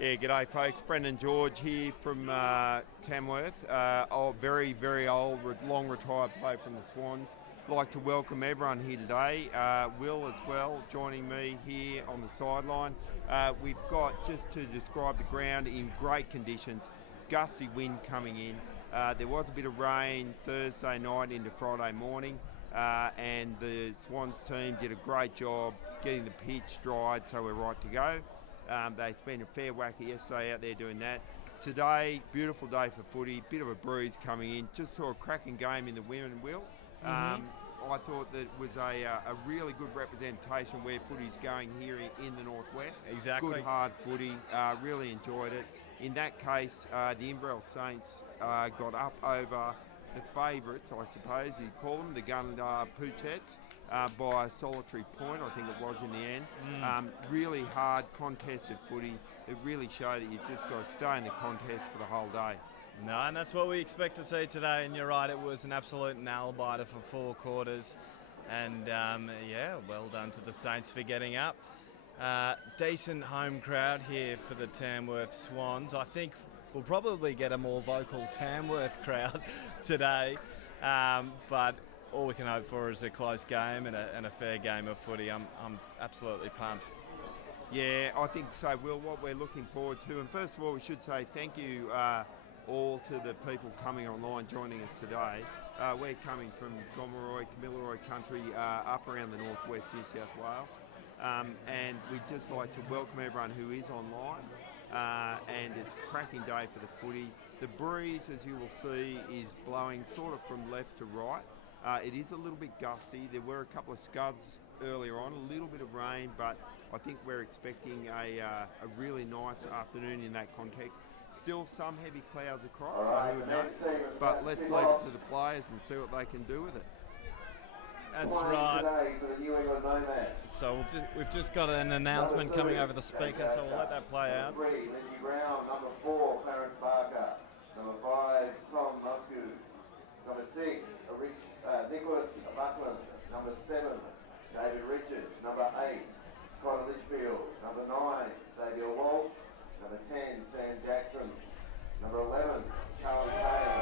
Yeah, g'day folks. Brendan George here from Tamworth. Very, very old, long retired player from the Swans. Like to welcome everyone here today. Will as well joining me here on the sideline. We've got, just to describe the ground, in great conditions. Gusty wind coming in. There was a bit of rain Thursday night into Friday morning. And the Swans team did a great job getting the pitch dried so we're right to go. They spent a fair whacker yesterday out there doing that. Today, beautiful day for footy, bit of a breeze coming in. Just saw a cracking game in the women, Will. I thought that it was a really good representation where footy's going here in the Northwest. Exactly. Good hard footy, really enjoyed it. In that case, the Inverell Saints got up over the favourites, I suppose you call them, the Gunnedah Poochettes, by a solitary point, I think it was in the end. Really hard contested footy. It really showed that you've just got to stay in the contest for the whole day. No, and that's what we expect to see today. And you're right, it was an absolute nail-biter for 4 quarters. And well done to the Saints for getting up. Decent home crowd here for the Tamworth Swans. I think we'll probably get a more vocal Tamworth crowd today. But all we can hope for is a close game and a fair game of footy. I'm absolutely pumped. Yeah, I think so, Will, what we're looking forward to. And first of all, we should say thank you all to the people coming online joining us today. We're coming from Gomeroi, Kamilaroi country, up around the northwest New South Wales. And we'd just like to welcome everyone who is online. And it's a cracking day for the footy. The breeze, as you will see, is blowing sort of from left to right. It is a little bit gusty. There were a couple of scuds earlier on, a little bit of rain, but I think we're expecting a really nice afternoon in that context. Still some heavy clouds across, so who would know? But let's leave it to the players and see what they can do with it. That's right. For the New England Nomads. So we've just got an announcement coming over the speaker, so we'll let that play out. Number 3, Lindsay Brown. Number 4, Clarence Barker. Number 5, Tom Musgrove. Number 6, Nicholas Buckland. Number 7, David Richards. Number 8, Connor Litchfield. Number 9, Xavier Walsh. Number 10, Sam Jackson. Number 11, Charlie Payne.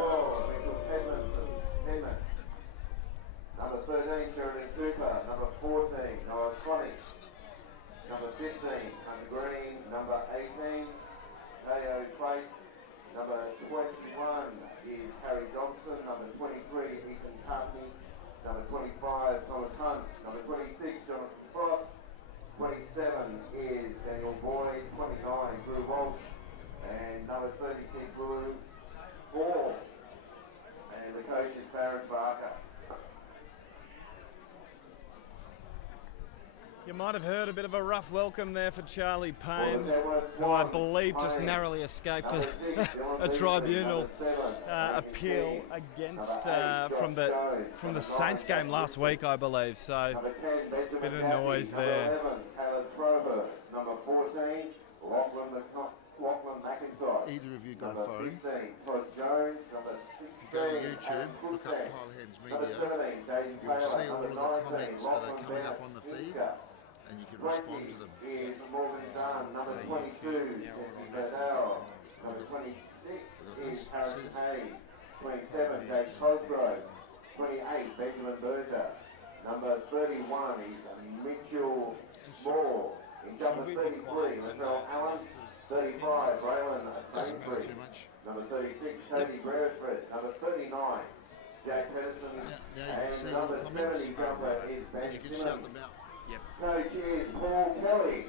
12, Mitchell Penman. Number 13, Sheridan Cooper. Number 14, Noah Connick. Number 15, Hunter Green. Number 18, Teo Craig. Number 21 is Harry Johnson. Number 23, Ethan Cartney. Number 25, Thomas Hunt. Number 26, Jonathan Frost. 27 is Daniel Boyd. 29, Drew Walsh. And number 36, Drew 4. And the coach is Clarence Barker. You might have heard a bit of a rough welcome there for Charlie Payne, who I believe just narrowly escaped a tribunal appeal against from the Saints game last week, I believe. So a bit of noise there. Number 14, Lachlan McIntosh. Either of you got a phone? 15, Todd Jones. Number 16, If you go to YouTube, look up Kyle Hands Media, you'll see all of the comments that are coming up on the feed, and you can respond to them. Is Morgan Dunn. Number 22, Jesse Bernal. Number 26 is Harry Hay. 27, Jake Cosgrove. 28, Benjamin Berger. Number 31 is Mitchell Moore. In number 33, Latrell Allen. 35, Braylon Doesn't matter too Sainsbury. much. Number 36, Cody Beresford. Number 39, Jack Pedersen. Now you can see And all the number comments, 70 jumper is and Ben you can shout Simmons. them out. Coach is Paul Kelly.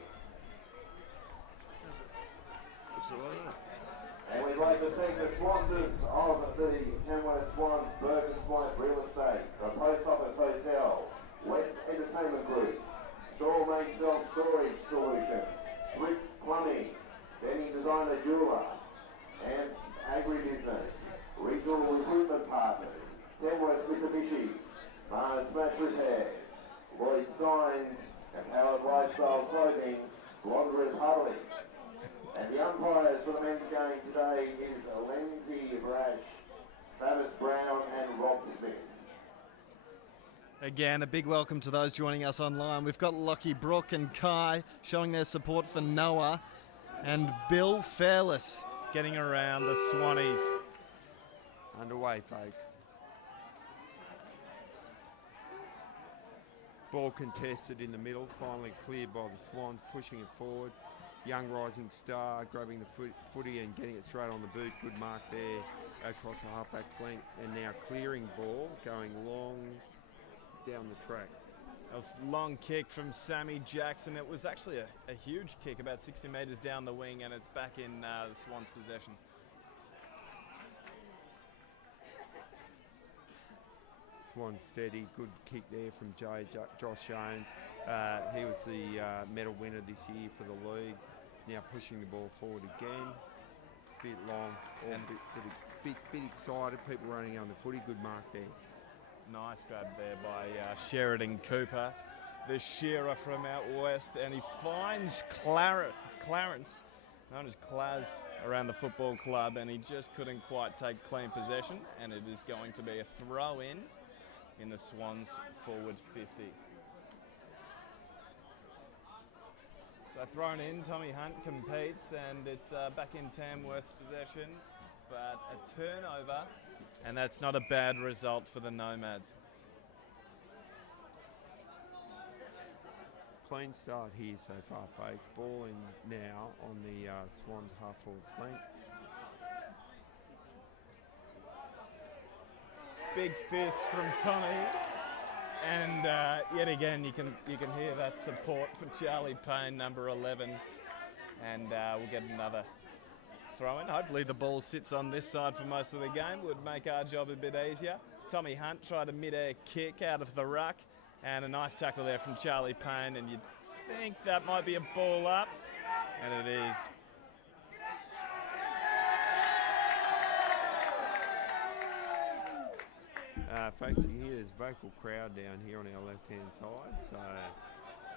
Looks alright. And we'd like to thank the sponsors of the Tamworth Swans, Bergen White Real Estate, the Post Office Hotel, West Entertainment Group, Stormate Self-Storage Solution, Rick Plumbing, Benny Designer Jeweler, and Agribusiness, Regional Recruitment Partners, Tamworth Mitsubishi, Mars Smash Repairs, Lloyd Signs, and Howard Lifestyle Clothing, Blonde Republic. And the umpires for the men's game today is Lindsay Brash, Travis Brown and Rob Smith. Again, a big welcome to those joining us online. We've got Lockie Brook and Kai showing their support for Noah. And Bill Fairless getting around the Swannies. Underway, folks. Ball contested in the middle, finally cleared by the Swans, pushing it forward. Young rising star grabbing the footy and getting it straight on the boot. Good mark there across the halfback flank. And now clearing ball, going long down the track. That was a long kick from Sammy Jackson. It was actually a huge kick, about 60 metres down the wing, and it's back in the Swans' possession. Swans steady, good kick there from Josh Jones. He was the medal winner this year for the league. Now pushing the ball forward again. Bit long, and bit excited. People running on the footy. Good mark there. Nice grab there by Sheridan Cooper, the shearer from out west, and he finds Clarence, known as Claz, around the football club, and he just couldn't quite take clean possession, and it is going to be a throw-in the Swans forward 50. So thrown in, Tommy Hunt competes, and it's back in Tamworth's possession, but a turnover. And that's not a bad result for the Nomads. Clean start here so far, folks. Ball in now on the Swans half-forward flank. Big fist from Tommy, and yet again you can hear that support for Charlie Payne, number 11, and we'll get another throw in. Hopefully the ball sits on this side for most of the game. Would make our job a bit easier. Tommy Hunt tried a mid-air kick out of the ruck, and a nice tackle there from Charlie Payne, and you'd think that might be a ball up, and it is. Folks, you hear there's a vocal crowd down here on our left-hand side, so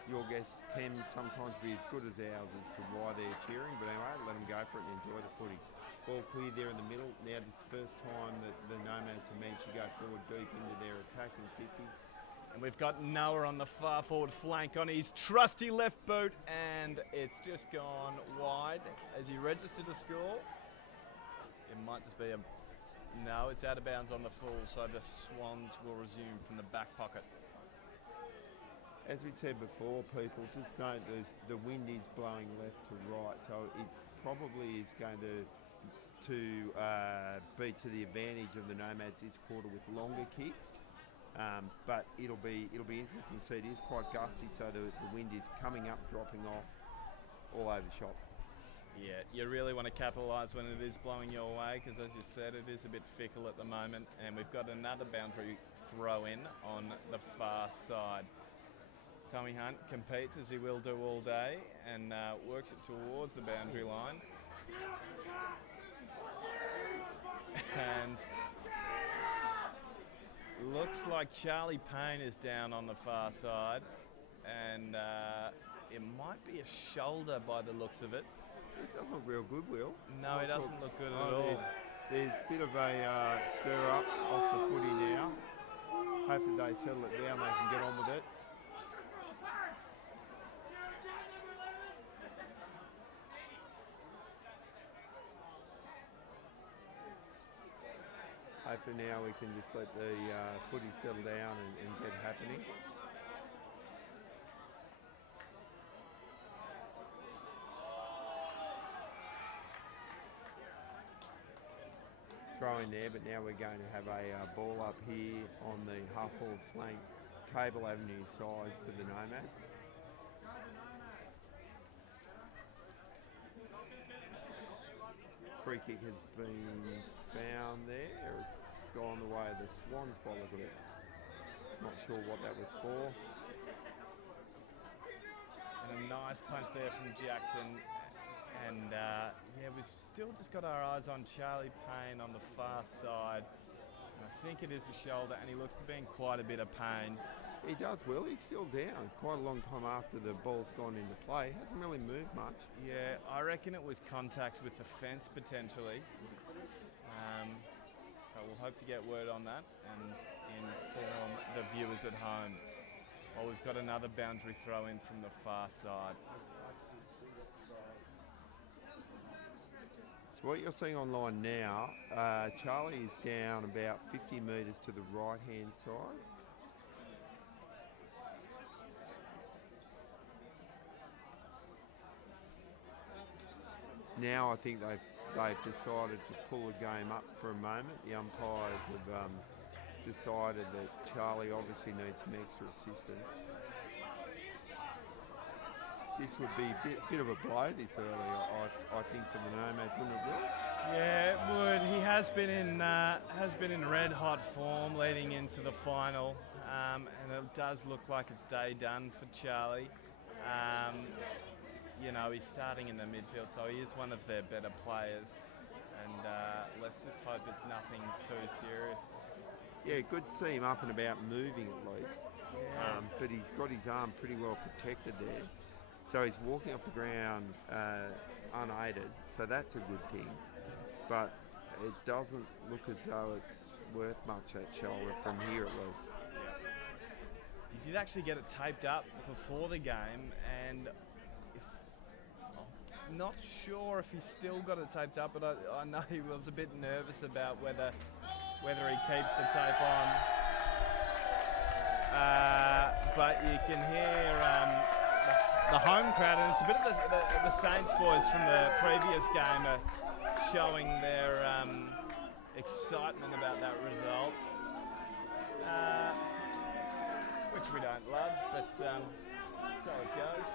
your guess can sometimes be as good as ours as to why they're cheering, but anyway, let them go for it and enjoy the footy. Ball clear there in the middle. Now this is the first time that the Nomads have managed to go forward deep into their attacking 50. And we've got Noah on the far forward flank on his trusty left boot, and it's just gone wide as he registered a score. It might just be a... No, it's out of bounds on the full, so the Swans will resume from the back pocket. As we said before, people, just note the wind is blowing left to right, so it probably is going to be to the advantage of the Nomads this quarter with longer kicks. But it'll be interesting to see. It is quite gusty, so the wind is coming up, dropping off all over the shop. Yeah, you really want to capitalise when it is blowing your way, because as you said, it is a bit fickle at the moment, and we've got another boundary throw in on the far side. Tommy Hunt competes, as he will do all day, and works it towards the boundary line. And looks like Charlie Payne is down on the far side, and it might be a shoulder by the looks of it. It doesn't look real good, Will. No, it doesn't look good at all. There's a bit of a stir up off the footy now. Hopefully they settle it down, they can get on with it. Hopefully now we can just let the footy settle down and get happening. Throw in there, but now we're going to have a ball up here on the half-forward flank, Cable Avenue side for the Nomads. Free kick has been found there. It's gone the way of the Swans by the look of it. Not sure what that was for. And a nice punch there from Jackson. And yeah, we've still just got our eyes on Charlie Payne on the far side. And I think it is a shoulder, and he looks to be in quite a bit of pain. He does, Will. He's still down quite a long time after the ball's gone into play. Hasn't really moved much. Yeah, I reckon it was contact with the fence potentially. But we'll hope to get word on that and inform the viewers at home. Oh, we've got another boundary throw in from the far side. So what you're seeing online now, Charlie is down about 50 metres to the right-hand side. Now I think they've decided to pull the game up for a moment. The umpires have decided that Charlie obviously needs some extra assistance. This would be a bit of a blow this early, I think, for the Nomads, wouldn't it, Will? Yeah, it would. He has been in red hot form leading into the final, and it does look like it's day done for Charlie. You know, he's starting in the midfield, so he is one of their better players, and let's just hope it's nothing too serious. Yeah, good to see him up and about moving at least. Yeah. But he's got his arm pretty well protected there. So he's walking off the ground unaided, so that's a good thing. But it doesn't look as though it's worth much, that shoulder, from here at least. He did actually get it taped up before the game, and I'm not sure if he's still got it taped up, but I know he was a bit nervous about whether he keeps the tape on. But you can hear the home crowd, and it's a bit of the Saints boys from the previous game are showing their excitement about that result, which we don't love, but so it goes.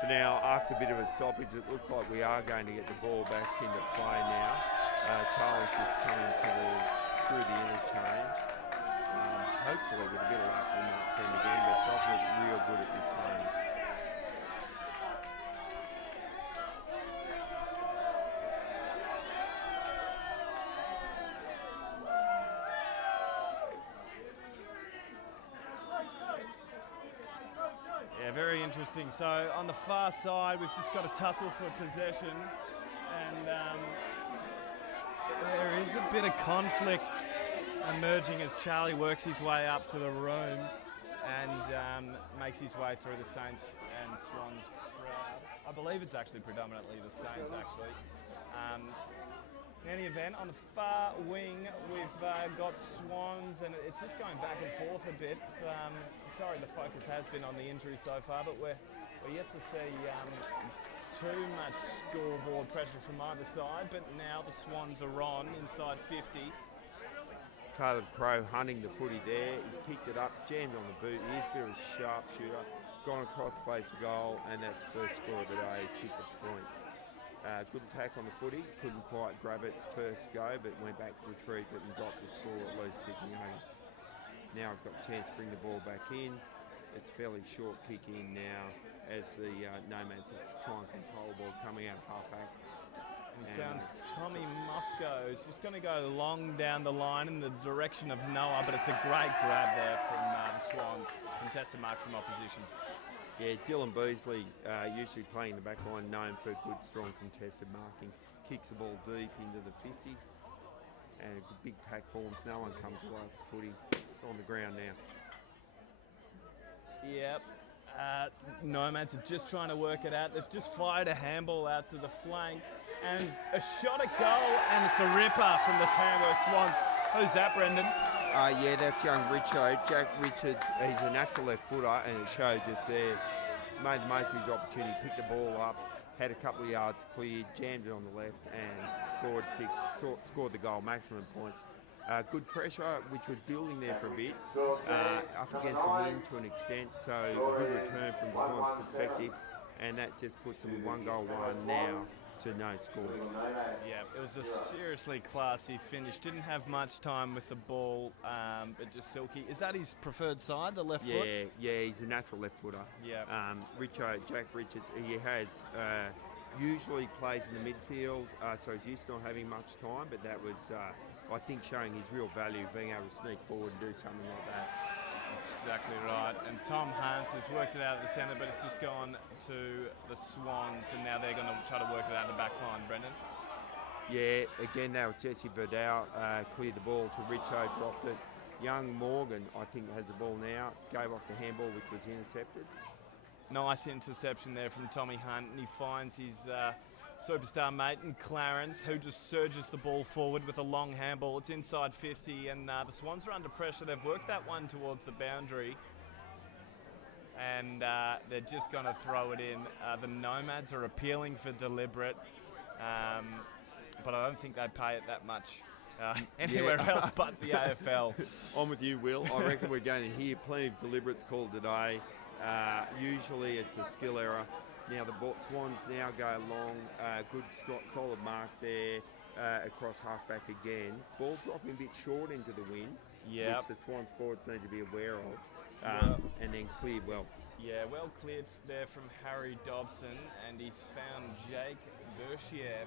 So now, after a bit of a stoppage, it looks like we are going to get the ball back into play now. Charles is coming through the interchange. Hopefully with a bit of luck we might see him again, but it doesn't look real good at this moment. Yeah, very interesting. So on the far side, we've just got a tussle for possession, and there is a bit of conflict emerging as Charlie works his way up to the rooms and makes his way through the Saints and Swans crowd. I believe it's actually predominantly the Saints, actually. In any event, on the far wing, we've got Swans, and it's just going back and forth a bit. Sorry, the focus has been on the injury so far, but we're yet to see too much scoreboard pressure from either side. But now the Swans are on inside 50. Caleb Crowe hunting the footy there. He's picked it up, jammed on the boot. He is a bit of a sharpshooter. Gone across face of goal, and that's the first score of the day. He's kicked the point. Good attack on the footy. Couldn't quite grab it first go, but went back, retrieved it, and got the score at least ticking over. Now I've got a chance to bring the ball back in. It's fairly short kick in now as the Nomads try and control the ball coming out of half-back. He's found Tommy Moscow, who's just going to go long down the line in the direction of Noah, but it's a great grab there from the Swans. Contested mark from opposition. Yeah, Dylan Beasley, usually playing the back line, known for good, strong contested marking. Kicks the ball deep into the 50, and a big pack forms. No one comes away with the footy. It's on the ground now. Yep. Nomads are just trying to work it out. They've just fired a handball out to the flank, and a shot at goal, and it's a ripper from the Tamworth Swans. Who's that, Brendan? Yeah, that's young Richo. Jack Richards, he's a natural left footer, and it showed just there. Made the most of his opportunity, picked the ball up, had a couple of yards cleared, jammed it on the left, and scored the goal, maximum points. Good pressure, which was building there for a bit, up against the wind to an extent, so a good return from the Swans' perspective, and that just puts them 1-goal run now to no score. Yeah, it was a seriously classy finish. Didn't have much time with the ball, but just silky. Is that his preferred side, the left foot? Yeah, he's a natural left footer. Yeah. Jack Richards, he has usually plays in the midfield, so he's used to not having much time, but that was, I think, showing his real value, being able to sneak forward and do something like that. That's exactly right. And Tom Hunt has worked it out at the centre, but it's just gone to the Swans, and now they're going to try to work it out the back line, Brendan. Yeah, again, that was Jesse Verdau, cleared the ball to Richo, dropped it. Young Morgan, I think, has the ball now. Gave off the handball, which was intercepted. Nice interception there from Tommy Hunt, and he finds his superstar mate in Clarence, who just surges the ball forward with a long handball. It's inside 50, and the Swans are under pressure. They've worked that one towards the boundary, and they're just going to throw it in. The Nomads are appealing for deliberate, but I don't think they pay it that much anywhere else but the AFL. I'm with you, Will. I reckon we're going to hear plenty of deliberates called today. Usually it's a skill error. Now the Swans now go long, good solid mark there across halfback again. Ball dropping a bit short into the wind, which the Swans forwards need to be aware of, and then cleared well. Yeah, well cleared there from Harry Dobson, and he's found Jake Berchier.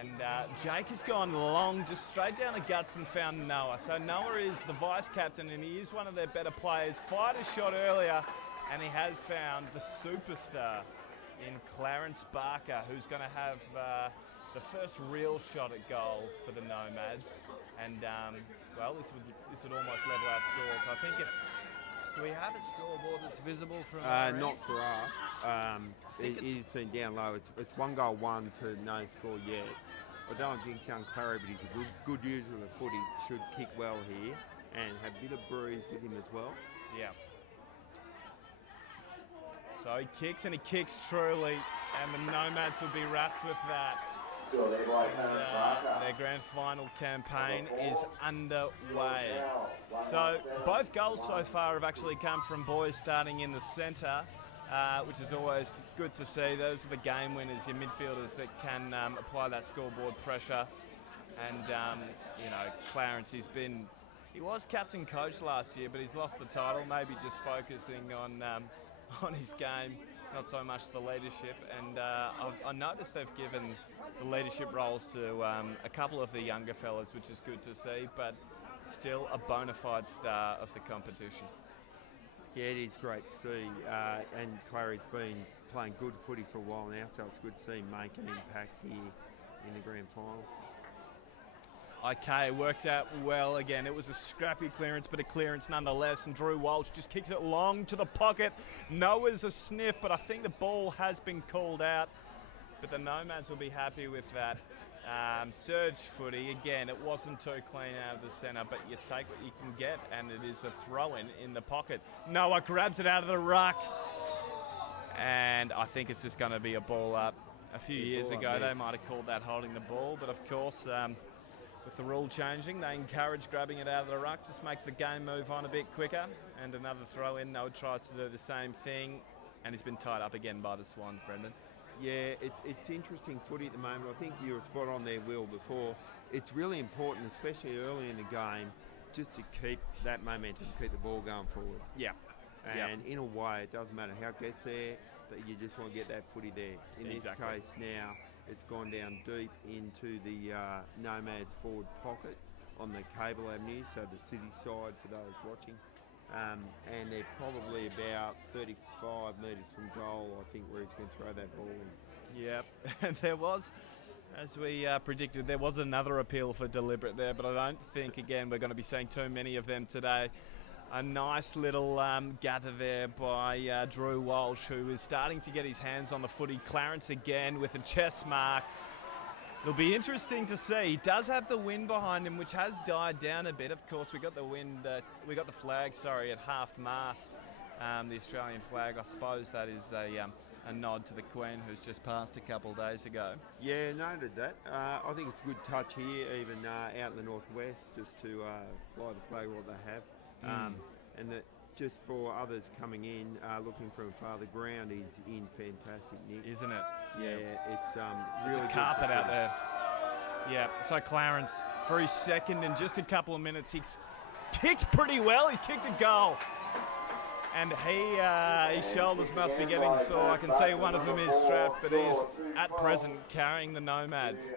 And Jake has gone long, just straight down the guts and found Noah. So Noah is the vice-captain, and he is one of their better players. Fired a shot earlier, and he has found the superstar in Clarence Barker, who's going to have the first real shot at goal for the Nomads. And, well, this would almost level out scores. I think it's... Do we have a scoreboard that's visible from... Not for us. It is seen down low. It's 1 goal 1 to no score yet. I don't think young Clary, but he's a good user of the footy. Should kick well here and have a bit of bruise with him as well. Yeah. So he kicks, and he kicks truly, and the Nomads will be wrapped with that. And, their grand final campaign is underway. So both goals so far have actually come from boys starting in the centre, which is always good to see. Those are the game winners, your midfielders that can apply that scoreboard pressure. And you know, Clarence, he was captain coach last year, but he's lost the title. Maybe just focusing on his game, not so much the leadership. And I noticed they've given the leadership roles to a couple of the younger fellas, which is good to see, but still a bona fide star of the competition. Yeah, it is great to see, and Clary's been playing good footy for a while now, so it's good to see him make an impact here in the grand final. Okay, worked out well again. It was a scrappy clearance, but a clearance nonetheless, and Drew Walsh just kicks it long to the pocket. Noah's a sniff, but I think the ball has been called out, but the Nomads will be happy with that. Surge footy, again, it wasn't too clean out of the centre, but you take what you can get, and it is a throw-in in the pocket. Noah grabs it out of the ruck, and I think it's just going to be a ball up. A few years ago, they might have called that holding the ball, but of course, with the rule changing, they encourage grabbing it out of the ruck, just makes the game move on a bit quicker, and another throw-in. Noah tries to do the same thing, and he's been tied up again by the Swans, Brendan. Yeah, it's interesting footy at the moment. I think you were spot on there, Will, before. It's really important, especially early in the game, just to keep that momentum, keep the ball going forward. Yeah. And in a way, it doesn't matter how it gets there, that you just want to get that footy there. In this case now, it's gone down deep into the Nomads forward pocket on the Cable Avenue, so the city side for those watching. And they're probably about 35 metres from goal, I think, where he's going to throw that ball in. Yep, and there was, as we predicted, there was another appeal for deliberate there, but I don't think, again, we're going to be seeing too many of them today. A nice little gather there by Drew Walsh, who is starting to get his hands on the footy. Clarence again with a chest mark. It'll be interesting to see. He does have the wind behind him, which has died down a bit. Of course, we got the wind. We got the flag. Sorry, at half mast. The Australian flag. I suppose that is a nod to the Queen, who's just passed a couple of days ago. Yeah, noted that. I think it's a good touch here, even out in the northwest, just to fly the flag what they have. And that just for others coming in, looking from far, the ground is in fantastic nick. Isn't it? Yeah, it's really a carpet out there. Yeah, so Clarence, for his second in just a couple of minutes, he's kicked pretty well. He's kicked a goal. And his shoulders must be getting sore. I can see one of them is strapped, but he's at present carrying the Nomads.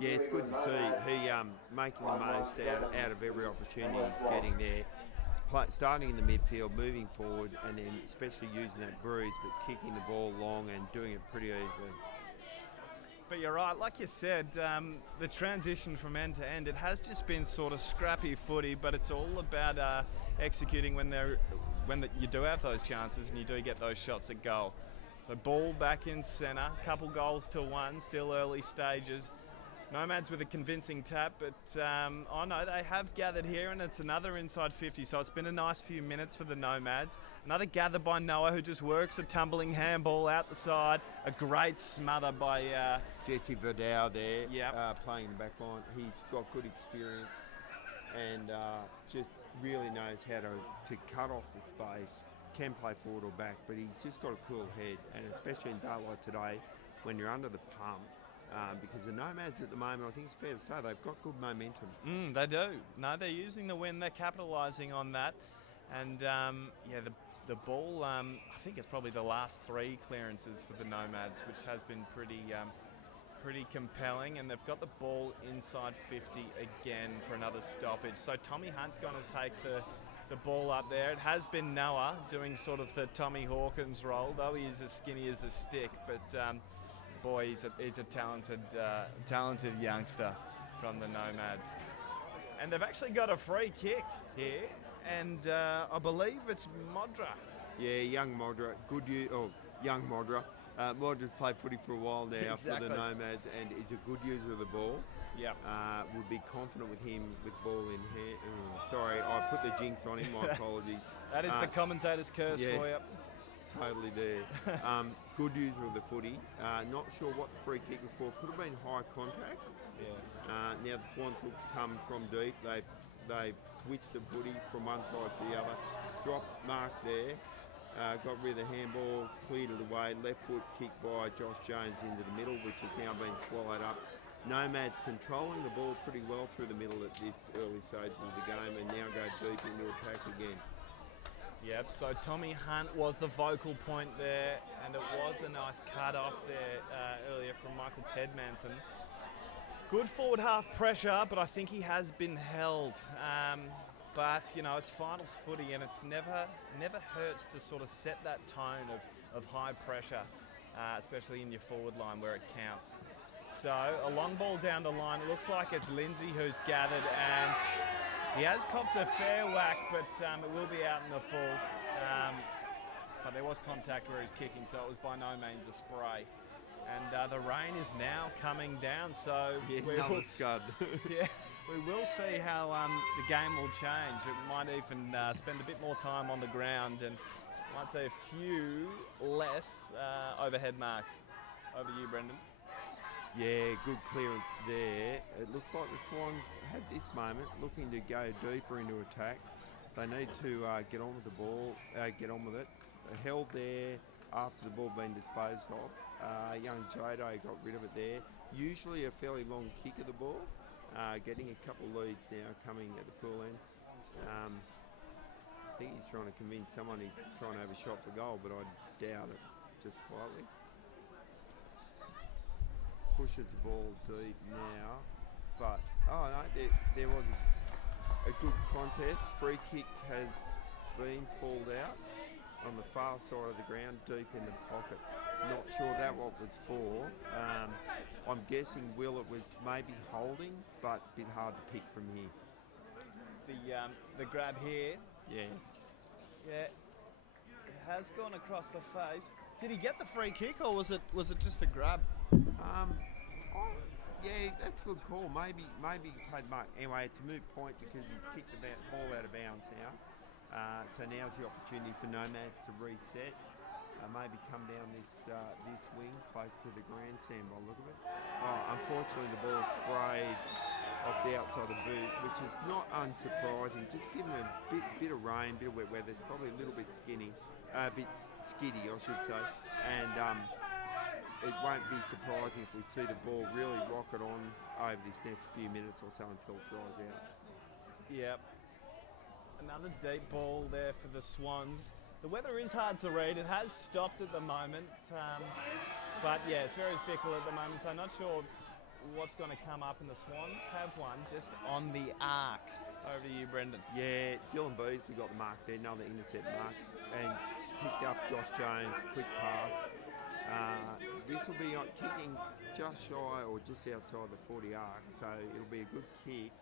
Yeah, it's good to see. He making the most out of every opportunity he's getting there. Starting in the midfield, moving forward, and then especially using that bruise, but kicking the ball long and doing it pretty easily. But you're right, like you said, the transition from end to end, it has just been sort of scrappy footy, but it's all about executing when you do have those chances and you do get those shots at goal. So ball back in centre, couple goals to one, still early stages. Nomads with a convincing tap, but oh no, they have gathered here, and it's another inside 50, so it's been a nice few minutes for the Nomads. Another gather by Noah, who just works a tumbling handball out the side. A great smother by Jesse Verdau there, Yep. playing the back line. He's got good experience and just really knows how to cut off the space, can play forward or back, but he's just got a cool head, and especially in daylight today, when you're under the pump, because the Nomads at the moment, I think it's fair to say, they've got good momentum. They do. No, they're using the win. They're capitalising on that. And, the ball, I think it's probably the last three clearances for the Nomads, which has been pretty compelling. And they've got the ball inside 50 again for another stoppage. So Tommy Hunt's going to take the ball up there. It has been Noah doing sort of the Tommy Hawkins role, though he is as skinny as a stick. But... boy, he's a talented youngster from the Nomads. And they've actually got a free kick here, and I believe it's Modra. Yeah, young Modra, young Modra. Modra's played footy for a while now for the Nomads, and is a good user of the ball. Yep. Would be confident with him with ball in hand. Sorry, I put the jinx on him, my apologies. That is the commentator's curse for you. Totally there. Good user of the footy. Not sure what the free kick was for. Could have been high contact. Yeah. Now the Swans look to come from deep. They've switched the footy from one side to the other. Drop mark there. Got rid of the handball, cleared it away. Left foot kick by Josh Jones into the middle, which has now been swallowed up. Nomads controlling the ball pretty well through the middle at this early stage of the game, and now go deep into attack again. Yep, so Tommy Hunt was the vocal point there, and it was a nice cut off there earlier from Michael Tedmanson. Good forward half pressure, but I think he has been held. But, you know, it's finals footy, and it's never hurts to sort of set that tone of high pressure, especially in your forward line where it counts. So a long ball down the line. It looks like it's Lindsay who's gathered, and he has copped a fair whack, but it will be out in the full. But there was contact where he's kicking, so it was by no means a spray. And the rain is now coming down, so we will scud. We will see how the game will change. It might even spend a bit more time on the ground, and might see a few less overhead marks. Over to you, Brendan. Yeah, good clearance there. It looks like the Swans had this moment, looking to go deeper into attack. They need to get on with the ball, get on with it. Held there after the ball being disposed of. Young Jado got rid of it there. Usually a fairly long kick of the ball. Getting a couple of leads now coming at the pool end. I think he's trying to convince someone he's trying to have a shot for goal, but I doubt it, just quietly. Pushes the ball deep now, but there was a good contest. Free kick has been pulled out on the far side of the ground, deep in the pocket. Not sure that what was for. I'm guessing it was maybe holding, but a bit hard to pick from here. The grab here. Yeah. It has gone across the face. Did he get the free kick, or was it just a grab? Yeah, that's a good call. Maybe he played mark. Anyway, it's a moot point because he's kicked the ball out of bounds now. So now's the opportunity for Nomads to reset. Maybe come down this wing close to the grandstand by the look of it. Unfortunately, the ball sprayed off the outside of the boot, which is not unsurprising. Just given a bit of rain, bit of wet weather, it's probably a little bit skiddy, I should say. And it won't be surprising if we see the ball really rocket on over this next few minutes or so until it dries out. Yep. Another deep ball there for the Swans. The weather is hard to read. It has stopped at the moment. But yeah, it's very fickle at the moment, so I'm not sure what's going to come up, and the Swans have one just on the arc. Over to you, Brendan. Yeah, Dylan Beasley got the mark there, another intercept mark, and picked up Josh Jones, quick pass. this will be kicking just shy or just outside the 40 arc, so it'll be a good kick.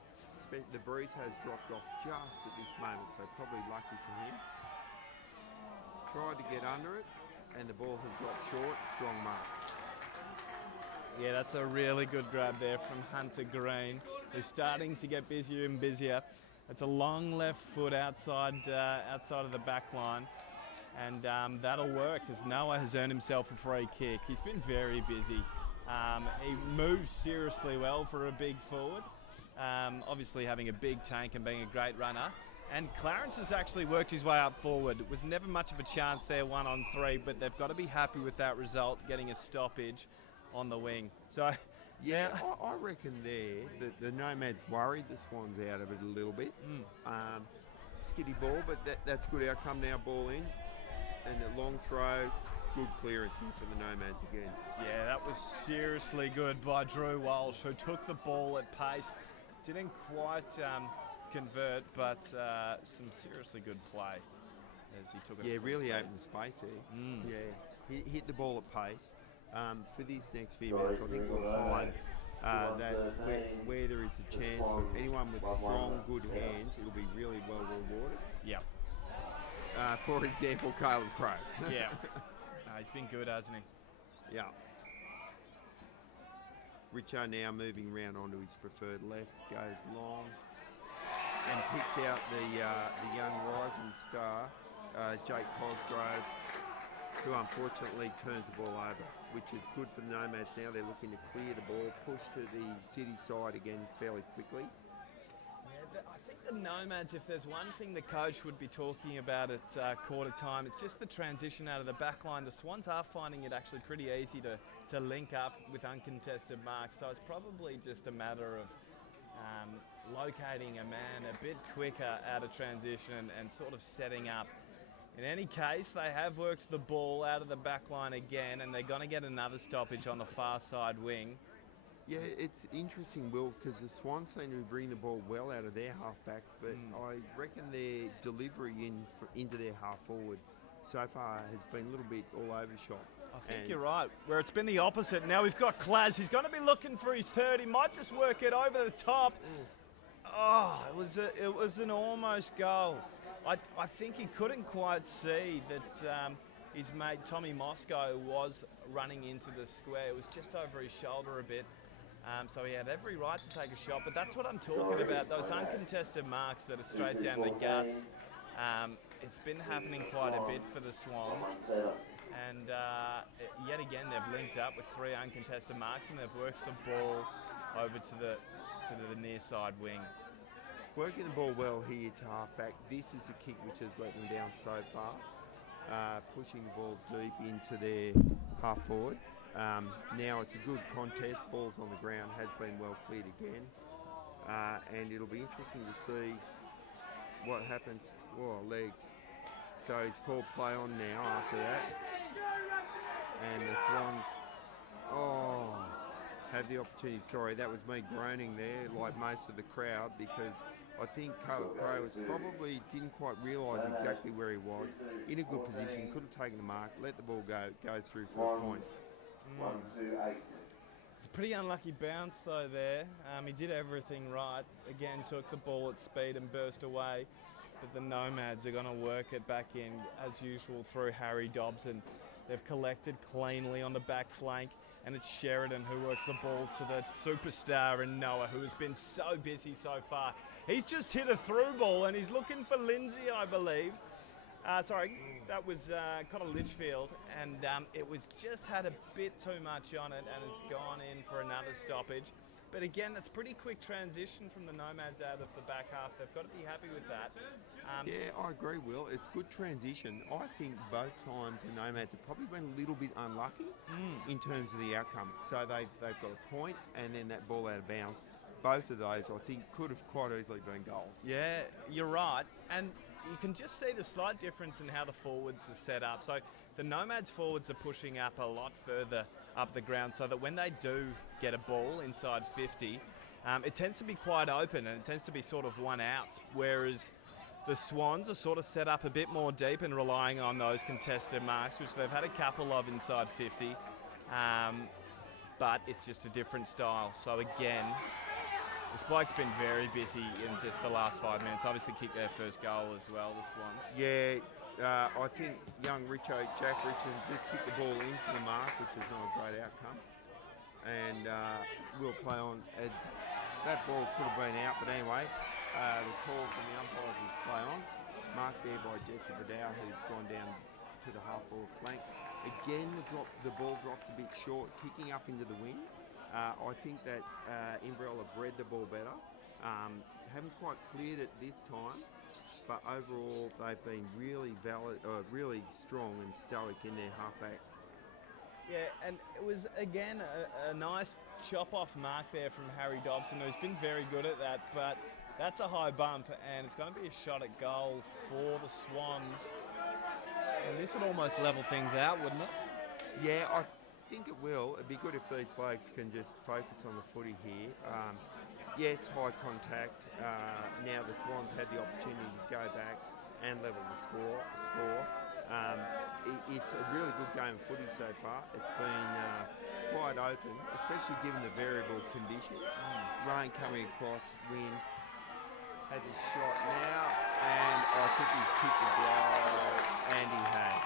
The breeze has dropped off just at this moment, so probably lucky for him. Tried to get under it, and the ball has dropped short. Strong mark. Yeah, that's a really good grab there from Hunter Green, who's starting to get busier and busier. It's a long left foot outside of the back line, and that'll work as Noah has earned himself a free kick. He's been very busy. He moves seriously well for a big forward, obviously having a big tank and being a great runner. And Clarence has actually worked his way up forward. It was never much of a chance there, 1-on-3, but they've got to be happy with that result, getting a stoppage on the wing. So, yeah, I reckon there that the Nomads worried the Swans out of it a little bit. Skitty ball, but that's good outcome now. Ball in, and a long throw, good clearance here for the Nomads again. Yeah, that was seriously good by Drew Walsh, who took the ball at pace. Didn't quite convert, but some seriously good play as he took it. Yeah, really opened the space there. Yeah, he hit the ball at pace. For these next few minutes, I think we'll find that where there is a chance for anyone with strong, good hands, it'll be really well rewarded. Yeah. For example, Caleb Crowe. Yeah. He's been good, hasn't he? Yeah. Richo now moving around onto his preferred left, goes long, and picks out the young rising star, Jake Cosgrove, who unfortunately turns the ball over, which is good for the Nomads now. They're looking to clear the ball, push to the city side again fairly quickly. Yeah, I think the Nomads, if there's one thing the coach would be talking about at quarter time, it's just the transition out of the back line. The Swans are finding it actually pretty easy to link up with uncontested marks, so it's probably just a matter of locating a man a bit quicker out of transition and sort of setting up. In any case, they have worked the ball out of the back line again, and they're going to get another stoppage on the far side wing. Yeah, it's interesting, Will, because the Swans seem to bring the ball well out of their half-back, but I reckon their delivery into their half-forward so far has been a little bit all over the shop. I think you're right, where it's been the opposite. Now we've got Klaz. He's going to be looking for his third. He might just work it over the top. Oh, it was an almost goal. I think he couldn't quite see that his mate Tommy Moscow was running into the square. It was just over his shoulder a bit. So he had every right to take a shot, but that's what I'm talking about, those uncontested marks that are straight down the guts. It's been happening quite a bit for the Swans, and yet again they've linked up with 3 uncontested marks, and they've worked the ball over to the near side wing. Working the ball well here to half-back. This is a kick which has let them down so far. Pushing the ball deep into their half-forward. Now it's a good contest. Ball's on the ground, has been well cleared again. And it'll be interesting to see what happens. Whoa, leg. So he's called play on now after that. And the Swans, have the opportunity. Sorry, that was me groaning there like most of the crowd, because I think Caleb Crowe probably didn't quite realise exactly where he was. In a good position, could have taken the mark, let the ball go through for a point. 1, 2, 8. It's a pretty unlucky bounce though there. He did everything right. Again, took the ball at speed and burst away. But the Nomads are going to work it back in as usual through Harry Dobson. They've collected cleanly on the back flank, and it's Sheridan who works the ball to the superstar in Noah, who has been so busy so far. He's just hit a through ball, and he's looking for Lindsay, I believe. That was Connor Litchfield, and it was just had a bit too much on it, and it's gone in for another stoppage. But again, that's pretty quick transition from the Nomads out of the back half. They've got to be happy with that. Yeah, I agree, Will. It's good transition. I think both times the Nomads have probably been a little bit unlucky in terms of the outcome. So they've got a point, and then that ball out of bounds. Both of those, I think, could have quite easily been goals. Yeah, you're right. And you can just see the slight difference in how the forwards are set up. So the Nomads forwards are pushing up a lot further up the ground, so that when they do get a ball inside 50, it tends to be quite open, and it tends to be sort of one out, whereas the Swans are sort of set up a bit more deep and relying on those contested marks, which they've had a couple of inside 50. but it's just a different style. So again, this bloke's been very busy in just the last 5 minutes. Obviously kicked their first goal as well, the Swans. Yeah, I think young Jack Richards just kicked the ball into the mark, which is not a great outcome. And we'll play on. That ball could have been out, but anyway, the call from the umpires is play on. Marked there by Jesse Vidal, who's gone down to the half-forward flank. Again, the ball drops a bit short, kicking up into the wind. I think that Inverell have read the ball better. Haven't quite cleared it this time, but overall they've been really really strong and stoic in their halfback. Yeah, and it was again a nice chop-off mark there from Harry Dobson, who's been very good at that, but that's a high bump, and it's going to be a shot at goal for the Swans. And this would almost level things out, wouldn't it? Yeah, I think it will. It'd be good if these blokes can just focus on the footy here. Yes, high contact. Now the Swans had the opportunity to go back and level the score. It's a really good game of footy so far. It's been quite open, especially given the variable conditions. Rain coming across, wind. Has a shot now, and I think he's kicked the goal, and he has.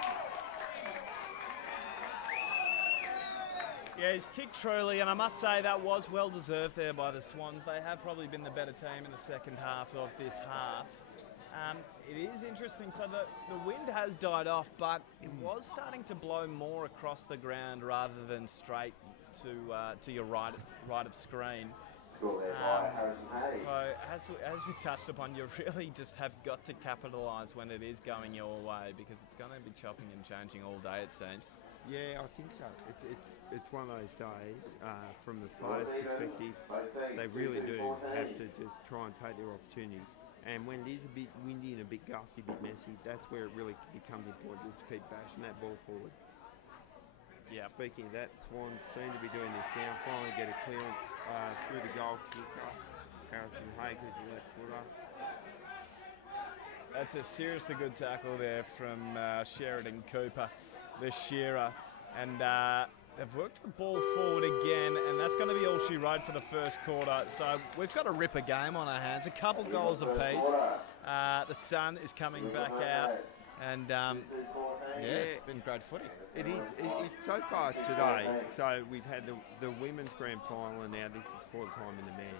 Yeah, he's kicked truly, and I must say that was well deserved there by the Swans. They have probably been the better team in the second half of this half. It is interesting, so the wind has died off, but it was starting to blow more across the ground rather than straight to your right of screen. So as we touched upon, you really just have got to capitalise when it is going your way, because it's going to be chopping and changing all day, it seems. Yeah, I think so. It's one of those days. From the players' perspective, they really do have to just try and take their opportunities. And when it is a bit windy and a bit gusty, a bit messy, that's where it really becomes important, just to keep bashing that ball forward. Yeah. Speaking of that, Swans seem to be doing this now. Finally get a clearance through the goal kicker. Harrison Hager's left footer. That's a seriously good tackle there from Sheridan Cooper, the shearer. And they've worked the ball forward again, and that's going to be all she wrote for the first quarter. So we've got a ripper game on our hands, a couple goals apiece. The sun is coming back out, and it's been great footy. It is. It's so far today. So we've had the women's grand final, and now this is quarter time in the men.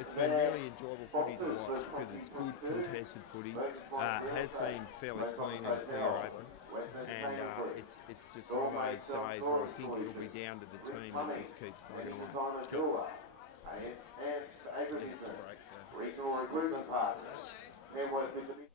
It's been really enjoyable footy to watch because it's good contested footy. Has been fairly clean and clear open, and it's just one of those days where I think it'll be down to the team that just keeps plugging along. Cool. Regional recruitment partner. Tamworth Mitsubishi.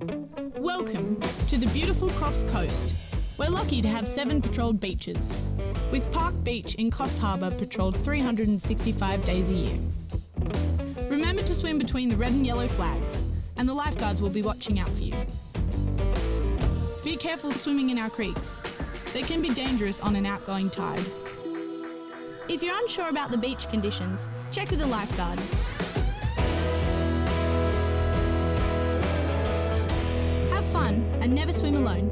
Welcome to the beautiful Coffs Coast. We're lucky to have 7 patrolled beaches, with Park Beach in Coffs Harbour patrolled 365 days a year. Remember to swim between the red and yellow flags, and the lifeguards will be watching out for you. Be careful swimming in our creeks. They can be dangerous on an outgoing tide. If you're unsure about the beach conditions, check with a lifeguard. Have fun and never swim alone.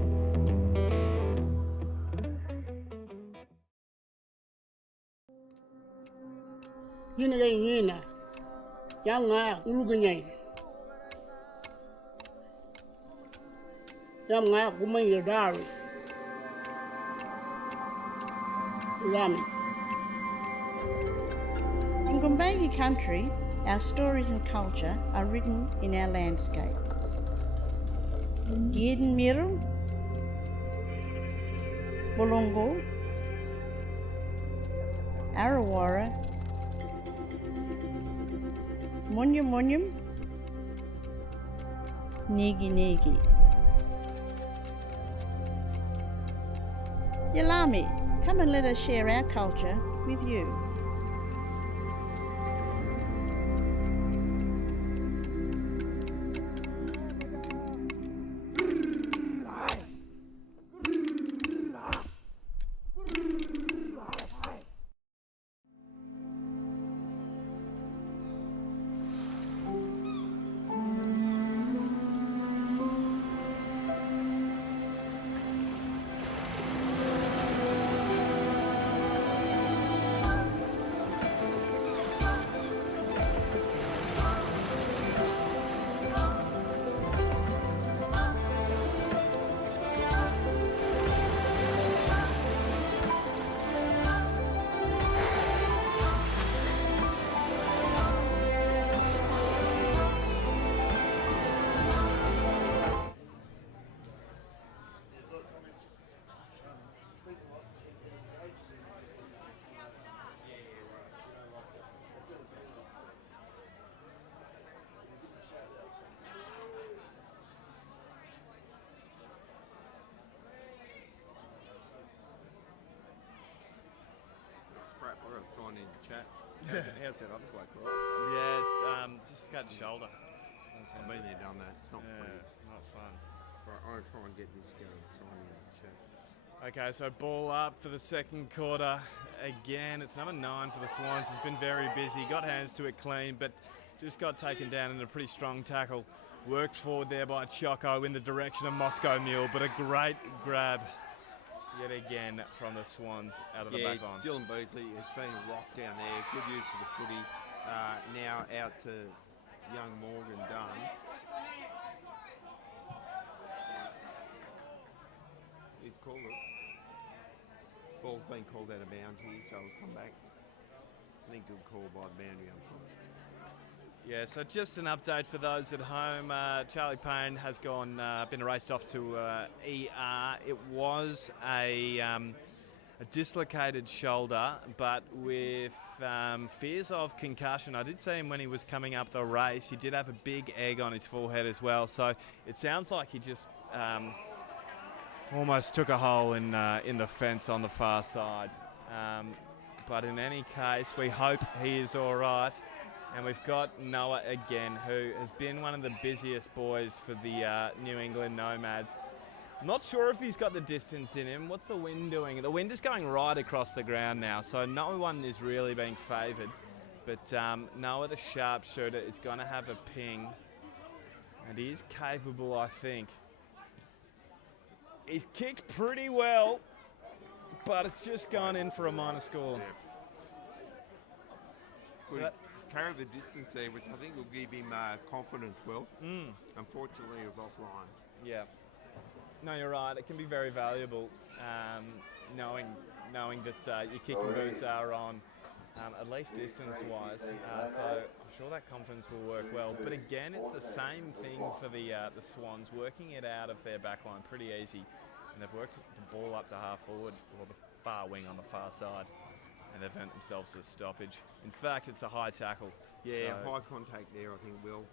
Yina Yanga Uruguay Yanga Gumayadari Rami. In Gumbayi country, our stories and culture are written in our landscape. Giden Miru, Bolongo, Arawara, Munyum Munyum, Negi Negi. Yalami, come and let us share our culture with you. Crap, I got a sign in the chat. How's that other bloke, right? Yeah, just cut shoulder. I've been there, done that. It's not pretty. Not fun. Right, I'll try and get this going. Sign in the chat. Okay, so ball up for the second quarter. Again, it's number 9 for the Swans. He's been very busy. Got hands to it clean, but just got taken down in a pretty strong tackle. Worked forward there by Choco in the direction of Moscow Mule, but a great grab yet again from the Swans out of the back line. Dylan Beasley has been a rock down there. Good use of the footy. Now out to young Morgan Dunn. He's called it. Ball's been called out of bounds here, so it'll come back. I think good call by the boundary umpire. Yeah, so just an update for those at home. Charlie Payne has been raced off to ER. It was a dislocated shoulder, but with fears of concussion. I did see him when he was coming up the race. He did have a big egg on his forehead as well, so it sounds like he just almost took a hole in the fence on the far side. But in any case, we hope he is all right. And we've got Noah again, who has been one of the busiest boys for the New England Nomads. I'm not sure if he's got the distance in him. What's the wind doing? The wind is going right across the ground now, so no one is really being favoured. But Noah, the sharpshooter, is going to have a ping. And he is capable, I think. He's kicked pretty well, but it's just gone in for a minor score. Good. So carry the distance there, which I think will give him confidence, Will. Unfortunately, he was offline. Yeah. No, you're right. It can be very valuable knowing that your kicking boots are on, at least distance-wise. So I'm sure that confidence will work well. But again, it's the same thing for the Swans, working it out of their back line pretty easy. And they've worked the ball up to half forward, or the far wing on the far side. And they've earned themselves a stoppage. In fact, it's a high tackle. Yeah, so high contact there, I think, Will.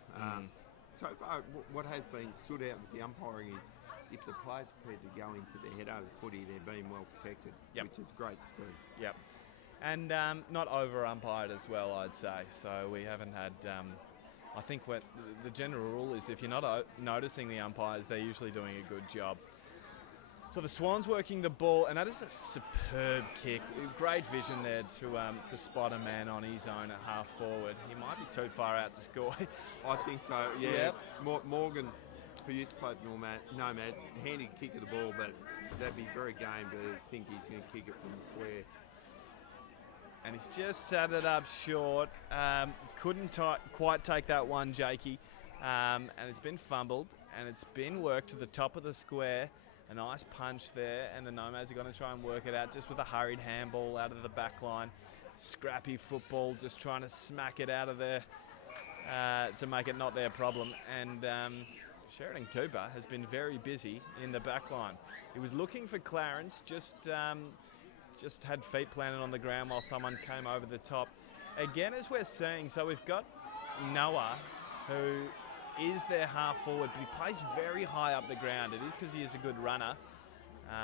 So far, what has been stood out with the umpiring is if the players are prepared to go into the head over footy, they're being well protected, Yep. which is great to see. Yep. And not over-umpired as well, I'd say. So we haven't had... I think what the general rule is if you're not noticing the umpires, they're usually doing a good job. So the Swans working the ball, and that is a superb kick. Great vision there to spot a man on his own at half forward. He might be too far out to score. I think so, yeah. Yep. Morgan, who used to play for Nomads, handy kick of the ball, but that'd be very game to think he's going to kick it from the square. And he's just set it up short. Couldn't quite take that one, Jakey. And it's been fumbled, and it's been worked to the top of the square. A nice punch there, and the Nomads are going to try and work it out just with a hurried handball out of the back line. Scrappy football, just trying to smack it out of there to make it not their problem. And Sheridan Cooper has been very busy in the back line. He was looking for Clarence, just had feet planted on the ground while someone came over the top. Again, as we're seeing, so we've got Noah, who is their half forward, but he plays very high up the ground. It is because he is a good runner,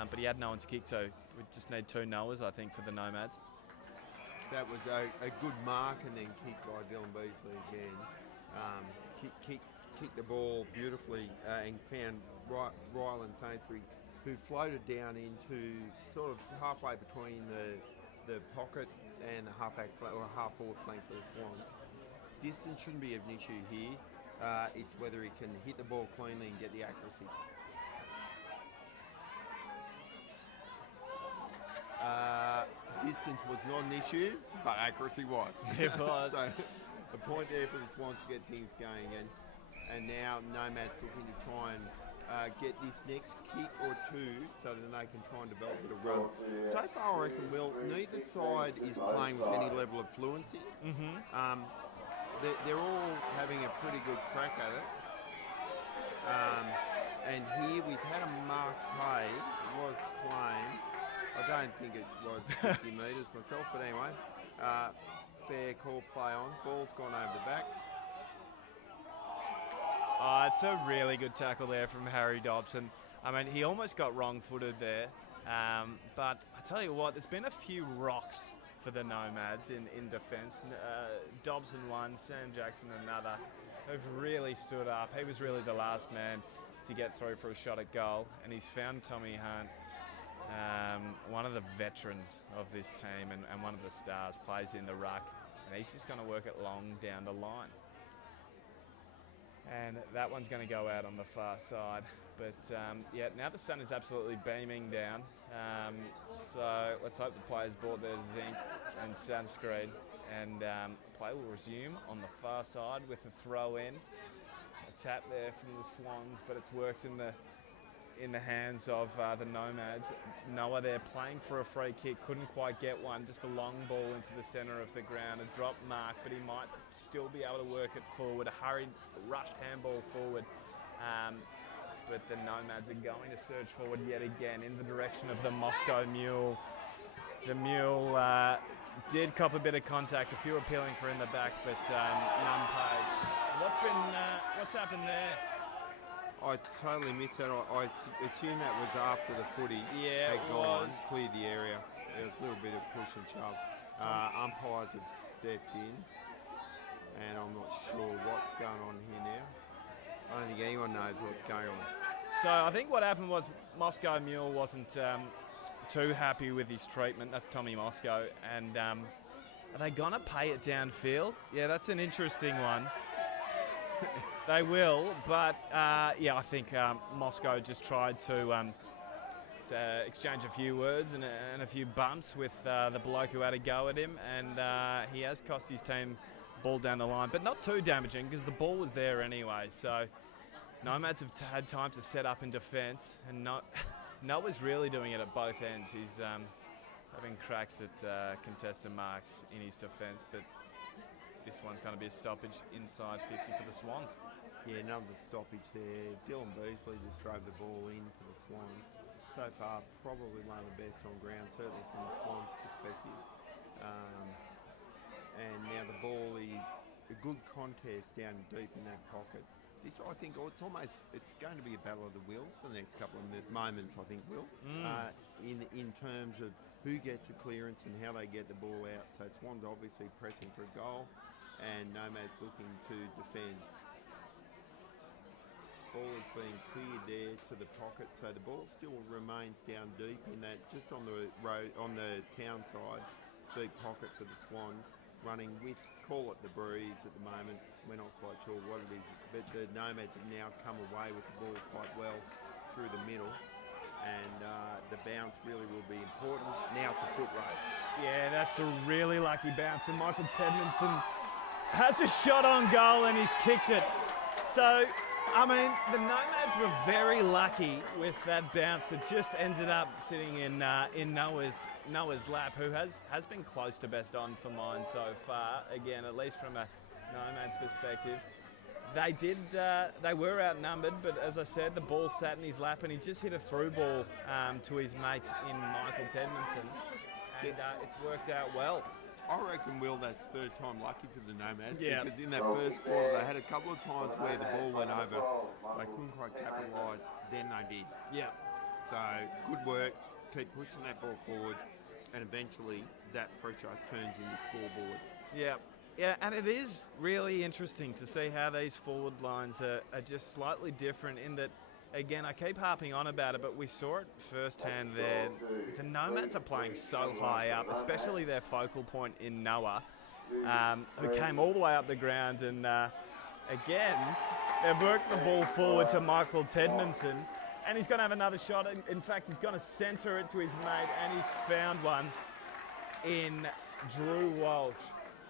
but he had no one to kick to. We just need two Noahs, I think, for the Nomads. That was a good mark and then kick by Dylan Beasley again. Kicked the ball beautifully and found Ryland Sainsbury, who floated down into sort of halfway between the pocket and the half-back or half-forward flank for the Swans. Distance shouldn't be an issue here. It's whether he can hit the ball cleanly and get the accuracy. Distance was not an issue, but accuracy was. It was. So a point there for the Swans to get things going, and now Nomads looking to try and get this next kick or two so that they can try and develop it a run. So far, I reckon, Will, neither side is playing with any level of fluency. Mm-hmm. They're all having a pretty good crack at it. And here we've had a mark play. It was claimed. I don't think it was 50 metres myself, but anyway. Fair call, play on. Ball's gone over the back. Oh, it's a really good tackle there from Harry Dobson. I mean, he almost got wrong-footed there. But I tell you what, there's been a few rocks for the Nomads in defence. Dobson one, Sam Jackson another, who've really stood up. He was really the last man to get through for a shot at goal, and he's found Tommy Hunt, one of the veterans of this team and one of the stars, plays in the ruck, and he's just going to work it long down the line. And that one's going to go out on the far side. But yeah, now the sun is absolutely beaming down. So let's hope the players bought their zinc and sunscreen. And play will resume on the far side with a throw in. A tap there from the Swans, but it's worked in the hands of the Nomads. Noah there playing for a free kick, couldn't quite get one. Just a long ball into the centre of the ground, a drop mark, but he might still be able to work it forward. A hurried, rushed handball forward. But the Nomads are going to surge forward yet again in the direction of the Moscow Mule. The Mule did cop a bit of contact, a few appealing for in the back, but none paid. What's happened there? I totally missed that. I assume that was after the footy had gone, cleared the area. There was a little bit of push and shove. Umpires have stepped in, and I'm not sure what's going on here now. I don't think anyone knows what's going on. So I think what happened was Moscow Mule wasn't too happy with his treatment. That's Tommy Moscow. And are they going to pay it downfield? Yeah, that's an interesting one. They will, but yeah, I think Moscow just tried to exchange a few words and a few bumps with the bloke who had a go at him, and he has cost his team ball down the line, but not too damaging because the ball was there anyway. So Nomads have had time to set up in defence, and Noah's really doing it at both ends. He's having cracks at contested marks in his defence, but this one's going to be a stoppage inside 50 for the Swans. Yeah, another stoppage there. Dylan Beasley just drove the ball in for the Swans. So far, probably one of the best on ground, certainly from the Swans' perspective. And now the ball is a good contest down deep in that pocket. this, I think, it's going to be a battle of the wills for the next couple of moments, I think, Will, in terms of who gets the clearance and how they get the ball out. So Swans obviously pressing for a goal and Nomads looking to defend. Ball is being cleared there to the pocket, so the ball still remains down deep in that, just on the road, on the town side, deep pocket for the Swans, running with, call it the breeze at the moment. We're not quite sure what it is, but the Nomads have now come away with the ball quite well through the middle, and the bounce really will be important. Now it's a foot race. Yeah, that's a really lucky bounce, and Michael Tedmanson has a shot on goal and he's kicked it. So, I mean, the Nomads were very lucky with that bounce that just ended up sitting in Noah's lap, who has been close to best on for mine so far. Again, at least from a Nomads perspective, they were outnumbered, but as I said, the ball sat in his lap and he just hit a through ball to his mate in Michael Tedmanson, and it's worked out well. I reckon, Will, that's third time lucky for the Nomads, yeah, because in that first quarter they had a couple of times where the ball went over, they couldn't quite capitalise, then they did. Yeah. So good work, keep pushing that ball forward, and eventually that pressure turns into scoreboard. Yeah. Yeah, and it is really interesting to see how these forward lines are just slightly different in that, again, I keep harping on about it, but we saw it firsthand there. The Nomads are playing so high up, especially their focal point in Noah, who came all the way up the ground. And again, they've worked the ball forward to Michael Tedmanson, and he's going to have another shot. In fact, he's going to centre it to his mate, and he's found one in Drew Walsh,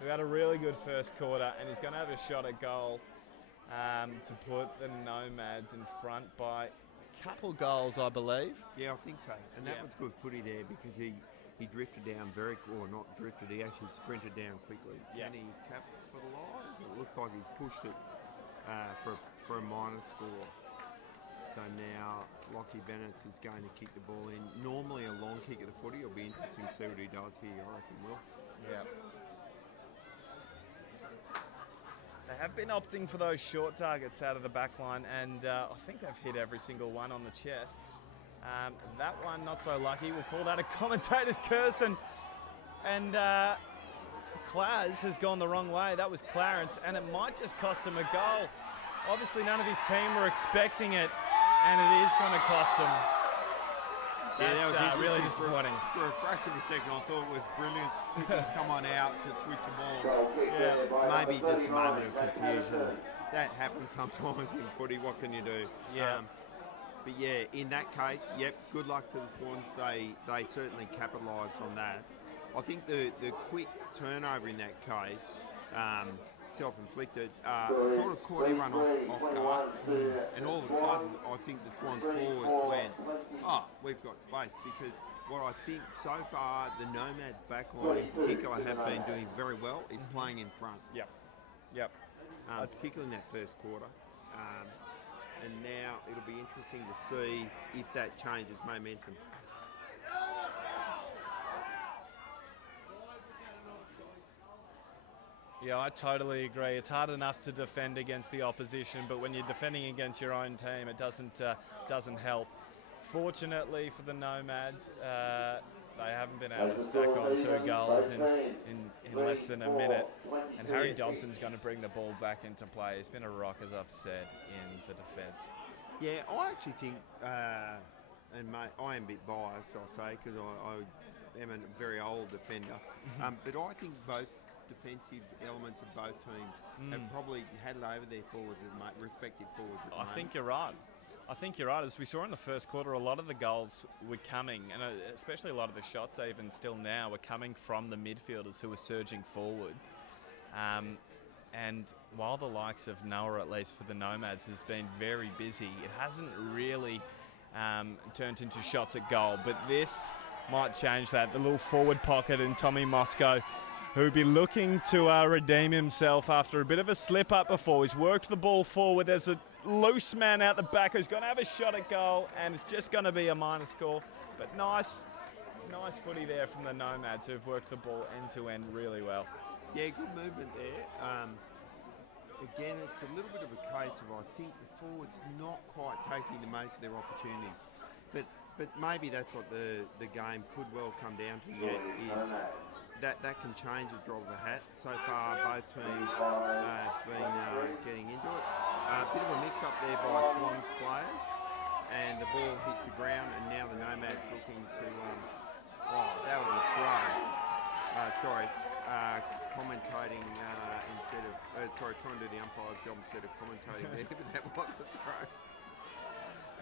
who had a really good first quarter, and he's going to have a shot at goal to put the Nomads in front by a couple goals, I believe. Yeah, I think so. And that was good footy there, because he drifted down not drifted, he actually sprinted down quickly. Yeah. Can he capitalise? It looks like he's pushed it for a minor score. So now Lockie Bennett is going to kick the ball in. Normally a long kick at the footy. It'll be interesting to see what he does here, I reckon, Will. Yeah. They have been opting for those short targets out of the back line, and I think they've hit every single one on the chest. That one, not so lucky. We'll call that a commentator's curse, and Claz has gone the wrong way. That was Clarence, and it might just cost him a goal. Obviously, none of his team were expecting it, and it is going to cost him. That's that was really disappointing. For a fraction of a second, I thought it was brilliant picking someone out to switch the ball. Yeah. Maybe just a moment of confusion. That happens sometimes in footy. What can you do? Yeah. But yeah, in that case, yep, good luck to the Swans. They certainly capitalised on that. I think the quick turnover in that case, self-inflicted, sort of caught everyone off guard. And all of a sudden, I think the Swans forwards went, oh, we've got space, because what I think so far the Nomads backline in particular have been doing very well is playing in front. Yep. Particularly in that first quarter. And now it'll be interesting to see if that changes momentum. Yeah, I totally agree. It's hard enough to defend against the opposition, but when you're defending against your own team, it doesn't help. Fortunately for the Nomads, they haven't been able to stack on 2 goals in less than a minute. And Harry Dobson's going to bring the ball back into play. He's been a rock, as I've said, in the defence. Yeah, I actually think, and mate, I am a bit biased, I'll say, because I am a very old defender. But I think both defensive elements of both teams have probably had it over their forwards, respective forwards at the moment. I think you're right. I think you're right. As we saw in the first quarter, a lot of the goals were coming, and especially a lot of the shots, even still now, were coming from the midfielders who were surging forward. And while the likes of Noah, at least for the Nomads, has been very busy, it hasn't really turned into shots at goal. But this might change that. The little forward pocket in Tommy Moscow, who'll be looking to redeem himself after a bit of a slip-up before. He's worked the ball forward. There's a loose man out the back who's going to have a shot at goal, and it's just going to be a minor score. But nice footy there from the Nomads, who've worked the ball end-to-end really well. Yeah, good movement there. again, it's a little bit of a case of I think the forwards not quite taking the most of their opportunities. But maybe that's what the game could well come down to yet is that can change a drop of a hat. So far, both teams have been getting into it. A bit of a mix-up there by Swans players, and the ball hits the ground, and now the Nomads looking to... that was a throw. Commentating instead of... trying to do the umpire's job instead of commentating there, but that was a throw.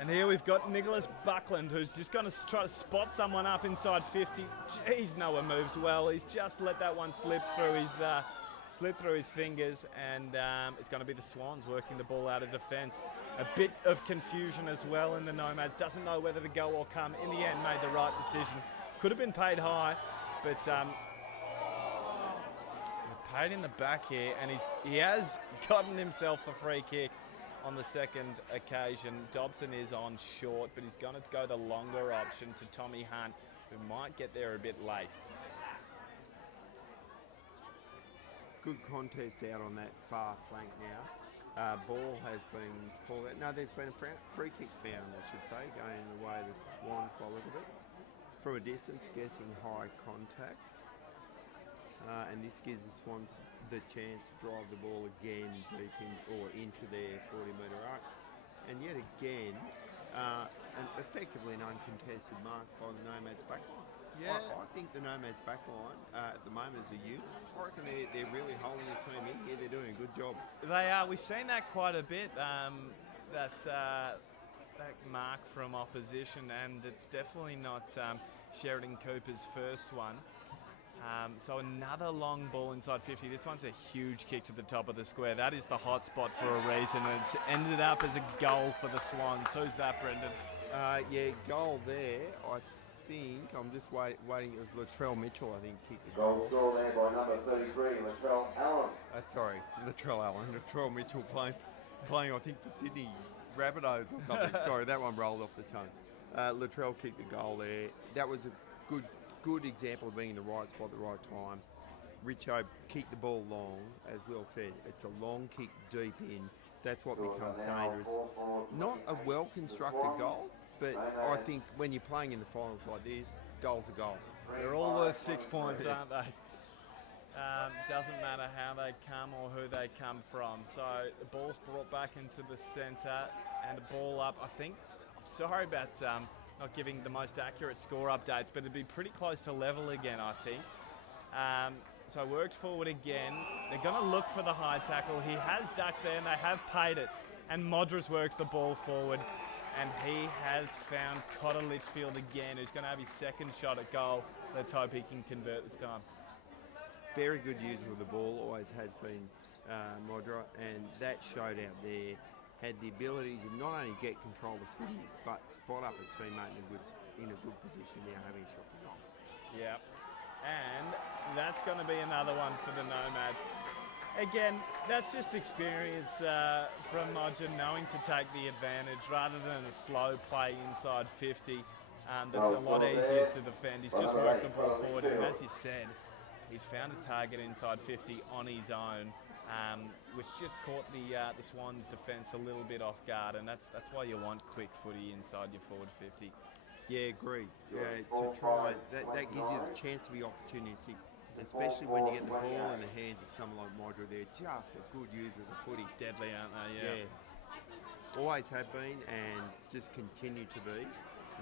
And here we've got Nicholas Buckland, who's just going to try to spot someone up inside 50. Geez, Noah moves well. He's just let that one slip through his fingers, and it's going to be the Swans working the ball out of defence. A bit of confusion as well in the Nomads. Doesn't know whether to go or come. In the end, made the right decision. Could have been paid high, but paid in the back here, and he has gotten himself the free kick. On the second occasion, Dobson is on short, but he's going to go the longer option to Tommy Hunt, who might get there a bit late. Good contest out on that far flank now. Ball has been called out. No, there's been a free kick found, I should say, going the way of the Swans by a little bit. From a distance, guessing high contact. And this gives the Swans the chance to drive the ball again deep into their 40-metre arc. And yet again, effectively an uncontested mark by the Nomads backline. Yeah. I think the Nomads backline at the moment is a unit. I reckon they're really holding the team in here. They're doing a good job. They are. We've seen that quite a bit, that mark from opposition, and it's definitely not Sheridan Cooper's first one. So another long ball inside 50. This one's a huge kick to the top of the square. That is the hot spot for a reason, and it's ended up as a goal for the Swans. Who's that, Brendan? Goal there. I think, I'm just waiting. It was Latrell Mitchell, I think, kicked the goal. Goal scored there by number 33, Latrell Allen. Latrell Allen. Latrell Mitchell playing, I think, for Sydney Rabbitohs or something. Sorry, that one rolled off the tongue. Latrell kicked the goal there. That was a good example of being in the right spot at the right time. Richo kicked the ball long, as Will said. It's a long kick deep in. That's what becomes dangerous. Not a well-constructed goal, but I think when you're playing in the finals like this, goal's a goal. They're all worth 6 points, aren't they? Doesn't matter how they come or who they come from. So the ball's brought back into the centre and the ball up. I think, sorry about not giving the most accurate score updates, but it'd be pretty close to level again, I think. So worked forward again. They're going to look for the high tackle. He has ducked there and they have paid it. And Modra's worked the ball forward. And he has found Cotter Litchfield again, who's going to have his second shot at goal. Let's hope he can convert this time. Very good user of the ball, always has been Modra. And that showed out there. Had the ability to not only get control of the footy, but spot up a teammate in a good position now, having a shot for goal. Yeah. And that's going to be another one for the Nomads. Again, that's just experience from Modra knowing to take the advantage rather than a slow play inside 50. That's a lot easier to defend. He's just worked the ball forward, and as you said, he's found a target inside 50 on his own, which just caught the Swans' defence a little bit off guard, and that's why you want quick footy inside your forward 50. Yeah, agreed. Yeah, to try that gives you the chance to be opportunistic, especially when you get the ball in the hands of someone like Modra. They're just a good user of the footy. Deadly, aren't they? Yeah. Always have been and just continue to be.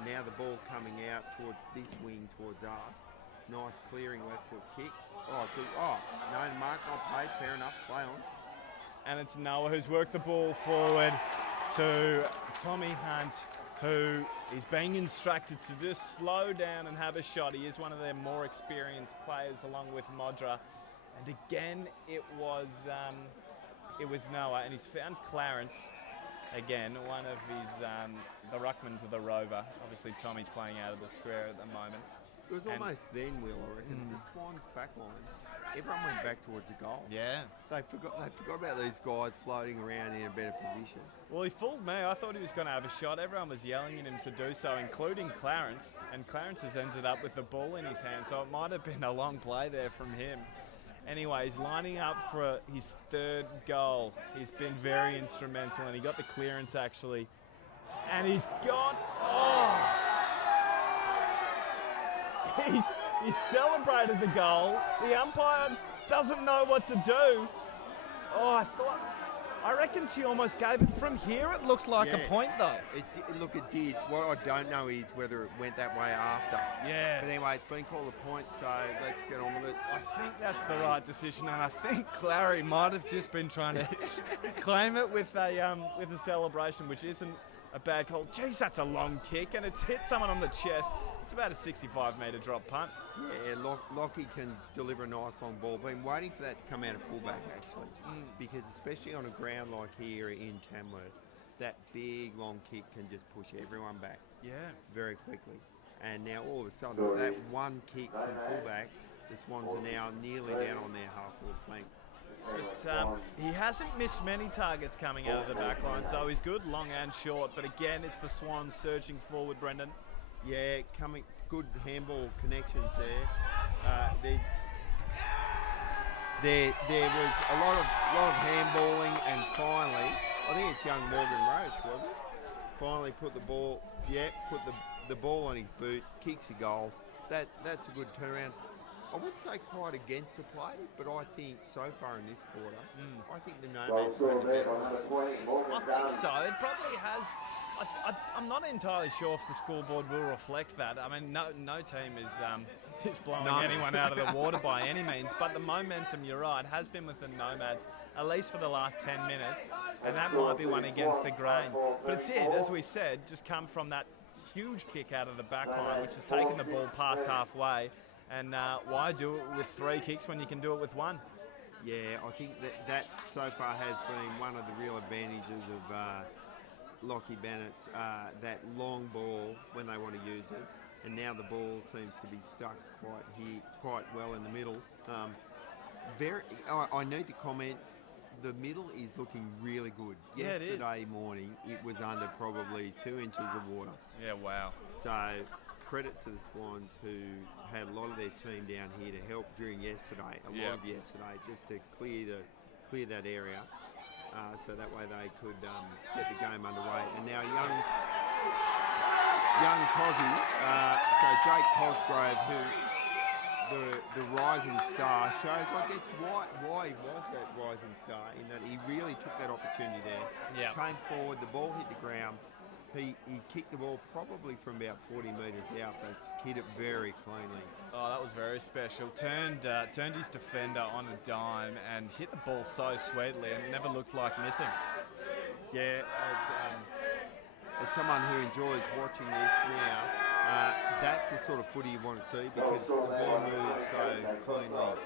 Now the ball coming out towards this wing towards us. Nice clearing left foot kick. Oh, good. Oh, no, the mark not paid. Fair enough. Play on. And it's Noah who's worked the ball forward to Tommy Hunt, who is being instructed to just slow down and have a shot. He is one of their more experienced players along with Modra. And again, it was Noah, and he's found Clarence. Again, one of his, the ruckman to the Rover. Obviously, Tommy's playing out of the square at the moment. It was almost then, Will, I reckon. The Swans backline, everyone went back towards the goal. Yeah. They forgot about these guys floating around in a better position. Well, he fooled me. I thought he was going to have a shot. Everyone was yelling at him to do so, including Clarence. And Clarence has ended up with the ball in his hand, so it might have been a long play there from him. Anyway, he's lining up for his third goal. He's been very instrumental, and he got the clearance actually. And he's got, he's celebrated the goal. The umpire doesn't know what to do. I reckon she almost gave it. From here, it looked like a point, though. It did. What I don't know is whether it went that way after. Yeah. But anyway, it's been called a point, so let's get on with it. I think that's the right decision, and I think Clary might have just been trying to claim it with a celebration, which isn't a bad call. Jeez, that's a long kick, and it's hit someone on the chest. It's about a 65-metre drop punt. Yeah, Lockie can deliver a nice long ball. Been waiting for that to come out of fullback, actually, because especially on a ground like here in Tamworth, that big long kick can just push everyone back very quickly. And now all of a sudden, that one kick from fullback, the Swans are now nearly down on their half-forward flank. But he hasn't missed many targets coming out of the back line, so he's good long and short. But again, it's the Swans surging forward, Brendan. Yeah, good handball connections there. There was a lot of handballing, and finally, I think it's young Morgan Roche, wasn't it? Finally put the ball on his boot, kicks a goal. That's a good turnaround. I wouldn't say quite against the play, but I think so far in this quarter, I think the Nomads were the better. I think so. It probably has. I'm not entirely sure if the scoreboard will reflect that. I mean, no team is blowing anyone out of the water by any means, but the momentum, you're right, has been with the Nomads, at least for the last 10 minutes, and that might be one against the grain. But it did, as we said, just come from that huge kick out of the back line, which has taken the ball past halfway. And why do it with 3 kicks when you can do it with 1? Yeah, I think that so far has been one of the real advantages of Lockie Bennett's, that long ball when they want to use it. And now the ball seems to be stuck quite well in the middle. I need to comment, the middle is looking really good. Yeah, Yesterday morning, it was under probably 2 inches of water. Yeah, wow. So credit to the Swans, who had a lot of their team down here to help during yesterday, just to clear that area, so that way they could get the game underway. And now young Cosy, so Jake Cosgrove, who the rising star, shows, I guess, why he was that rising star, in that he really took that opportunity there. Yeah. Came forward, the ball hit the ground. He kicked the ball probably from about 40 metres out, but hit it very cleanly. Oh, that was very special. Turned his defender on a dime and hit the ball so sweetly, and never looked like missing. Yeah, as someone who enjoys watching this now, that's the sort of footy you want to see, because the ball moves so cleanly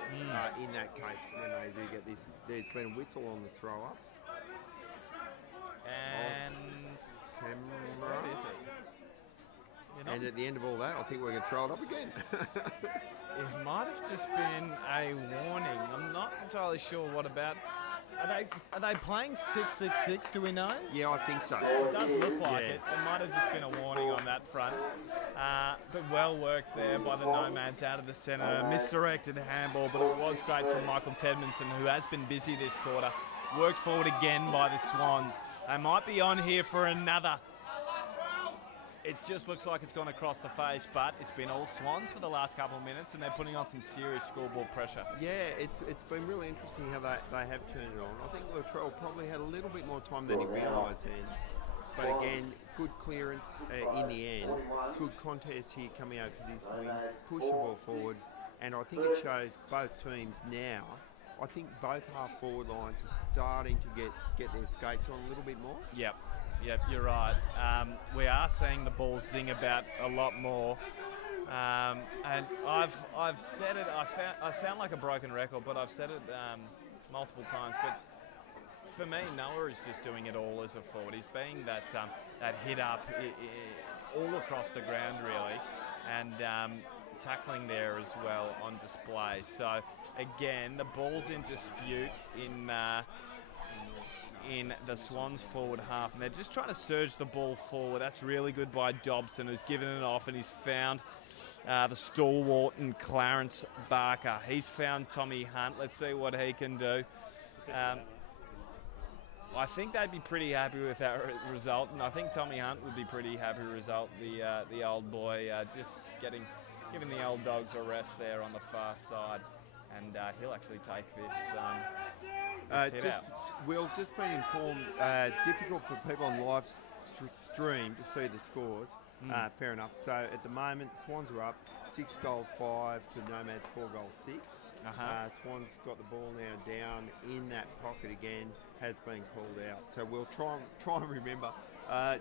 in that case when they do get this. There's been a whistle on the throw up. And what is it? And at the end of all that, I think we're going to throw it up again. It might have just been a warning. I'm not entirely sure what about. Are they playing 6-6-6, do we know? Yeah, I think so. It does look like it. It might have just been a warning on that front. But well worked there by the Nomads out of the centre. Misdirected handball, but it was great from Michael Tedmanson, who has been busy this quarter. Worked forward again by the Swans. They might be on here for another. It just looks like it's gone across the face, but it's been all Swans for the last couple of minutes, and they're putting on some serious scoreboard pressure. Yeah, it's been really interesting how they have turned it on. I think Latrell probably had a little bit more time than he realised then. But again, good clearance in the end. Good contest here coming out for this wing. Push the ball forward, and I think it shows both teams now. I think both half-forward lines are starting to get their skates on a little bit more. Yep, you're right. We are seeing the ball zing about a lot more. And I've said it, I sound like a broken record, but I've said it multiple times. But for me, Noah is just doing it all as a forward. He's being that hit up all across the ground, really. And tackling there as well on display. So again, the ball's in dispute in the Swans forward half, and they're just trying to surge the ball forward. That's really good by Dobson, who's given it off, and he's found the stalwart and Clarence Barker. He's found Tommy Hunt. Let's see what he can do. I think they'd be pretty happy with that result, and I think Tommy Hunt would be pretty happy with the result. The old boy just giving the old dogs a rest there on the far side, and he'll actually take this hit out. Will, just been informed, difficult for people on live stream to see the scores. Fair enough. So at the moment, Swans are up 6 goals 5 to Nomads 4 goals 6. Swans got the ball now down in that pocket again, has been called out. So we'll try and remember.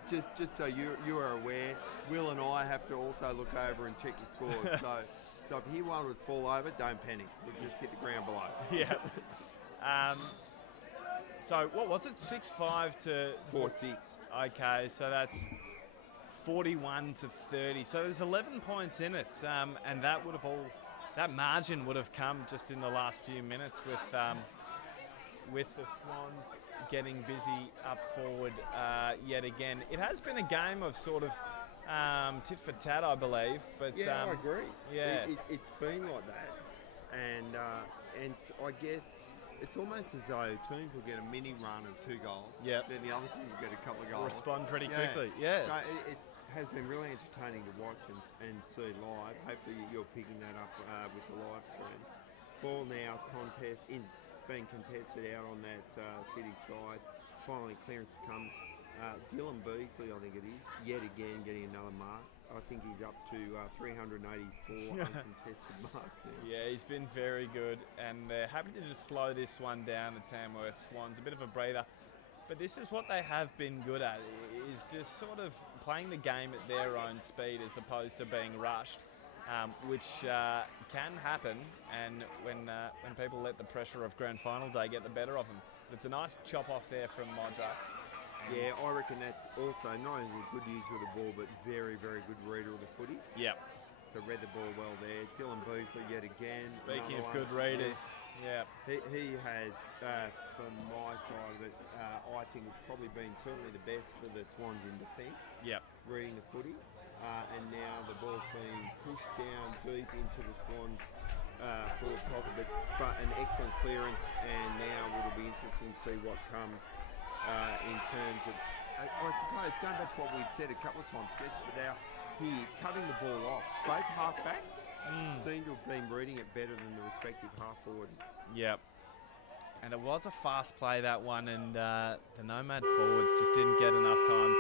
Just so you are aware, Will and I have to also look over and check the scores. So if he one was fall over, don't panic. We'll just hit the ground below. Yeah. So what was it? 6-5 to 4-6. Okay, so that's 41 to 30. So there's 11 points in it, and that margin would have come just in the last few minutes with the Swans getting busy up forward yet again. It has been a game of sort of tit for tat, I believe. But yeah, I agree. Yeah, it's been like that, and I guess it's almost as though teams will get a mini run of 2 goals. Yep. Then the other team will get a couple of goals. Respond pretty quickly. Yeah. So it has been really entertaining to watch and see live. Hopefully you're picking that up with the live stream. Ball now being contested out on that City side. Finally clearance to come. Dylan Beasley, I think it is, yet again getting another mark. I think he's up to 384 uncontested marks now. Yeah, he's been very good, and they're happy to just slow this one down, the Tamworth Swans. A bit of a breather. But this is what they have been good at, is just sort of playing the game at their own speed as opposed to being rushed, which can happen, and when people let the pressure of grand final day get the better of them. But it's a nice chop off there from Modra. Yeah, I reckon that's also not only a good user of the ball, but very, very good reader of the footy. Yep. So read the ball well there. Dylan Beasley yet again. Speaking of good readers, yeah. He has, from my side of it, I think it's probably been certainly the best for the Swans in defence. Yep. Reading the footy. And now the ball's being pushed down deep into the Swans forward pocket, but an excellent clearance, and now it'll be interesting to see what comes in terms of, I suppose, going back to what we've said a couple of times, Jess, but now here, cutting the ball off. Both halfbacks seem to have been reading it better than the respective half forward. Yep. And it was a fast play, that one, and the Nomad forwards just didn't get enough time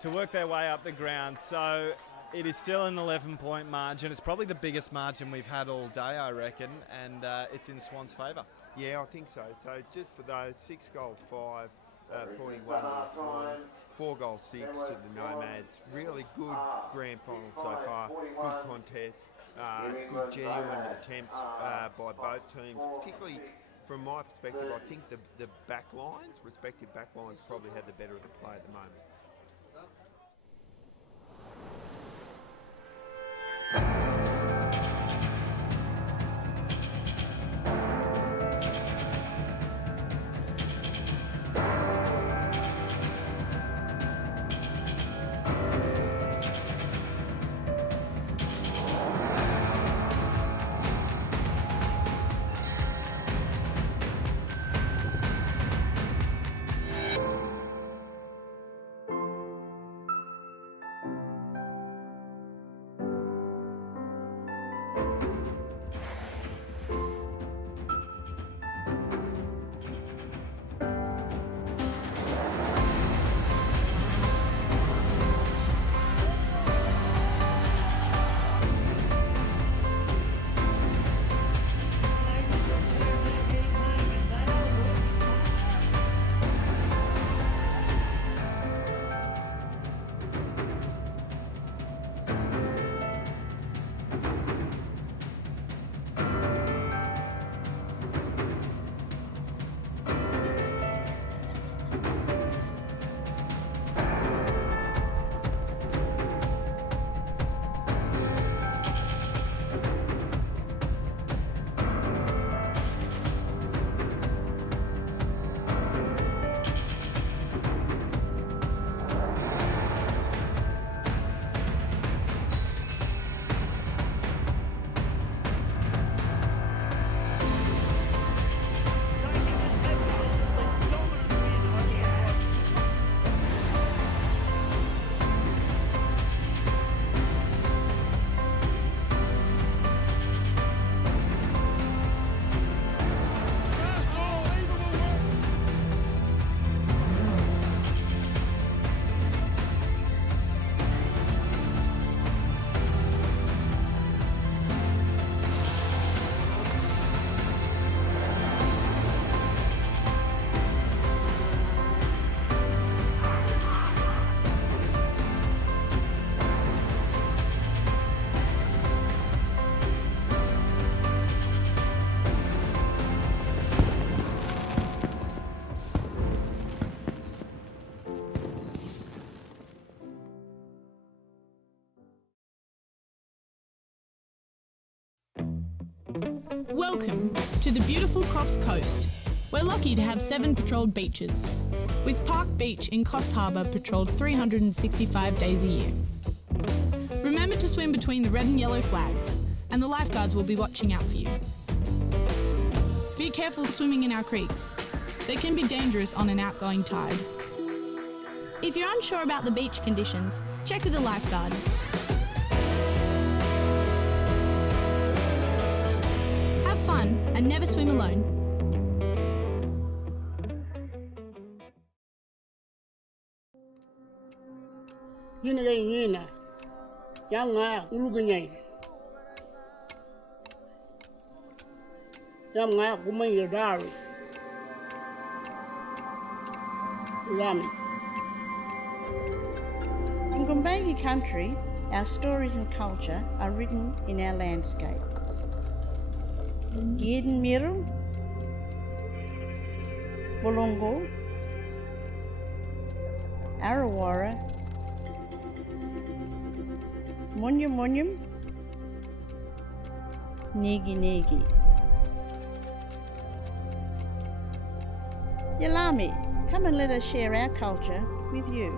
to work their way up the ground. So it is still an 11-point margin. It's probably the biggest margin we've had all day, I reckon, and it's in Swans' favour. Yeah, I think so. So just for those, 6 goals 5, 41 to the Swans, 4 goals 6 to the Nomads. Really good grand final so far. Good contest. Good genuine attempts by both teams. Particularly from my perspective, I think the backlines, respective backlines, probably had the better of the play at the moment. Welcome to the beautiful Coffs Coast. We're lucky to have 7 patrolled beaches, with Park Beach in Coffs Harbour patrolled 365 days a year. Remember to swim between the red and yellow flags, and the lifeguards will be watching out for you. Be careful swimming in our creeks. They can be dangerous on an outgoing tide. If you're unsure about the beach conditions, check with a lifeguard. Have fun and never swim alone. Yina, Yanga, Uruguay. Yanga, woman, your diary. Rami. In Gumbaynggirr country, our stories and culture are written in our landscape. Gierden Miru, Wollongo, Arawara, Munyum Munyum, Negi Negi. Yalami, come and let us share our culture with you.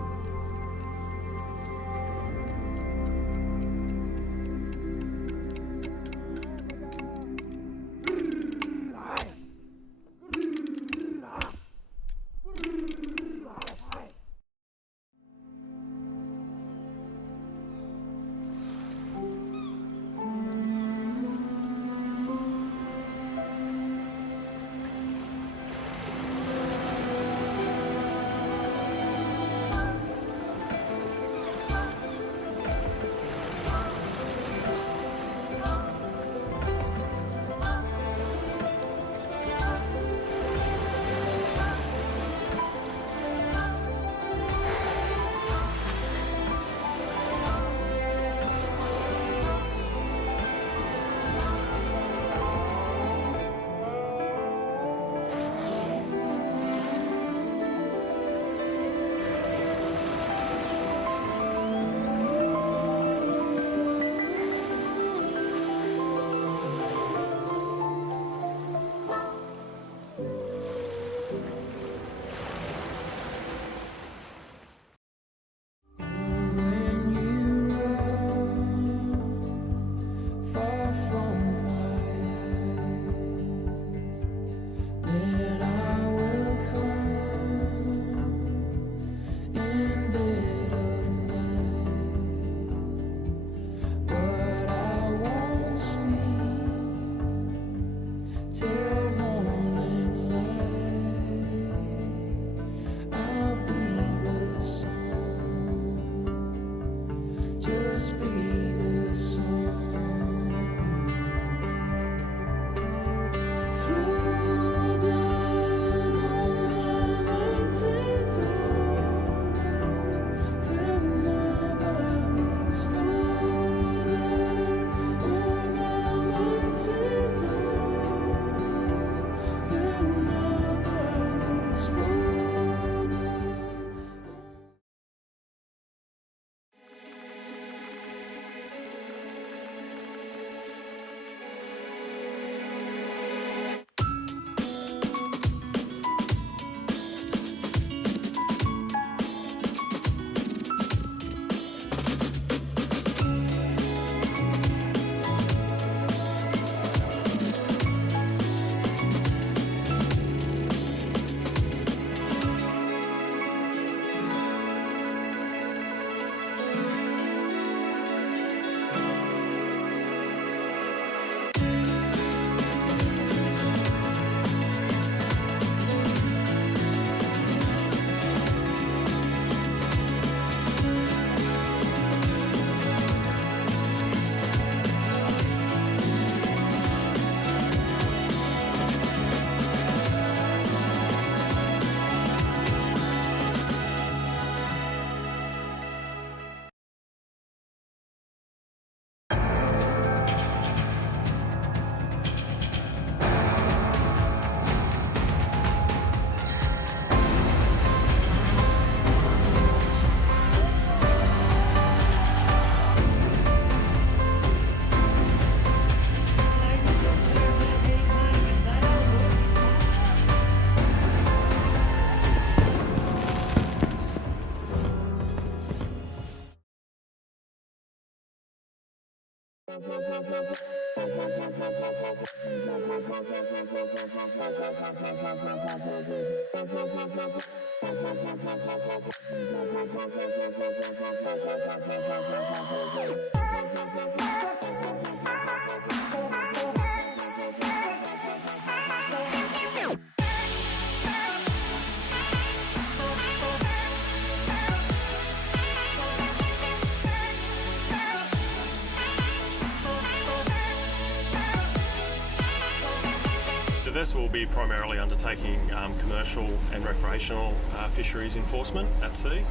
The vessel will be primarily undertaking commercial and recreational fisheries enforcement at sea.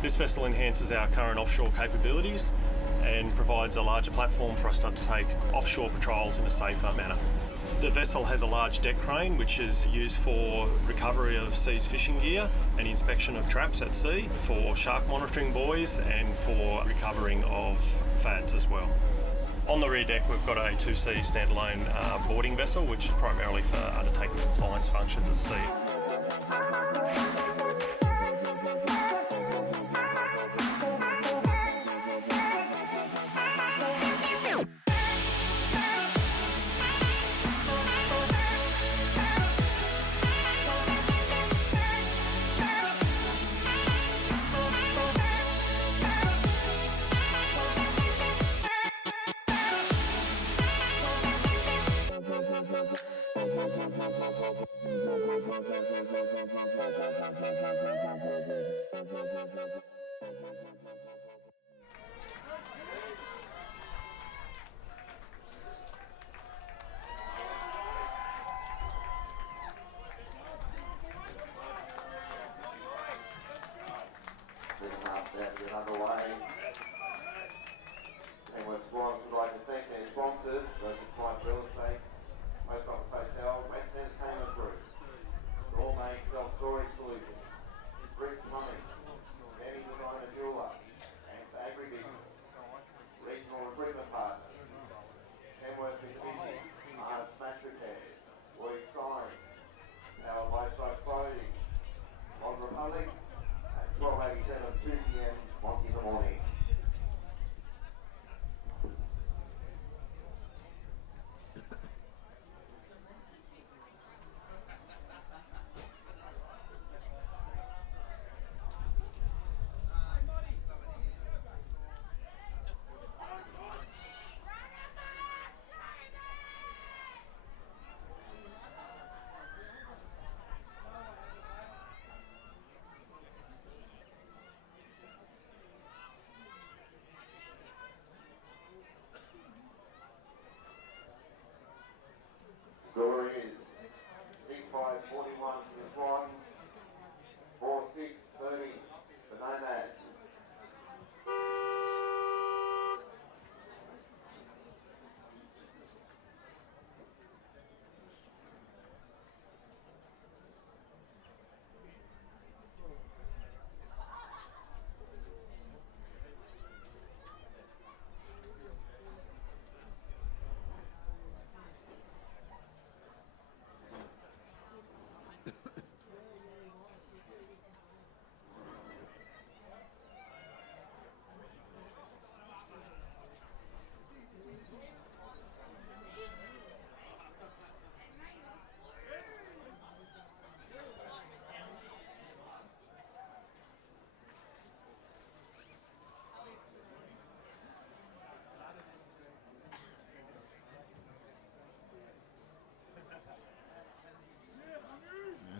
This vessel enhances our current offshore capabilities and provides a larger platform for us to undertake offshore patrols in a safer manner. The vessel has a large deck crane which is used for recovery of seized fishing gear and inspection of traps at sea, for shark monitoring buoys and for recovering of fads as well. On the rear deck we've got a 2C standalone boarding vessel which is primarily for undertaking compliance functions at sea. Second half about to get underway. Tamworth Swans would like to thank their sponsors, Local Client Real Estate, Post Office Hotel, West Entertainment Group, All-Main Self-Storage Solutions, Brick Plumbing, Benny Designer Jeweller, and Agribusiness, Regional Recruitment Partners, Tamworth Mitsubishi, Mars Smash Repairs, Lloyd Signs, Our Lifestyle Clothing, Mod Republic, 1287, 2 p.m, once in the morning. Score is 6-5-41 for the Swans, 4-6-30 for Nomads.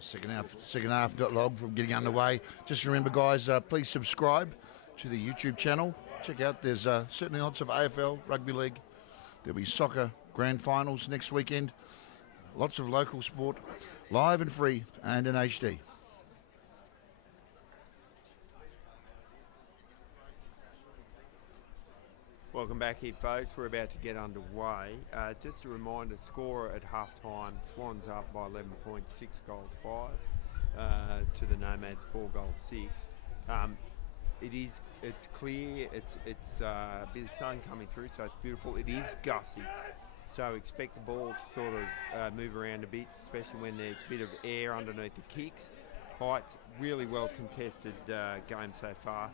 Second half got logged from getting underway. Just remember, guys, please subscribe to the YouTube channel. Check out, there's certainly lots of AFL, rugby league. There'll be soccer grand finals next weekend. Lots of local sport, live and free and in HD. Welcome back here, folks. We're about to get underway. Just a reminder, score at half-time, Swans up by 11 points, 6 goals 5 to the Nomads 4 goals 6. It's clear, it's a bit of sun coming through, so it's beautiful. It is gusty, so expect the ball to sort of move around a bit, especially when there's a bit of air underneath the kicks. Height, really well contested game so far.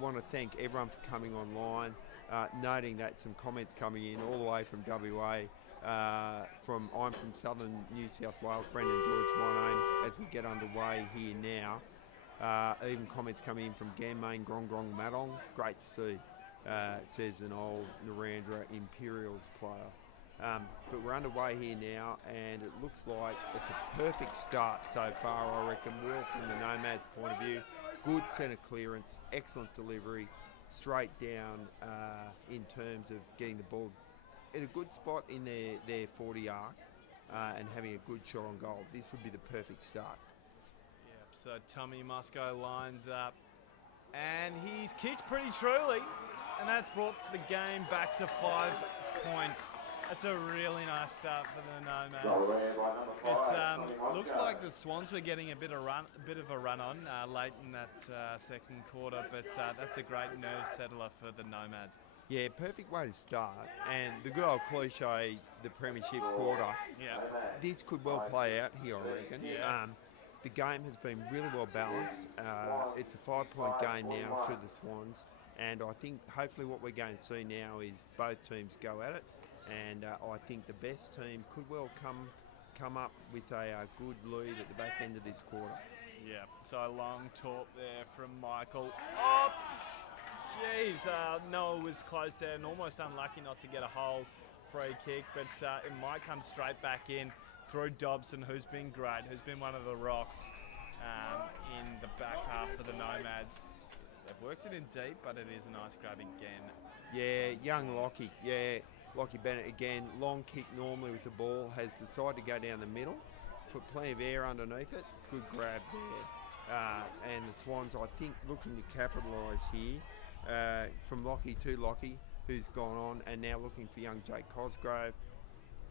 Want to thank everyone for coming online, noting that some comments coming in all the way from WA. I'm from southern New South Wales, Brendan George, my name, as we get underway here now. Even comments coming in from Ganmain, Grong Grong Madong, great to see, says an old Narandra Imperials player. But we're underway here now, and it looks like it's a perfect start so far, I reckon, Will, from the Nomads' point of view. Good centre clearance, excellent delivery, straight down in terms of getting the ball in a good spot in their 40 arc and having a good shot on goal. This would be the perfect start. Yep, so Tommy Musco lines up, and he's kicked pretty truly, and that's brought the game back to 5 points. That's a really nice start for the Nomads. It looks like the Swans were getting a bit of a run on late in that second quarter, but that's a great nerve settler for the Nomads. Yeah, perfect way to start. And the good old cliche, the premiership quarter. Yeah. This could well play out here, I reckon. Yeah. The game has been really well balanced. It's a 5-point game now through the Swans, and I think hopefully what we're going to see now is both teams go at it. And I think the best team could well come up with a good lead at the back end of this quarter. Yeah, so long talk there from Michael. Oh, jeez, Noah was close there and almost unlucky not to get a hold free kick, but it might come straight back in through Dobson, who's been great, who's been one of the rocks in the back half of the Nomads. They've worked it in deep, but it is a nice grab again. Yeah, young Lockie, Lockie Bennett again, long kick normally with the ball, has decided to go down the middle, put plenty of air underneath it, good grab there. And the Swans, I think, looking to capitalise here from Lockie to Lockie, who's gone on, and now looking for young Jake Cosgrove,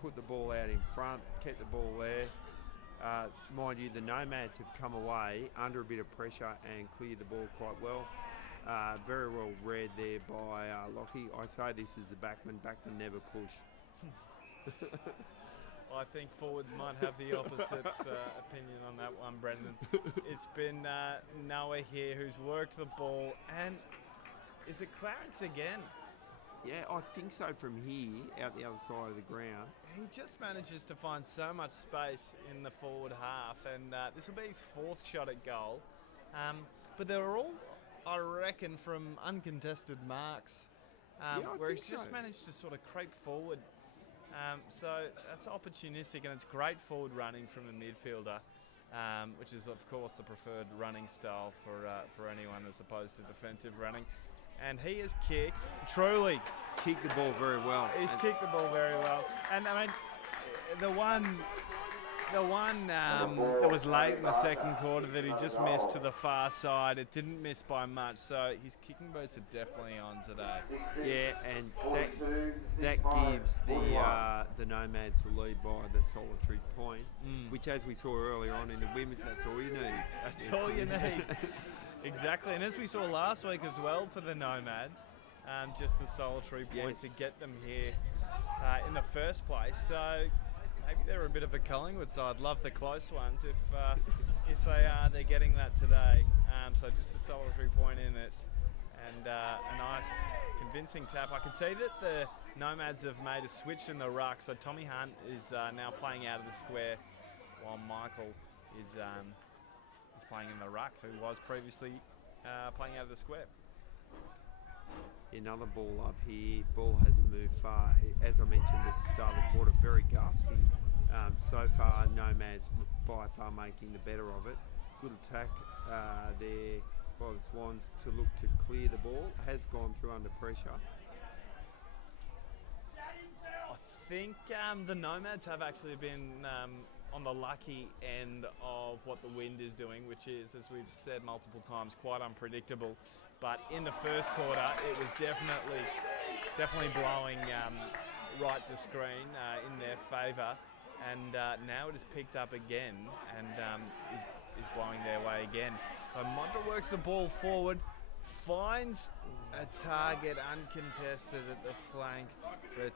put the ball out in front, kept the ball there. Mind you, the Nomads have come away under a bit of pressure and cleared the ball quite well. Very well read there by Lockie. I say this is a backman never push. I think forwards might have the opposite opinion on that one, Brendan. It's been Noah here who's worked the ball, and is it Clarence again? Yeah, I think so from here, out the other side of the ground. He just manages to find so much space in the forward half, and this will be his 4th shot at goal. But they're all, I reckon, from uncontested marks, where he's just managed to sort of creep forward. So that's opportunistic, and it's great forward running from the midfielder, which is, of course, the preferred running style for anyone as opposed to defensive running. And he has kicked, truly. Kicked the ball very well. He's kicked the ball very well. And, I mean, the one that was late in the second quarter that he just missed to the far side, it didn't miss by much, so his kicking boots are definitely on today. Yeah, and that gives the Nomads the lead by the solitary point, which, as we saw earlier on in the women's, that's all you need. That's all you need. Exactly, and as we saw last week as well for the Nomads, just the solitary point to get them here in the first place. So maybe they're a bit of a Collingwood side. Love the close ones if they are. They're getting that today. So just a solitary point in it, and a nice convincing tap. I can see that the Nomads have made a switch in the ruck. So Tommy Hunt is now playing out of the square, while Michael is playing in the ruck, who was previously playing out of the square. Another ball up here. Ball hasn't moved far. As I mentioned at the start of the quarter, very gusty. So far, Nomads by far making the better of it. Good attack there by the Swans to look to clear the ball. Has gone through under pressure. I think the Nomads have actually been on the lucky end of what the wind is doing, which is, as we've said multiple times, quite unpredictable. But in the first quarter, it was definitely blowing right to screen in their favour, and now it has picked up again and is blowing their way again. So Mondra works the ball forward, finds a target uncontested at the flank, but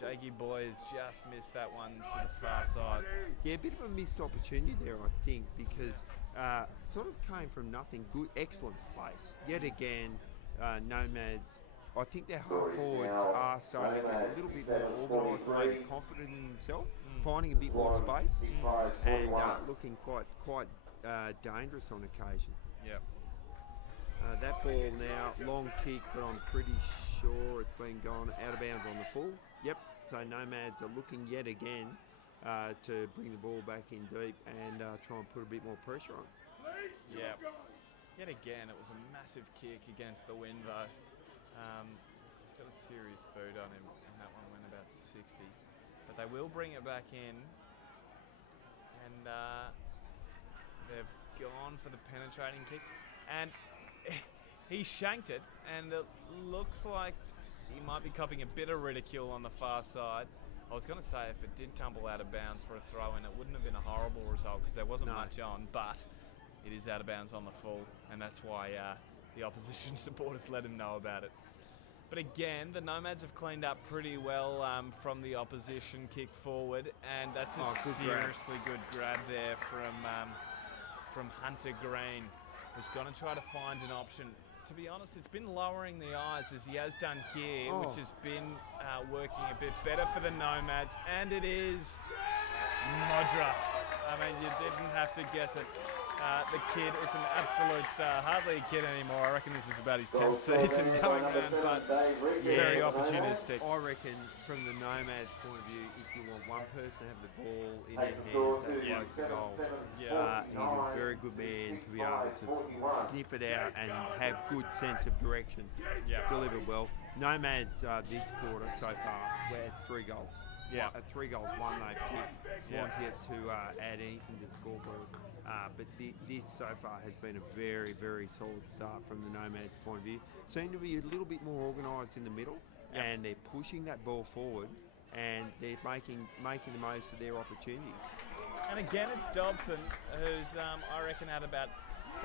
Jakey Boy has just missed that one to the far side. Yeah, a bit of a missed opportunity there, I think, because sort of came from nothing. Good, excellent space. Yet again, Nomads, I think their half forwards are starting to get a little bit more organised and maybe confident in themselves, finding a bit more space and looking quite dangerous on occasion. Yep. That ball now, long kick, but I'm pretty sure it's been gone out of bounds on the full. Yep, so Nomads are looking yet again to bring the ball back in deep and try and put a bit more pressure on. Yeah. Yet again, it was a massive kick against the wind, though. He's got a serious boot on him, and that one went about 60. But they will bring it back in, and they've gone for the penetrating kick. And he shanked it, and it looks like he might be copping a bit of ridicule on the far side. I was going to say if it did tumble out of bounds for a throw-in, it wouldn't have been a horrible result because there wasn't much on, but it is out of bounds on the full, and that's why the opposition supporters let him know about it. But again, the Nomads have cleaned up pretty well from the opposition kick forward, and that's a seriously good grab there from Hunter Green, who's going to try to find an option. To be honest, it's been lowering the eyes as he has done here, which has been working a bit better for the Nomads, and it is Modra. I mean, you didn't have to guess it. The kid is an absolute star. Hardly a kid anymore. I reckon this is about his 10th season going around, but very opportunistic. I reckon from the Nomads' point of view, if you want one person to have the ball in their hands that close to goal, he's a very good man to be able to sniff it out and have good sense of direction, deliver well. Nomads this quarter so far, where it's 3 goals. Yeah. 3 goals, 1 they've kicked. Swans yet to add anything to the scoreboard. But this so far has been a very, very solid start from the Nomads' point of view. Seem to be a little bit more organised in the middle, and they're pushing that ball forward, and they're making the most of their opportunities. And again, it's Dobson, who's I reckon had about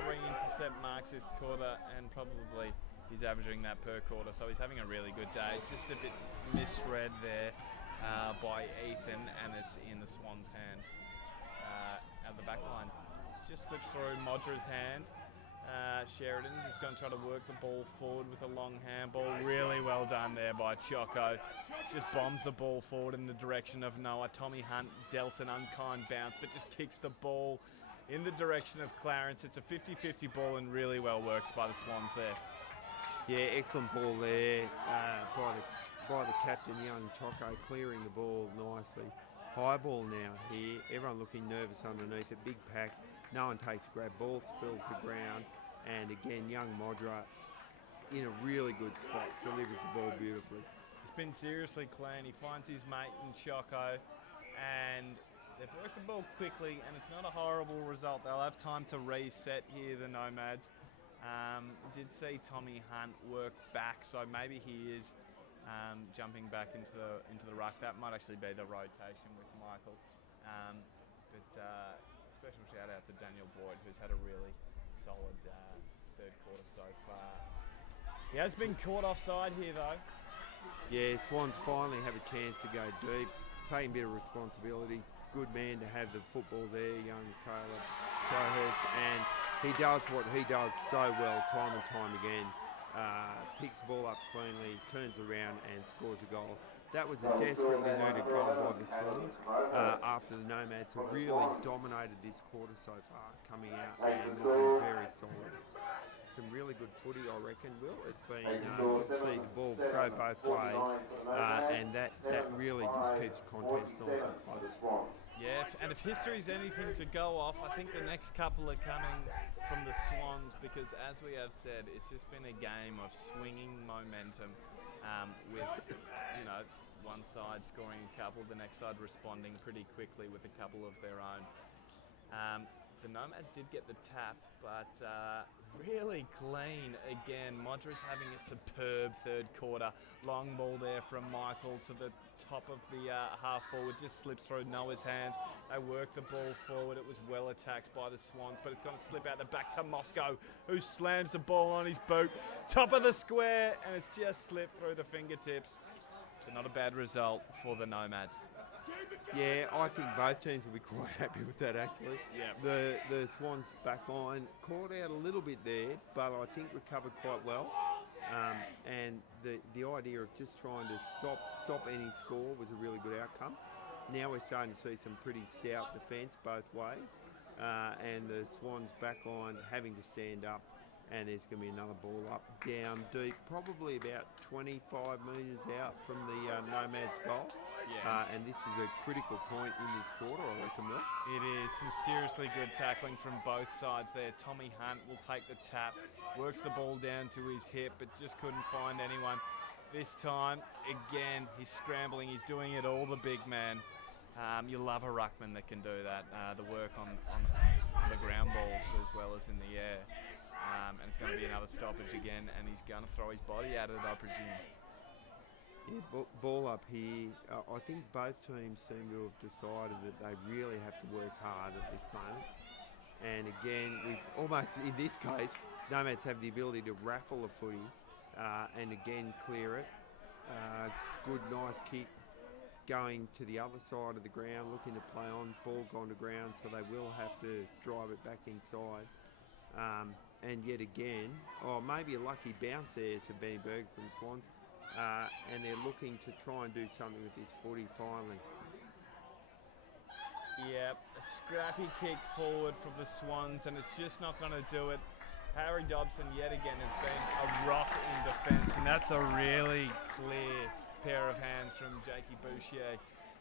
3 intercept marks this quarter, and probably he's averaging that per quarter. So he's having a really good day. Just a bit misread there by Ethan, and it's in the Swans' hand at the back line. Just slips through Modra's hands. Sheridan is going to try to work the ball forward with a long handball. Really well done there by Choco. Just bombs the ball forward in the direction of Noah. Tommy Hunt dealt an unkind bounce, but just kicks the ball in the direction of Clarence. It's a 50-50 ball and really well worked by the Swans there. Yeah, excellent ball there by the captain, young Choco, clearing the ball nicely. High ball now here. Everyone looking nervous underneath it. Big pack. No one takes a grab. Ball spills the ground. And again, young Modra in a really good spot. Delivers the ball beautifully. It's been seriously clean. He finds his mate in Choco. And they've worked the ball quickly. And it's not a horrible result. They'll have time to reset here, the Nomads. Did see Tommy Hunt work back. So maybe he is jumping back into the ruck. That might actually be the rotation with Michael. Special shout out to Daniel Boyd, who's had a really solid third quarter so far. He has been caught offside here though. Yeah, Swans finally have a chance to go deep, taking a bit of responsibility. Good man to have the football there, young Caleb Crowhurst, and he does what he does so well time and time again. Picks the ball up cleanly, turns around and scores a goal. That was a desperately needed goal by the Swans after the Nomads have really dominated this quarter so far, coming out and looking very solid. Some really good footy, I reckon, Will. It's been good to see the ball go both ways, and that really just keeps the contest nice and close. Yeah, and if history's anything to go off, I think the next couple are coming from the Swans because, as we have said, it's just been a game of swinging momentum with, one side scoring a couple, the next side responding pretty quickly with a couple of their own. The Nomads did get the tap, but really clean again. Modra's having a superb third quarter. Long ball there from Michael to the top of the half forward, just slips through Noah's hands. They work the ball forward. It was well attacked by the Swans, but it's going to slip out the back to Moscow, who slams the ball on his boot. Top of the square, and it's just slipped through the fingertips. So not a bad result for the Nomads. Yeah, I think both teams will be quite happy with that actually. Yep. The Swans back line caught out a little bit there, but I think recovered quite well. And the idea of just trying to stop any score was a really good outcome. Now we're starting to see some pretty stout defence both ways, and the Swans back line having to stand up, and there's going to be another ball up down deep, probably about 25 metres out from the Nomads goal. Yes. And this is a critical point in this quarter, I reckon, Will. It is some seriously good tackling from both sides there. Tommy Hunt will take the tap, works the ball down to his hip, but just couldn't find anyone. This time, again, he's scrambling, he's doing it all, the big man. You love a ruckman that can do that, the work on the ground balls as well as in the air. And it's going to be another stoppage again, and he's going to throw his body at it, I presume. Yeah, ball up here. I think both teams seem to have decided that they really have to work hard at this moment. And again, we've almost, in this case, Nomads have the ability to raffle a footy and again clear it. Good, nice kick going to the other side of the ground, looking to play on. Ball gone to ground, so they will have to drive it back inside. And yet again, maybe a lucky bounce there to Benny Berg from Swans. And they're looking to try and do something with this footy finally. Yep, a scrappy kick forward from the Swans, and it's just not going to do it. Harry Dobson yet again has been a rock in defence, and that's a really clear pair of hands from Jakey Bouchier.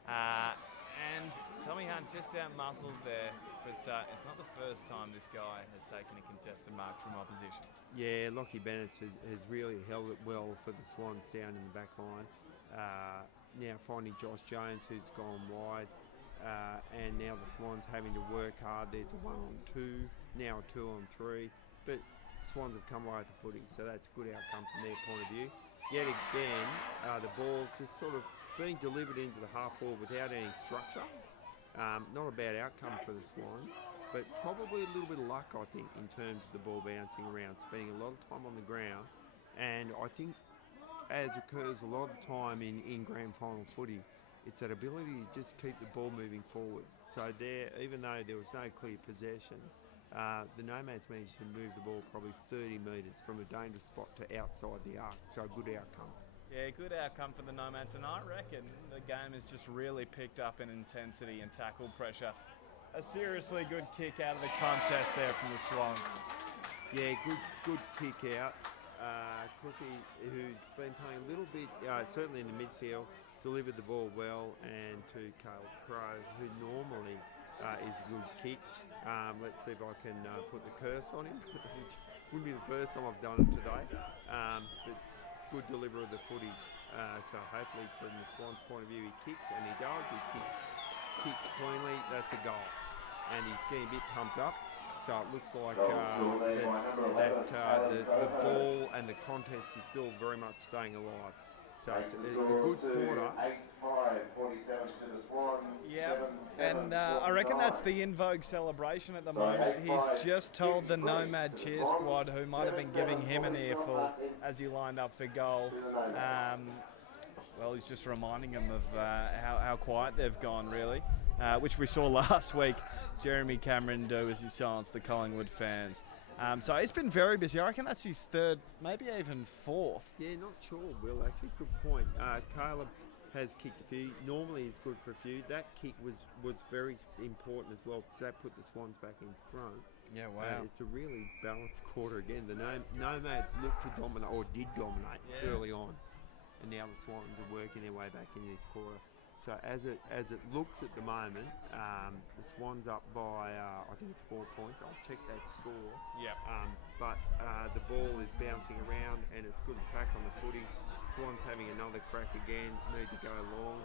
And Tommy Hunt just out-muscled there, but it's not the first time this guy has taken a contested mark from opposition. Yeah, Lockie Bennett has really held it well for the Swans down in the back line. Now finding Josh Jones, who's gone wide, and now the Swans having to work hard. There's a 1-on-2, now a 2-on-3, but Swans have come away with the footy, so that's a good outcome from their point of view. Yet again, the ball just sort of being delivered into the half forward without any structure. Not a bad outcome for the Swans, but probably a little bit of luck, I think, in terms of the ball bouncing around, spending a lot of time on the ground. And I think, as occurs a lot of the time in grand final footy, it's that ability to just keep the ball moving forward. So there, even though there was no clear possession, the Nomads managed to move the ball probably 30 metres from a dangerous spot to outside the arc. So a good outcome. Yeah, good outcome for the Nomads, and I reckon the game has just really picked up in intensity and tackle pressure. A seriously good kick out of the contest there from the Swans. Yeah, good kick out. Crookie, who's been playing a little bit, certainly in the midfield, delivered the ball well, and to Caleb Crowe, who normally is a good kick. Let's see if I can put the curse on him, which wouldn't be the first time I've done it today. But good deliverer of the footy. So hopefully from the Swans' point of view, he kicks, and he does. He kicks cleanly. That's a goal. And he's getting a bit pumped up. So it looks like the ball and the contest is still very much staying alive. So it's a good quarter. Yeah, and I reckon that's the in vogue celebration at the moment. He's just told the Nomad cheer squad, who might have been giving him an earful as he lined up for goal. Well, he's just reminding them of how quiet they've gone, really, which we saw last week Jeremy Cameron do as he silenced the Collingwood fans. So he's been very busy. I reckon that's his third, maybe even fourth. Yeah, not sure, Will, actually. Good point. Caleb has kicked a few. Normally he's good for a few. That kick was very important as well, because that put the Swans back in front. Yeah, wow. It's a really balanced quarter again. The Nomads looked to dominate, or did dominate, early on. And now the Swans are working their way back into this quarter. So as it looks at the moment, the Swans up by I think it's 4 points. I'll check that score. Yeah. But the ball is bouncing around, and it's good attack on the footy. Swans having another crack again. Need to go long,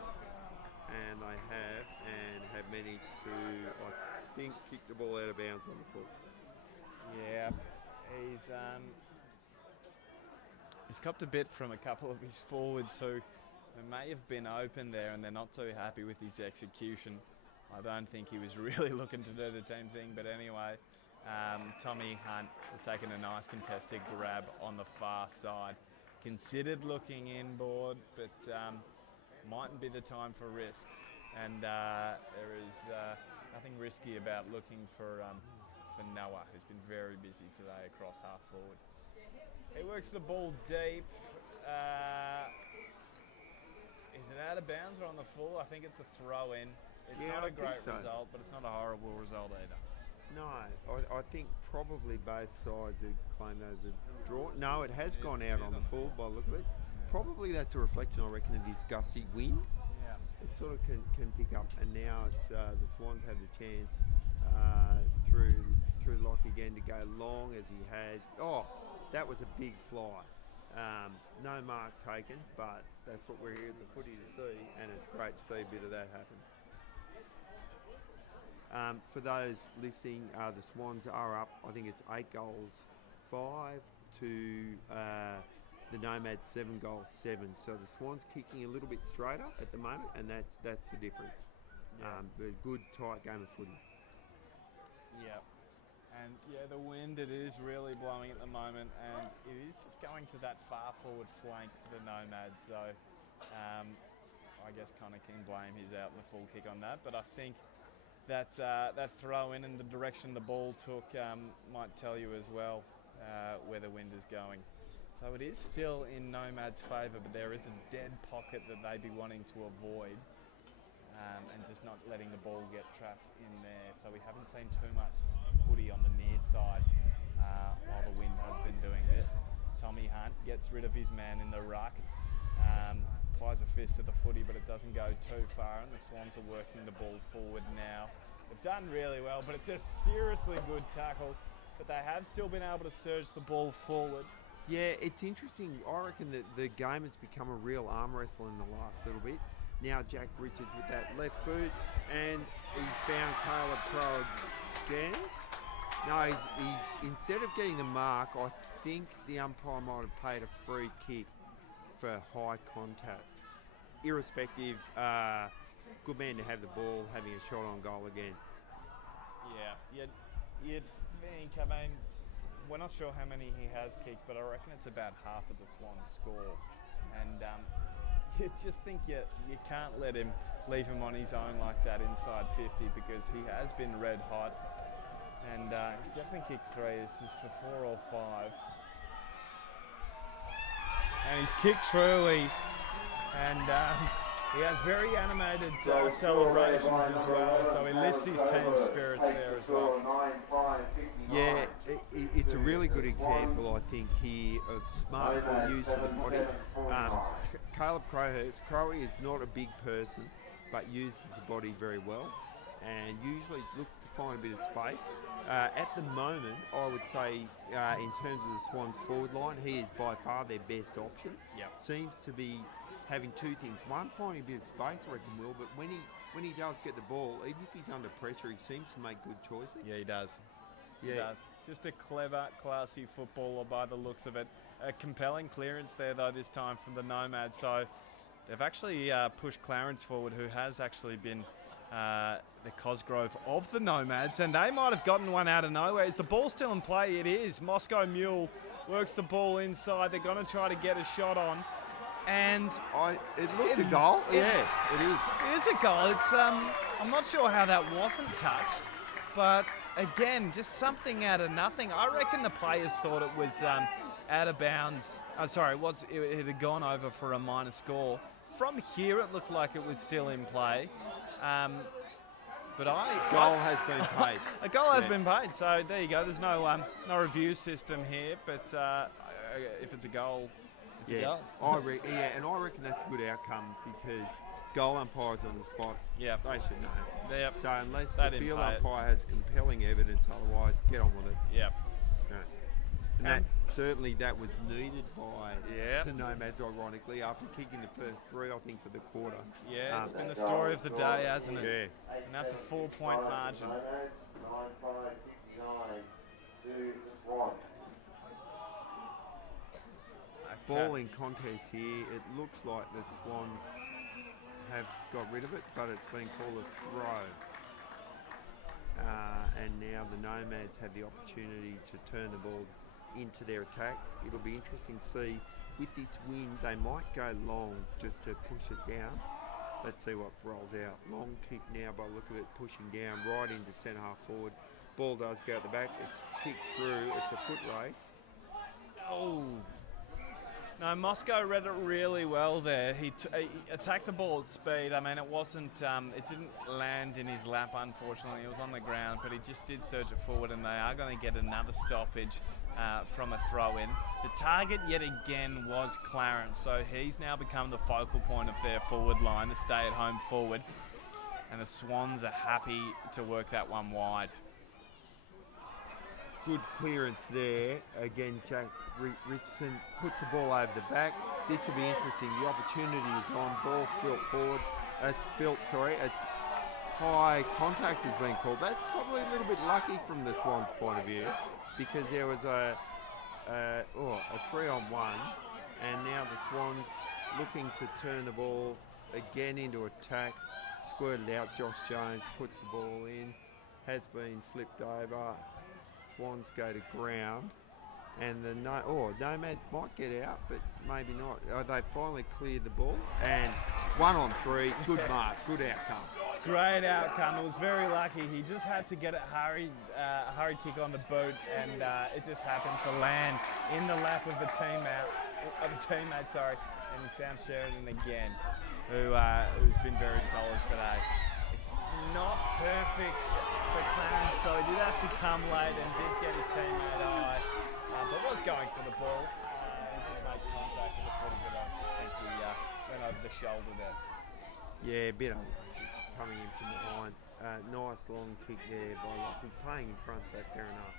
and they have managed to, I think, kick the ball out of bounds on the foot. Yeah, he's copped a bit from a couple of his forwards who may have been open there, and they're not too happy with his execution. I don't think he was really looking to do the team thing, but anyway, Tommy Hunt has taken a nice contested grab on the far side. Considered looking inboard, but mightn't be the time for risks. And there is nothing risky about looking for Noah, who's been very busy today across half forward. He works the ball deep. Is it out of bounds or on the full? I think it's a throw in. It's not a great result, but it's not a horrible result either. No, I think probably both sides would claim those a draw. No, it has gone out on the full by the look of it. Probably that's a reflection, I reckon, of this gusty wind. Yeah. It sort of can pick up, and now it's the Swans have the chance through Lock again to go long as he has. Oh, that was a big fly. No mark taken, but that's what we're here at the footy to see, and it's great to see a bit of that happen. For those listening, the Swans are up. I think it's 8 goals, 5 to the Nomads 7 goals, 7. So the Swans kicking a little bit straighter at the moment, and that's the difference. Yeah. A good tight game of footy. Yep. And yeah, the wind, it is really blowing at the moment, and it is just going to that far forward flank for the Nomads. So I guess Connor King blame his out in the full kick on that, but I think that throw in and the direction the ball took might tell you as well where the wind is going. So it is still in Nomads' favour, but there is a dead pocket that they'd be wanting to avoid, and just not letting the ball get trapped in there. So we haven't seen too much footy on the near side while the wind has been doing this. Tommy Hunt gets rid of his man in the ruck, applies a fist to the footy, but it doesn't go too far, and the Swans are working the ball forward now. They've done really well, but it's a seriously good tackle, but they have still been able to surge the ball forward. Yeah, it's interesting. I reckon that the game has become a real arm wrestle in the last little bit. Now Jack Richards with that left boot, and he's found Caleb Crowe again. No, he's instead of getting the mark, I think the umpire might have paid a free kick for high contact. Irrespective, good man to have the ball, having a shot on goal again. Yeah, you'd think, I mean, we're not sure how many he has kicked, but I reckon it's about half of the Swans score. And you just think you can't leave him on his own like that inside 50, because he has been red hot. And he's definitely kicked 3. This is for 4 or 5. And he's kicked truly. And he has very animated celebrations as well, so he lifts his team's spirits there as well. Yeah, it's a really good example, I think, here of smart ball use of the body. Caleb Crowley is not a big person, but uses the body very well, and usually looks to find a bit of space. At the moment, I would say, in terms of the Swans forward line, he is by far their best option. Yep. Seems to be having two things. One, finding a bit of space, I reckon, Will, but when he does get the ball, even if he's under pressure, he seems to make good choices. Yeah, he does. Yeah. He does. Just a clever, classy footballer by the looks of it. A compelling clearance there, though, this time from the Nomads. So they've actually pushed Clarence forward, who has actually been the Cosgrove of the Nomads, and they might have gotten one out of nowhere. Is the ball still in play? It is. Moscow Mule works the ball inside. They're going to try to get a shot on. And it looked a goal. Yeah, it is. It is a goal. It's I'm not sure how that wasn't touched, but again, just something out of nothing. I reckon the players thought it was out of bounds. It had gone over for a minor score. From here, it looked like it was still in play. Goal has been paid. A goal has been paid. So there you go. There's no review system here, but if it's a goal. Yeah, I reckon that's a good outcome, because goal umpires on the spot. Yeah, they should know. Yep. So unless the field umpire has compelling evidence, otherwise get on with it. Yep. No. And certainly that was needed by the Nomads, ironically, after kicking the first 3, I think, for the quarter. Yeah, it's been the story of the day, hasn't it? Yeah. And that's a 4-point margin. 9-5, 69 to the Swans. Ball in contest here. It looks like the Swans have got rid of it, but it's been called a throw. And now the Nomads have the opportunity to turn the ball into their attack. It'll be interesting to see. With this wind, they might go long just to push it down. Let's see what rolls out. Long kick now by the look of it, pushing down right into centre half forward. Ball does go out the back. It's kicked through. It's a foot race. Oh. No, Moscow read it really well there. He attacked the ball at speed. I mean, it didn't land in his lap, unfortunately. It was on the ground, but he just did surge it forward, and they are going to get another stoppage from a throw-in. The target, yet again, was Clarence, so he's now become the focal point of their forward line, the stay-at-home forward, and the Swans are happy to work that one wide. Good clearance there. Again, Jack Richardson puts the ball over the back. This will be interesting. The opportunity is on. Ball forward. It's high contact has been called. That's probably a little bit lucky from the Swans' point of view, because there was a 3-on-1, and now the Swans looking to turn the ball again into attack. Squirted out. Josh Jones puts the ball in. Has been flipped over. Swans go to ground, and the Nomads might get out, but maybe not. They finally cleared the ball, and 1 on 3. Good mark, good outcome. Great outcome. It was very lucky. He just had to get it hurried kick on the boot, and it just happened to land in the lap of a teammate. And he's found Sheridan again, who's been very solid today. It's not perfect for Clarence, so he did have to come late and did get his teammate high, but was going for the ball. He didn't make contact with the footy, but I just think he went over the shoulder there. Yeah, a bit of coming in from behind. Nice long kick there by Lockie, playing in front, so fair enough.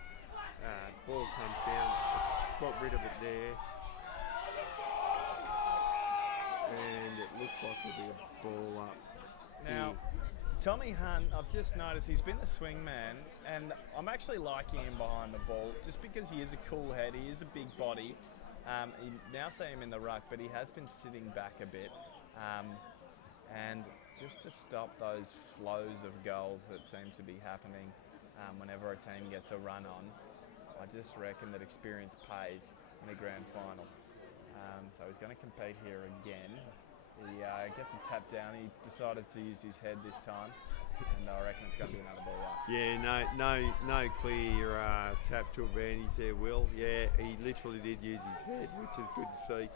Ball comes down, got rid of it there. And it looks like there'll be a ball up. Now, Tommy Hunt, I've just noticed he's been the swing man, and I'm actually liking him behind the ball just because he is a cool head, he is a big body. You now see him in the ruck, but he has been sitting back a bit. And just to stop those flows of goals that seem to be happening whenever a team gets a run on, I just reckon that experience pays in a grand final. So he's going to compete here again. He gets a tap down. He decided to use his head this time, and I reckon it's going to be another ball up. Yeah, no clear tap to advantage there, Will. Yeah, he literally did use his head, which is good to see.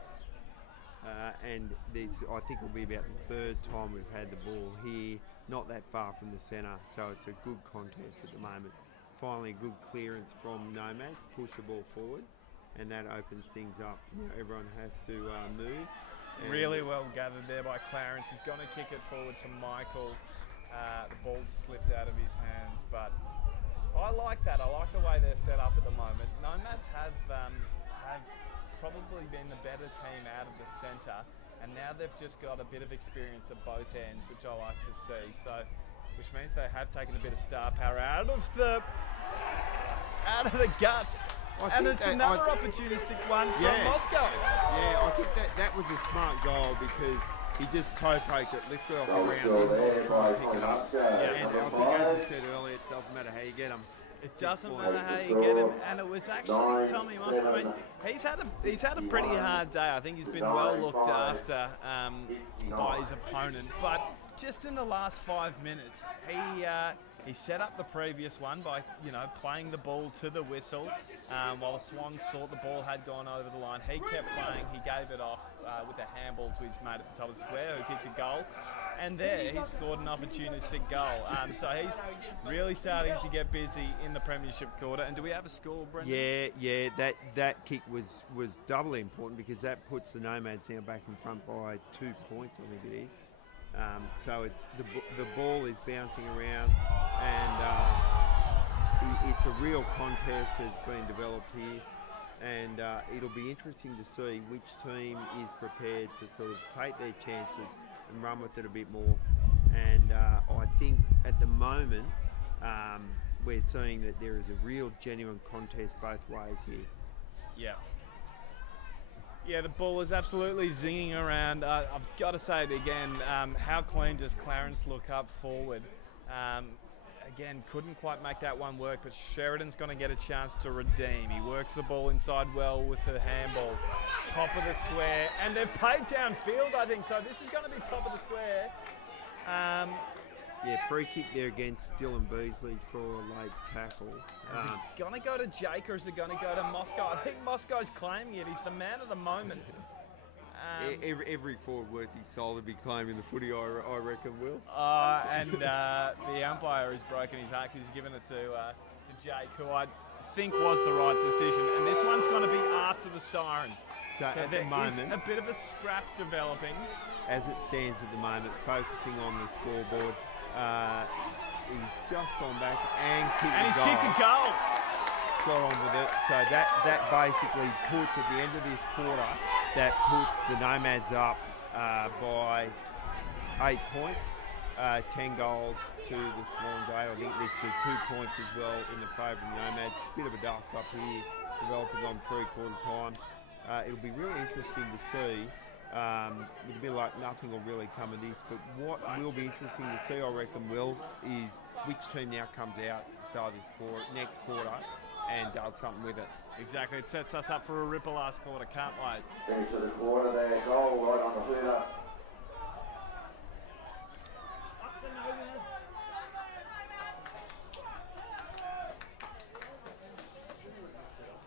And this, I think, will be about the third time we've had the ball here, not that far from the centre, so it's a good contest at the moment. Finally, a good clearance from Nomads, push the ball forward, and that opens things up. You know, everyone has to move. Really well gathered there by Clarence. He's going to kick it forward to Michael. The ball slipped out of his hands, but I like that. I like the way they're set up at the moment. Nomads have probably been the better team out of the centre, and now they've just got a bit of experience at both ends, which I like to see. So, which means they have taken a bit of star power out of the guts. And it's another opportunistic one from Moscow. Yeah, I think that was a smart goal because he just toe-poked it, lifted off the ground, then try and pick it up. And I think, as I said earlier, it doesn't matter how you get them. It doesn't matter how you get him, and it was actually Tommy Moscow. I mean, he's had a pretty hard day. I think he's been well looked after by his opponent, but just in the last 5 minutes, he set up the previous one by playing the ball to the whistle. While the Swans thought the ball had gone over the line, he kept playing. He gave it off with a handball to his mate at the top of the square, who kicked a goal. And there, he scored an opportunistic goal. So he's really starting to get busy in the Premiership quarter. And do we have a score, Brendan? Yeah. That kick was doubly important because that puts the Nomads now back in front by 2 points, I think it is. So it's the ball is bouncing around, and it's a real contest has been developed here, and it'll be interesting to see which team is prepared to sort of take their chances and run with it a bit more. And I think at the moment we're seeing that there is a real genuine contest both ways here. Yeah, the ball is absolutely zinging around. I've got to say it again, how clean does Clarence look up forward? again, couldn't quite make that one work, but Sheridan's going to get a chance to redeem. He works the ball inside well with the handball. Top of the square, and they've played downfield, I think, so this is going to be top of the square. Yeah, free kick there against Dylan Beasley for a late tackle. Is it going to go to Jake or is it going to go to Moscow? I think Moscow's claiming it. He's the man of the moment. Every forward worth his soul to be claiming the footy, I reckon, Will. And the umpire has broken his heart because he's given it to Jake, who I think was the right decision. And this one's going to be after the siren. So at the moment, a bit of a scrap developing. As it stands at the moment, focusing on the scoreboard, he's just gone back and he's kicked a goal. Got on with it. So that basically puts, at the end of this quarter, that puts the Nomads up by 8 points, 10 goals to the Swans 8. I think it's 2 points as well in the favour of the Nomads. Bit of a dust up here, developing on 3/4 time. It'll be really interesting to see. With a bit like nothing will really come of this, but what will be interesting to see, I reckon, Will, is which team now comes out at the start of this next quarter and does something with it. Exactly, it sets us up for a ripper last quarter, can't wait. Finish of the quarter there, goal right on the hooter.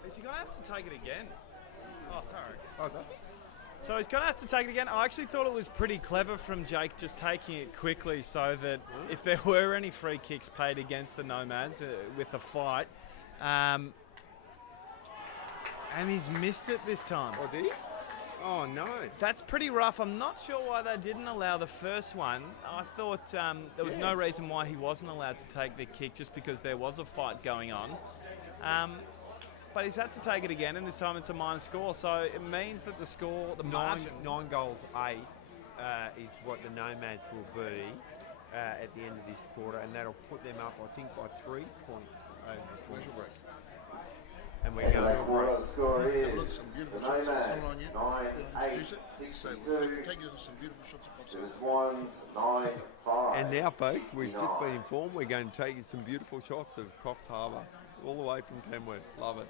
Is he going to have to take it again? Oh, sorry. Oh, does he? So he's going to have to take it again. I actually thought it was pretty clever from Jake just taking it quickly so that if there were any free kicks paid against the Nomads with a fight, and he's missed it this time. Oh, did he? Oh, no. That's pretty rough. I'm not sure why they didn't allow the first one. I thought there was no reason why he wasn't allowed to take the kick just because there was a fight going on. But he's had to take it again, and this time it's a minor score. So it means that the margin... 9 goals, 8 is what the Nomads will be at the end of this quarter, and that'll put them up, I think, by 3 points over the Swans. break. And we're going to break. The score is Look, some beautiful the shots. It's Nomads, not on you. 9-8, Introduce it. So 62. take you to some beautiful shots of To offside. the Swans, 9-5. And now, folks, we've just been informed we're going to take you some beautiful shots of Coffs Harbour, all the way from Tamworth. Love it.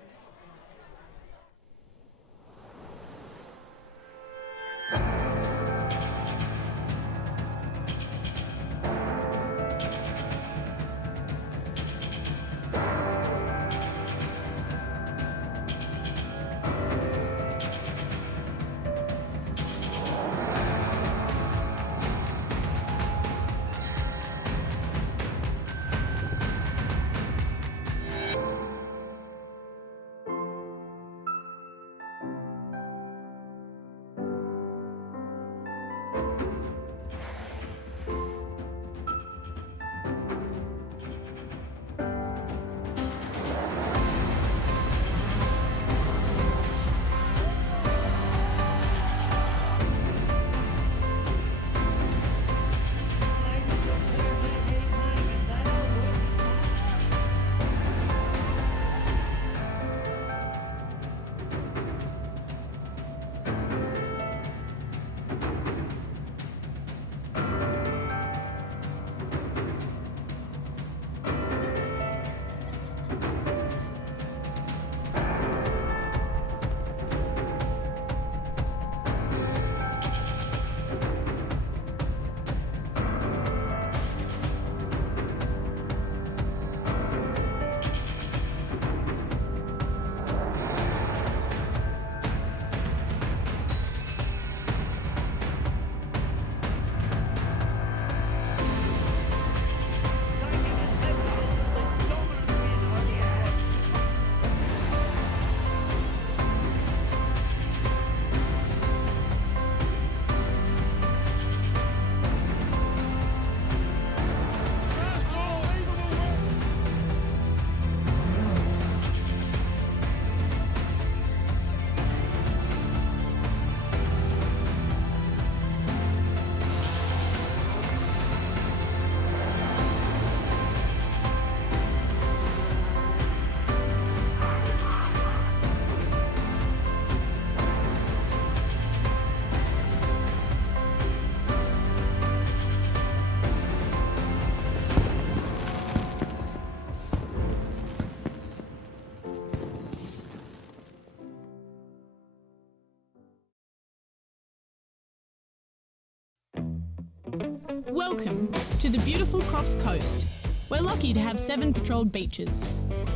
Welcome to the beautiful Coffs Coast. We're lucky to have 7 patrolled beaches,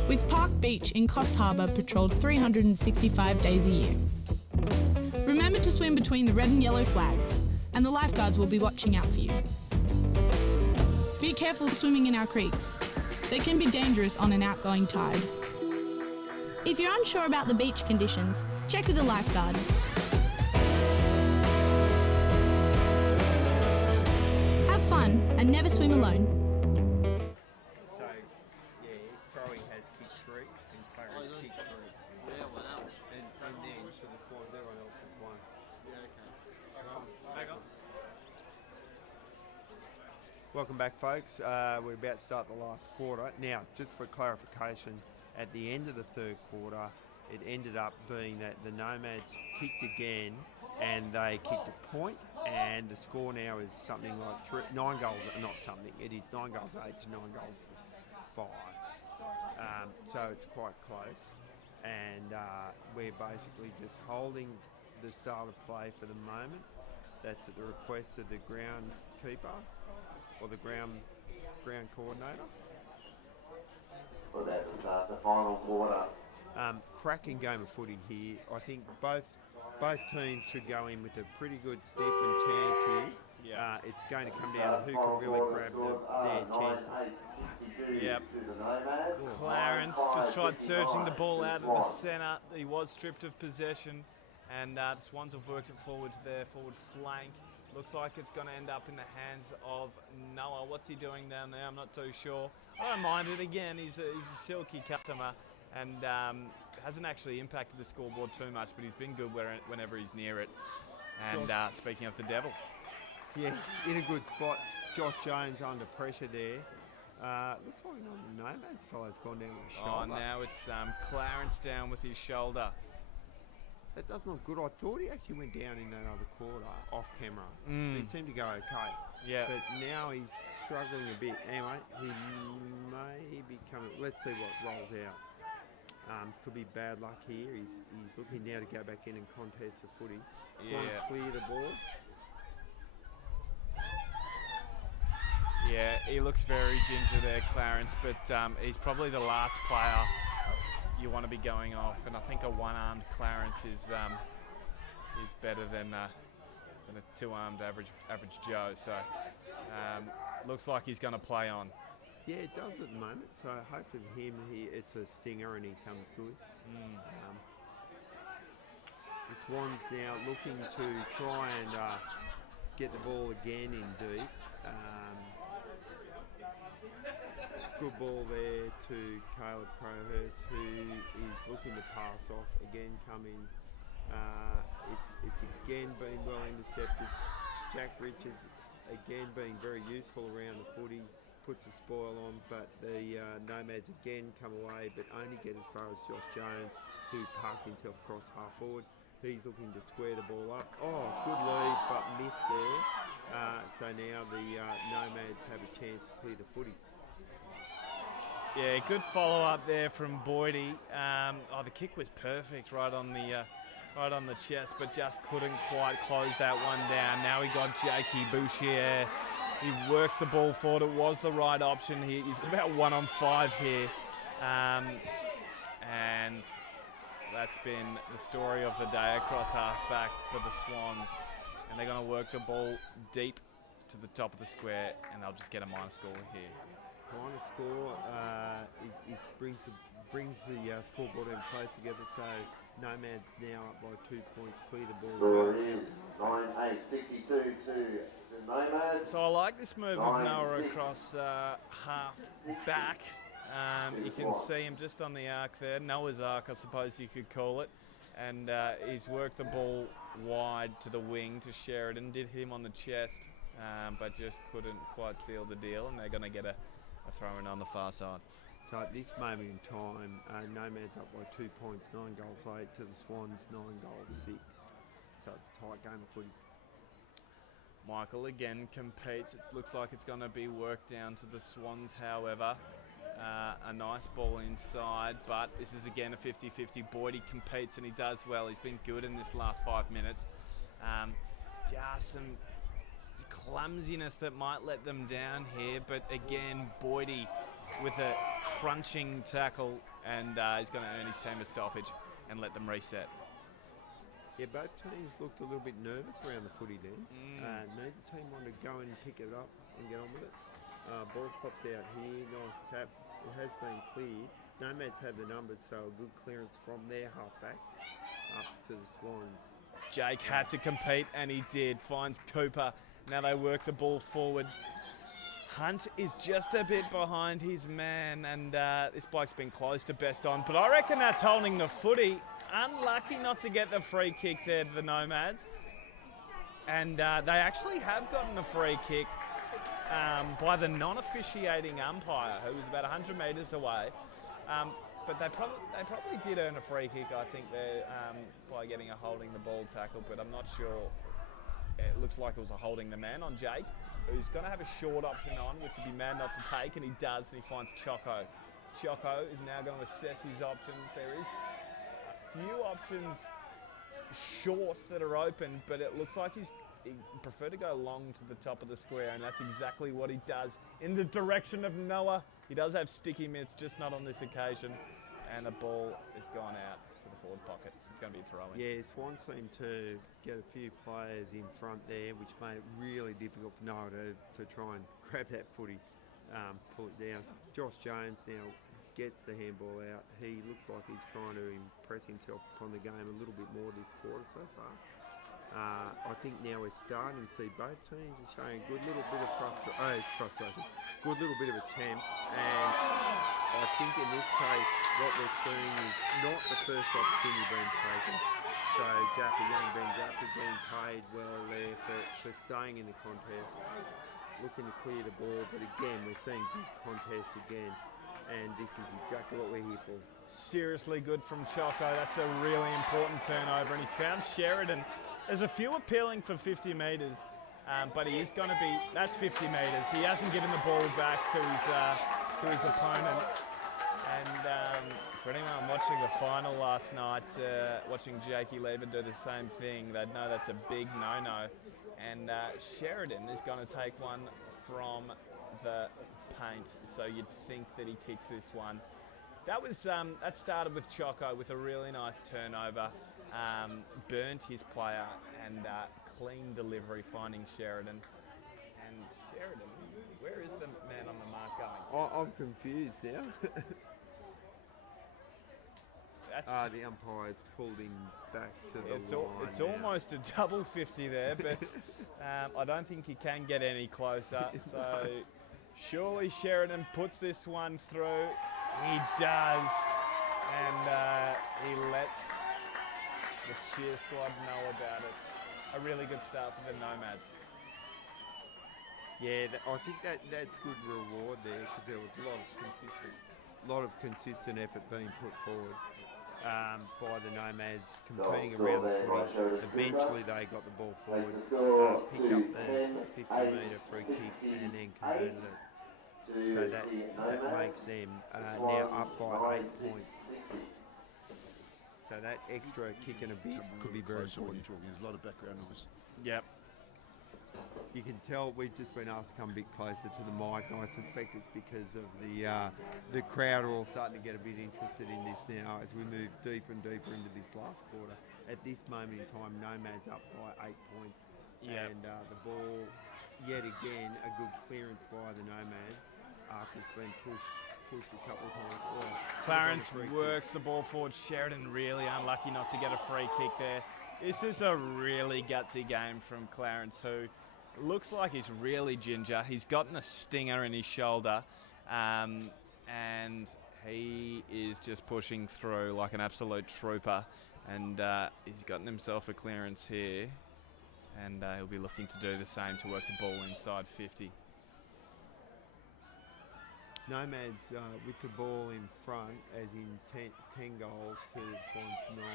with Park Beach in Coffs Harbour patrolled 365 days a year. Remember to swim between the red and yellow flags, and the lifeguards will be watching out for you. Be careful swimming in our creeks. They can be dangerous on an outgoing tide. If you're unsure about the beach conditions, check with a lifeguard. Have fun and never swim alone. So, yeah, Crowley has kicked 3 and Clarence kicked 3. Yeah, well, And then for the Swans, everyone else has won. yeah, okay. Hang on. Welcome back, folks. We're about to start the last quarter. Now, just for clarification, at the end of the third quarter, it ended up being that the Nomads kicked again and they kicked a point, and the score now is something like 9 goals, not something, it is 9 goals 8 to 9 goals 5. So it's quite close, and we're basically just holding the style of play for the moment. That's at the request of the groundskeeper or the ground coordinator. Well, that will start the final quarter. Cracking game of footy here. I think both teams should go in with a pretty good stiff and chance here. Yeah. It's going to come down to who can really grab their chances. Yep. Clarence just tried searching the ball out of the centre. He was stripped of possession, and the Swans have worked it forward to their forward flank. Looks like it's going to end up in the hands of Noah. What's he doing down there? I'm not too sure. I don't mind it. Again, he's a silky customer, and hasn't actually impacted the scoreboard too much, but he's been good whenever he's near it. And speaking of the devil. Yeah, in a good spot. Josh Jones under pressure there. Looks like one of the Nomads fellas gone down with his shoulder. Oh, now it's Clarence down with his shoulder. That doesn't look good. I thought he actually went down in that other quarter off camera. He seemed to go okay. Yeah. But now he's struggling a bit. Anyway, he may be coming. Let's see what rolls out. Could be bad luck here. He's looking now to go back in and contest the footy. Swans clear the ball. Yeah, he looks very ginger there, Clarence, but he's probably the last player you want to be going off, and I think a one-armed Clarence is better than a two-armed average Joe. So looks like he's going to play on. Yeah, it does at the moment. So hopefully for him, it's a stinger and he comes good. The Swans now looking to try and get the ball again in deep. Good ball there to Caleb Crowhurst, who is looking to pass off. Again coming. It's again been well intercepted. Jack Richards again being very useful around the footy. Puts the spoil on, but the Nomads again come away, but only get as far as Josh Jones, who parked himself across half forward. He's looking to square the ball up. Oh, good lead, but missed there. So now the Nomads have a chance to clear the footy. Yeah, good follow-up there from Boydie. The kick was perfect right on the chest, but just couldn't quite close that one down. Now we got Jakey Bouchier. He works the ball forward. It was the right option. He's about 1-on-5 here. And that's been the story of the day across half-back for the Swans. And they're going to work the ball deep to the top of the square, and they'll just get a minor score here. Minor score, it brings the scoreboard in place together, so Nomads now up by 2 points, clear the ball. Score is 9-8, 62 to the Nomads. So I like this move of Noah across half back. You can see him just on the arc there, Noah's arc I suppose you could call it, and he's worked the ball wide to the wing to Sheridan, did hit him on the chest, but just couldn't quite seal the deal, and they're going to get a throw-in on the far side. So at this moment in time, Nomads up by 2 points, 9 goals 8 to the Swans, 9 goals 6. So it's a tight game of footy. Michael again competes. It looks like it's going to be worked down to the Swans, however. A nice ball inside, but this is again a 50-50. Boydie competes and he does well. He's been good in this last 5 minutes. Just clumsiness that might let them down here, but again, Boydie with a crunching tackle, and he's going to earn his team a stoppage and let them reset. Yeah, both teams looked a little bit nervous around the footy then. Neither team wanted to go and pick it up and get on with it. Ball pops out here, nice tap. It has been cleared. Nomads have the numbers, so a good clearance from their halfback up to the Swans. Jake had to compete, and he did. Finds Cooper. Now they work the ball forward. Hunt is just a bit behind his man, and this bloke's been close to best on, but I reckon that's holding the footy. Unlucky not to get the free kick there to the Nomads. And they actually have gotten a free kick by the non-officiating umpire, who was about 100 metres away. But they probably did earn a free kick, I think, there by getting a holding the ball tackle, but I'm not sure. It looks like it was a holding the man on Jake, who's going to have a short option on, which would be mad not to take, and he does, and he finds Choco. Choco is now going to assess his options. There is a few options short that are open, but it looks like he preferred to go long to the top of the square, and that's exactly what he does in the direction of Noah. He does have sticky mitts, just not on this occasion, and the ball is gone out to the forward pocket. It's going to be a throw-in. Yeah, Swans seem to get a few players in front there, which made it really difficult for Noah to try and grab that footy, pull it down. Josh Jones now gets the handball out. He looks like he's trying to impress himself upon the game a little bit more this quarter so far. I think now we're starting to see both teams are showing a good little bit of frustration, good little bit of attempt, and I think in this case what we're seeing is not the first opportunity being taken. So young Ben Jaffa being paid well there for staying in the contest, looking to clear the ball, but again we're seeing good contest again. And this is exactly what we're here for. Seriously good from Choco. That's a really important turnover, and he's found Sheridan. There's a few appealing for 50 metres, but he is going to be. That's 50 metres. He hasn't given the ball back to his opponent. And for anyone watching the final last night, watching Jakey Lever do the same thing, they'd know that's a big no-no. And Sheridan is going to take one from the paint, so you'd think that he kicks this one. That started with Choco with a really nice turnover, burnt his player, and clean delivery finding Sheridan. And Sheridan, where is the man on the mark going? I'm confused now. The umpire's pulled him back to the line. It's almost a double 50 there, but I don't think he can get any closer. So surely Sheridan puts this one through. He does, and he lets the cheer squad know about it. A really good start for the Nomads. Yeah, I think that's good reward there, because there was a lot of consistent effort being put forward by the Nomads, competing around the footy. Eventually they got the ball forward, picked up the 50-metre free kick, and then converted it. So that makes them now up by 8 points. So that extra kick and a bit could be very important. There's a lot of background noise. Yep. You can tell we've just been asked to come a bit closer to the mic, and I suspect it's because of the crowd are all starting to get a bit interested in this now as we move deeper and deeper into this last quarter. At this moment in time, Nomads up by 8 points. Yep. And the ball, yet again, a good clearance by the Nomads after it's been pushed a couple of times. Oh, Clarence works the ball forward. Sheridan really unlucky not to get a free kick there. This is a really gutsy game from Clarence, who looks like he's really ginger. He's gotten a stinger in his shoulder, and he is just pushing through like an absolute trooper. And he's gotten himself a clearance here, and he'll be looking to do the same to work the ball inside 50. Nomads with the ball in front, as in 10 goals to the Swans 9.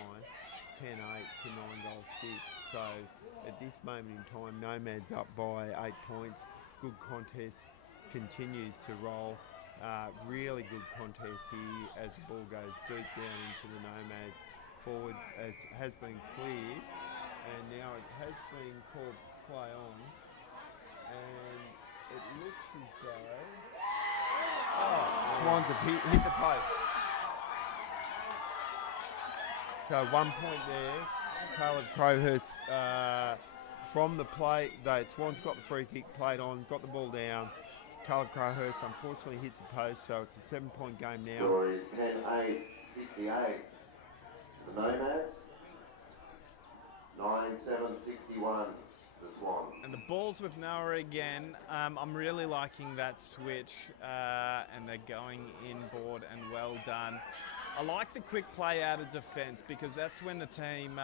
10-8 to 9 goals 6. So at this moment in time, Nomads up by 8 points. Good contest continues to roll. Really good contest here as the ball goes deep down into the Nomads. Forward has been cleared, and now it has been called play on. And it looks as though... Swans have hit the post. So 1 point there. Caleb Crowhurst from the play. Swans got the free kick, played on, got the ball down. Caleb Crowhurst unfortunately hits the post, so it's a 7-point game now. Score is 10-8, 68. The Nomads, 9-7, 61. The Swans. And the ball's with Noah again. I'm really liking that switch, and they're going inboard, and well done. I like the quick play out of defence because that's when the team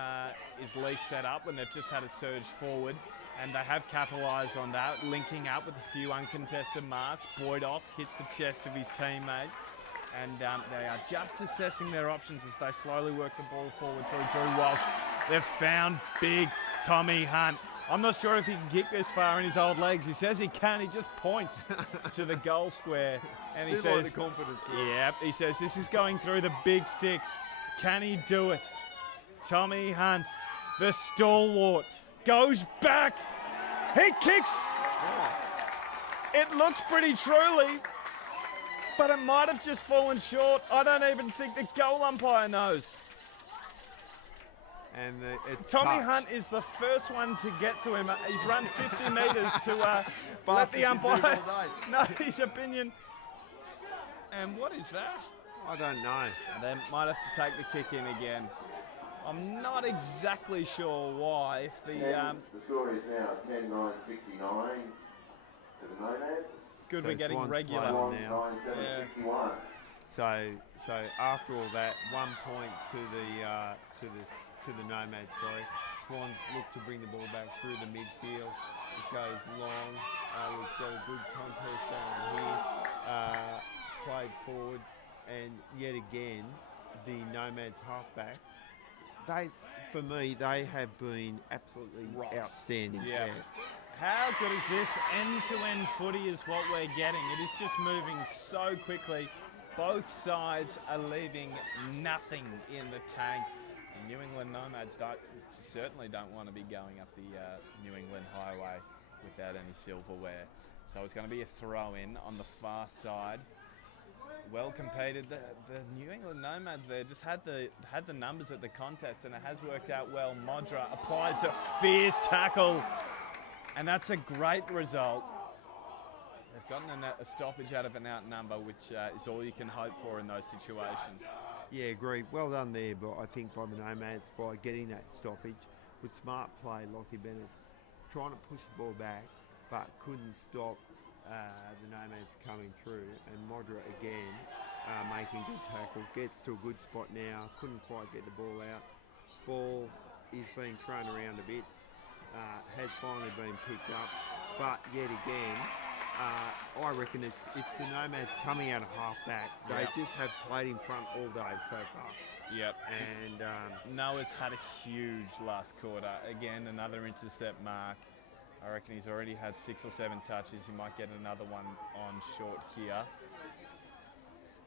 is least set up, when they've just had a surge forward, and they have capitalised on that, linking up with a few uncontested marks. Boydos hits the chest of his teammate, and they are just assessing their options as they slowly work the ball forward through Drew Walsh. They've found big Tommy Hunt. I'm not sure if he can kick this far in his old legs. He says he can. He just points to the goal square, and he says, like the confidence. "Yep." He says this is going through the big sticks. Can he do it? Tommy Hunt, the stalwart, goes back. He kicks. It looks pretty truly, but it might have just fallen short. I don't even think the goal umpire knows. And it's Tommy touched. Hunt is the first one to get to him. He's run 50 metres to let the umpire know his opinion. And what is that? I don't know. They might have to take the kick in again. I'm not exactly sure why. If the The score is now 10-9, 69 to the Nomads. good, So we're getting Swans regular. play on Swans, now. 9-7, Yeah. 61. So after all that, 1 point to the Nomads. Sorry, Swans look to bring the ball back through the midfield. It goes long. We've got a good contest down here. Played forward, and yet again, the Nomads halfback. For me, they have been absolutely Rocks. outstanding. Yeah. How good is this? End-to-end footy is what we're getting. It is just moving so quickly. Both sides are leaving nothing in the tank. The New England Nomads certainly don't want to be going up the New England Highway without any silverware. So it's going to be a throw-in on the far side. Well competed. The New England Nomads there just had the numbers at the contest, and it has worked out well. Modra applies a fierce tackle, and that's a great result. They've gotten a stoppage out of an outnumber, which is all you can hope for in those situations. Yeah, agreed. Well done there, but I think by the Nomads by getting that stoppage with smart play. Lockie Bennett's trying to push the ball back, but couldn't stop the Nomads coming through. And Modra again making good tackle, gets to a good spot now. Couldn't quite get the ball out. Ball is being thrown around a bit. Has finally been picked up, but yet again. I reckon it's the Nomads coming out of half back. They just have played in front all day so far. Yep. And Noah's had a huge last quarter. Again, another intercept mark. I reckon he's already had 6 or 7 touches. He might get another one on short here.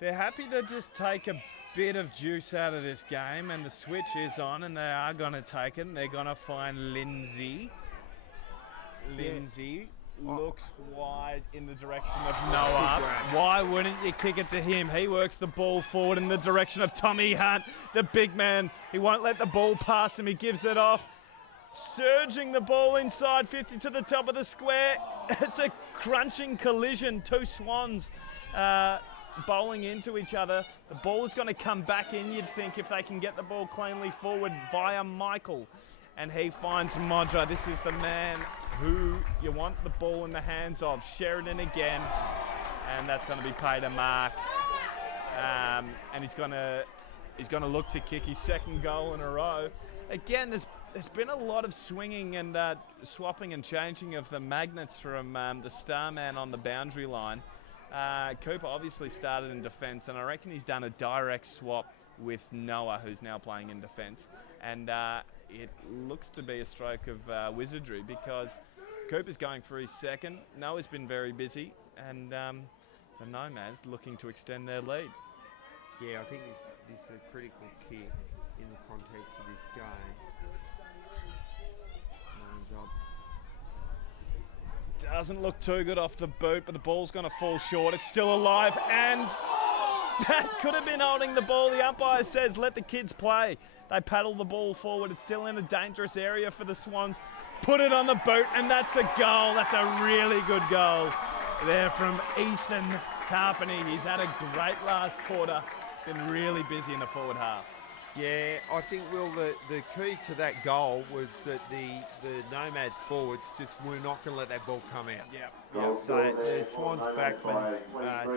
They're happy to just take a bit of juice out of this game, and the switch is on, and they are going to take it, and they're going to find Lindsay. Lindsay looks wide in the direction of Noah. Why wouldn't you kick it to him? He works the ball forward in the direction of Tommy Hunt, the big man. He won't let the ball pass him. He gives it off. Surging the ball inside 50 to the top of the square. It's a crunching collision. 2 Swans bowling into each other. The ball is going to come back in, you'd think, if they can get the ball cleanly forward via Michael. And he finds Modra. This is the man who you want the ball in the hands of. Sheridan again. And that's going to be paid a mark. And he's going to look to kick his second goal in a row. Again, there's been a lot of swinging and swapping and changing of the magnets from the Starman on the boundary line. Cooper obviously started in defence, and I reckon he's done a direct swap with Noah, who's now playing in defence. And it looks to be a stroke of wizardry, because Cooper's going for his second. Noah's been very busy, and the Nomads looking to extend their lead. yeah, I think this is a critical kick in the context of this game. Lines up. Doesn't look too good off the boot, but the ball's going to fall short. It's still alive, and that could have been holding the ball. The umpire says, let the kids play. They paddle the ball forward. It's still in a dangerous area for the Swans. Put it on the boot, and that's a goal. That's a really good goal there from Ethan Carpeney. He's had a great last quarter. Been really busy in the forward half. Yeah, I think, Will, the key to that goal was that the Nomads forwards just were not going to let that ball come out. The Swans backmen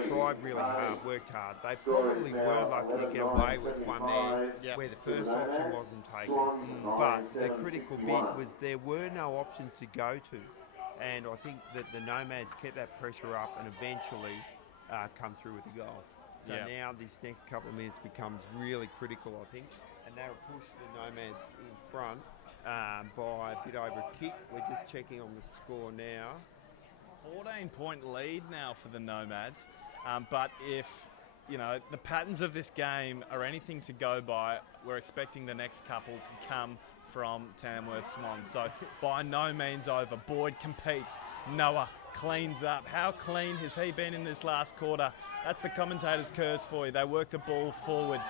tried really hard, worked hard. They probably were lucky to get away with one there where the first option wasn't taken. But the critical bit was there were no options to go to. And I think that the Nomads kept that pressure up and eventually come through with a goal. So now this next couple of minutes becomes really critical, I think. And they'll push the Nomads in front by a bit over a kick. We're just checking on the score now. 14-point lead now for the Nomads. But if, the patterns of this game are anything to go by, we're expecting the next couple to come from Tamworth Swans. So by no means over. Boyd competes. Noah cleans up. How clean has he been in this last quarter? That's the commentator's curse for you. They work the ball forward.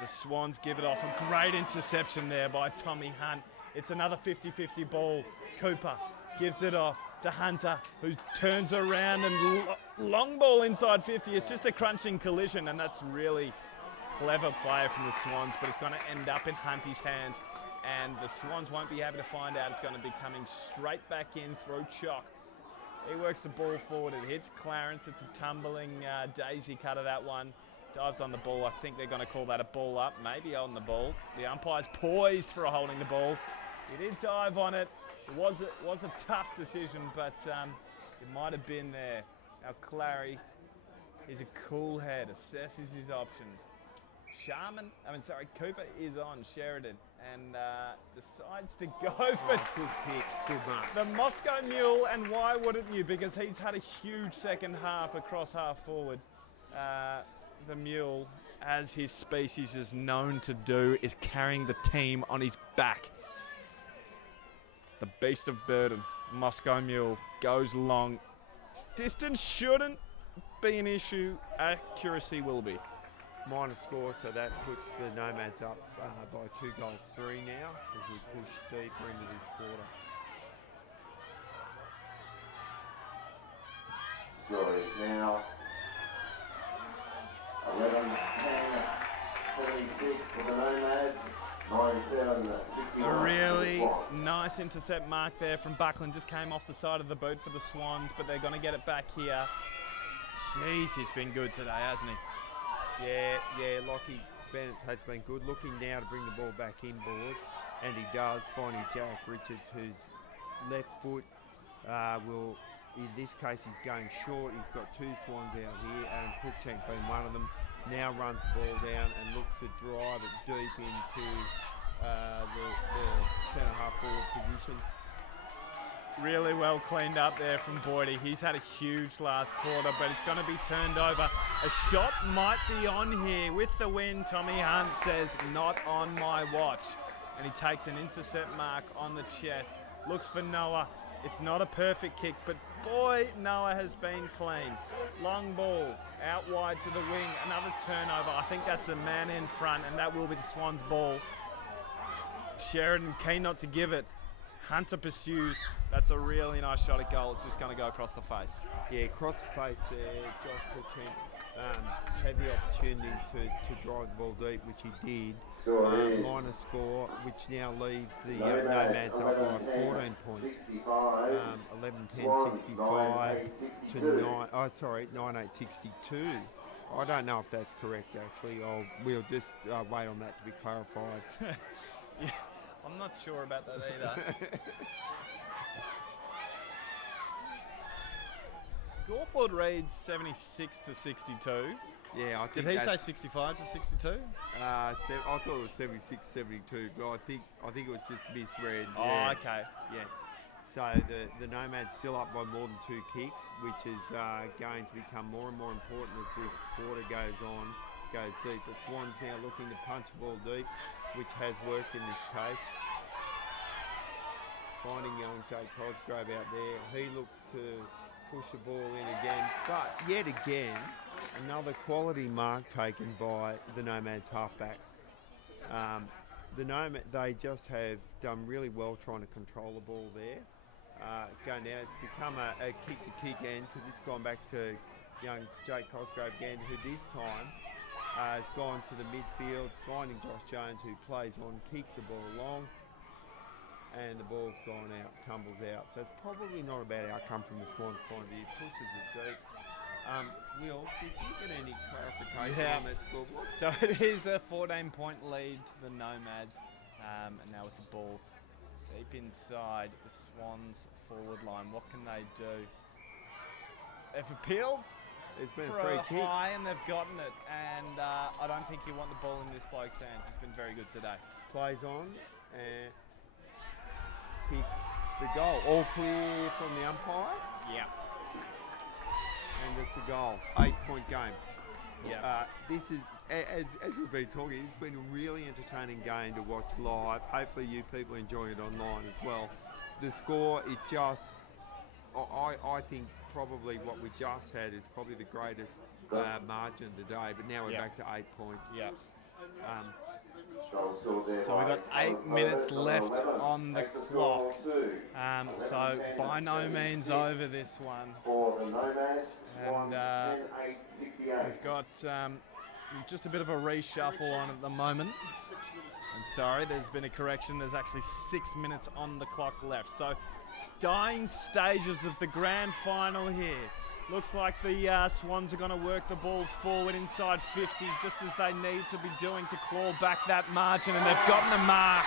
The Swans give it off. A great interception there by Tommy Hunt. It's another 50-50 ball. Cooper gives it off to Hunter, who turns around and long ball inside 50. It's just a crunching collision, and that's really clever play from the Swans, but it's going to end up in Hunty's hands, and the Swans won't be able to find out. It's going to be coming straight back in through Chock. He works the ball forward. It hits Clarence. It's a tumbling daisy cut of that one. Dives on the ball. I think they're going to call that a ball up. Maybe on the ball. The umpire's poised for holding the ball. He did dive on it. It was a tough decision, but it might have been there. Now Clary is a cool head, assesses his options. Cooper is on Sheridan and decides to go for good pick, good mark. The Moscow Mule, and why wouldn't you? Because he's had a huge second half across half forward. The Mule, as his species is known to do, is carrying the team on his back. The beast of burden, Moscow Mule, goes long. Distance shouldn't be an issue. Accuracy will be. Minor score, so that puts the Nomads up by 2 goals 3 now as we push deeper into this quarter. Score is now 11-10, 76 for the Nomads, 9-7, 61. A really nice intercept mark there from Buckland. Just came off the side of the boot for the Swans, but they're going to get it back here. Jeez, he's been good today, hasn't he? Yeah, Lockie Bennett has been good. Looking now to bring the ball back inboard, and he does, finding Jack Richards, whose left foot will, in this case, he's going short. He's got 2 Swans out here, and Cruikshank being one of them. Now runs the ball down and looks to drive it deep into the centre half forward position. Really well cleaned up there from Boydie. He's had a huge last quarter, but it's going to be turned over. A shot might be on here with the win. Tommy Hunt says, not on my watch. And he takes an intercept mark on the chest. Looks for Noah. It's not a perfect kick, but boy, Noah has been clean. Long ball out wide to the wing. Another turnover. I think that's a man in front, and that will be the Swans' ball. Sheridan keen not to give it. Hunter pursues. That's a really nice shot at goal. It's just going to go across the face. Yeah, across the face there. Josh Cruikshank had the opportunity to drive the ball deep, which he did. Minor score, which now leaves the Nomads up by 14 points. 11-10, 65 to 9-8-62. I don't know if that's correct, actually. We'll just wait on that to be clarified. Yeah, I'm not sure about that either. Scoreboard reads 76 to 62. Yeah, I think. Did he say 65 to 62? I thought it was 76, 72, but I think it was just misread. Oh, yeah. okay. Yeah. So the Nomads still up by more than 2 kicks, which is going to become more and more important as this quarter goes deep. The Swans now looking to punch the ball deep, which has worked in this case. finding young Jake Cosgrove out there. He looks to push the ball in again, but yet again, another quality mark taken by the Nomads halfback. They just have done really well trying to control the ball there. Going down, it's become a kick-to-kick end because it's gone back to young Jake Cosgrove again, who this time has gone to the midfield, finding Josh Jones, who plays on, kicks the ball long, and the ball's gone out, tumbles out. So it's probably not a bad outcome from the Swans' point of view. Pushes it deep. Will, did you get any clarification on that scoreboard? So it is a 14-point lead to the Nomads, and now with the ball deep inside the Swans forward line. What can they do? They've appealed Been for a free a kick. high, and they've gotten it. And I don't think you want the ball in this bloke's hands. He's been very good today. Plays on and kicks the goal. All clear from the umpire. Yeah. And it's a goal. 8-point game. Yeah. This is, as we've been talking, it's been a really entertaining game to watch live. Hopefully you people enjoy it online as well. The score, it just, I think probably what we just had is probably the greatest margin today, but now we're back to 8 points. Yeah. So we've got 8 minutes left on the clock. So by no means over this one. And we've got just a bit of a reshuffle on at the moment. And sorry, there's been a correction. There's actually 6 minutes on the clock left. So dying stages of the grand final here. Looks like the Swans are going to work the ball forward inside 50, just as they need to be doing to claw back that margin, and they've gotten a mark.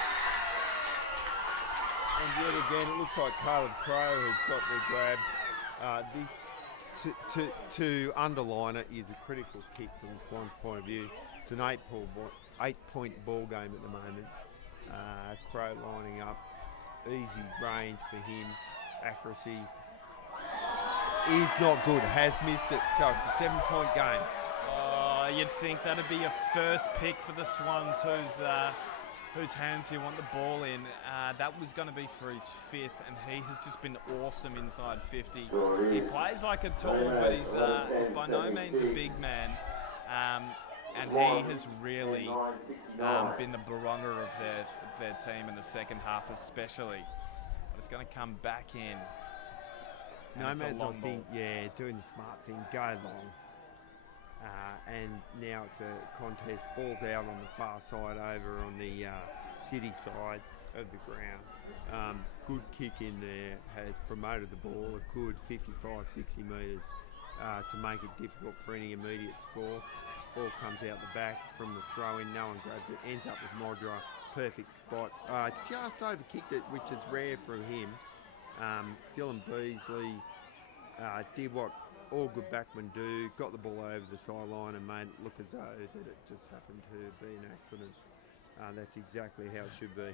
And yet again, it looks like Caleb Crowe has got the grab. To underline it is a critical kick from the Swans' point of view. It's an 8-point ball game at the moment. Crowe lining up, easy range for him, accuracy is not good, has missed it, so it's a 7-point game. Oh, you'd think that'd be a first pick for the Swans, whose hands you want the ball in. That was going to be for his 5th, and he has just been awesome inside 50. He plays like a tool, but he's by no means a big man, and he has really been the barometer of their team in the second half especially. But it's going to come back in. Nomads, I think, doing the smart thing, go long. And now it's a contest, balls out on the far side over on the city side of the ground. Good kick in there, has promoted the ball a good 55, 60 metres to make it difficult for any immediate score. Ball comes out the back from the throw in, no one grabs it, ends up with Modra, perfect spot. Just overkicked it, which is rare from him. Dylan Beasley did what all good backmen do, got the ball over the sideline and made it look as though that it just happened to be an accident. That's exactly how it should be.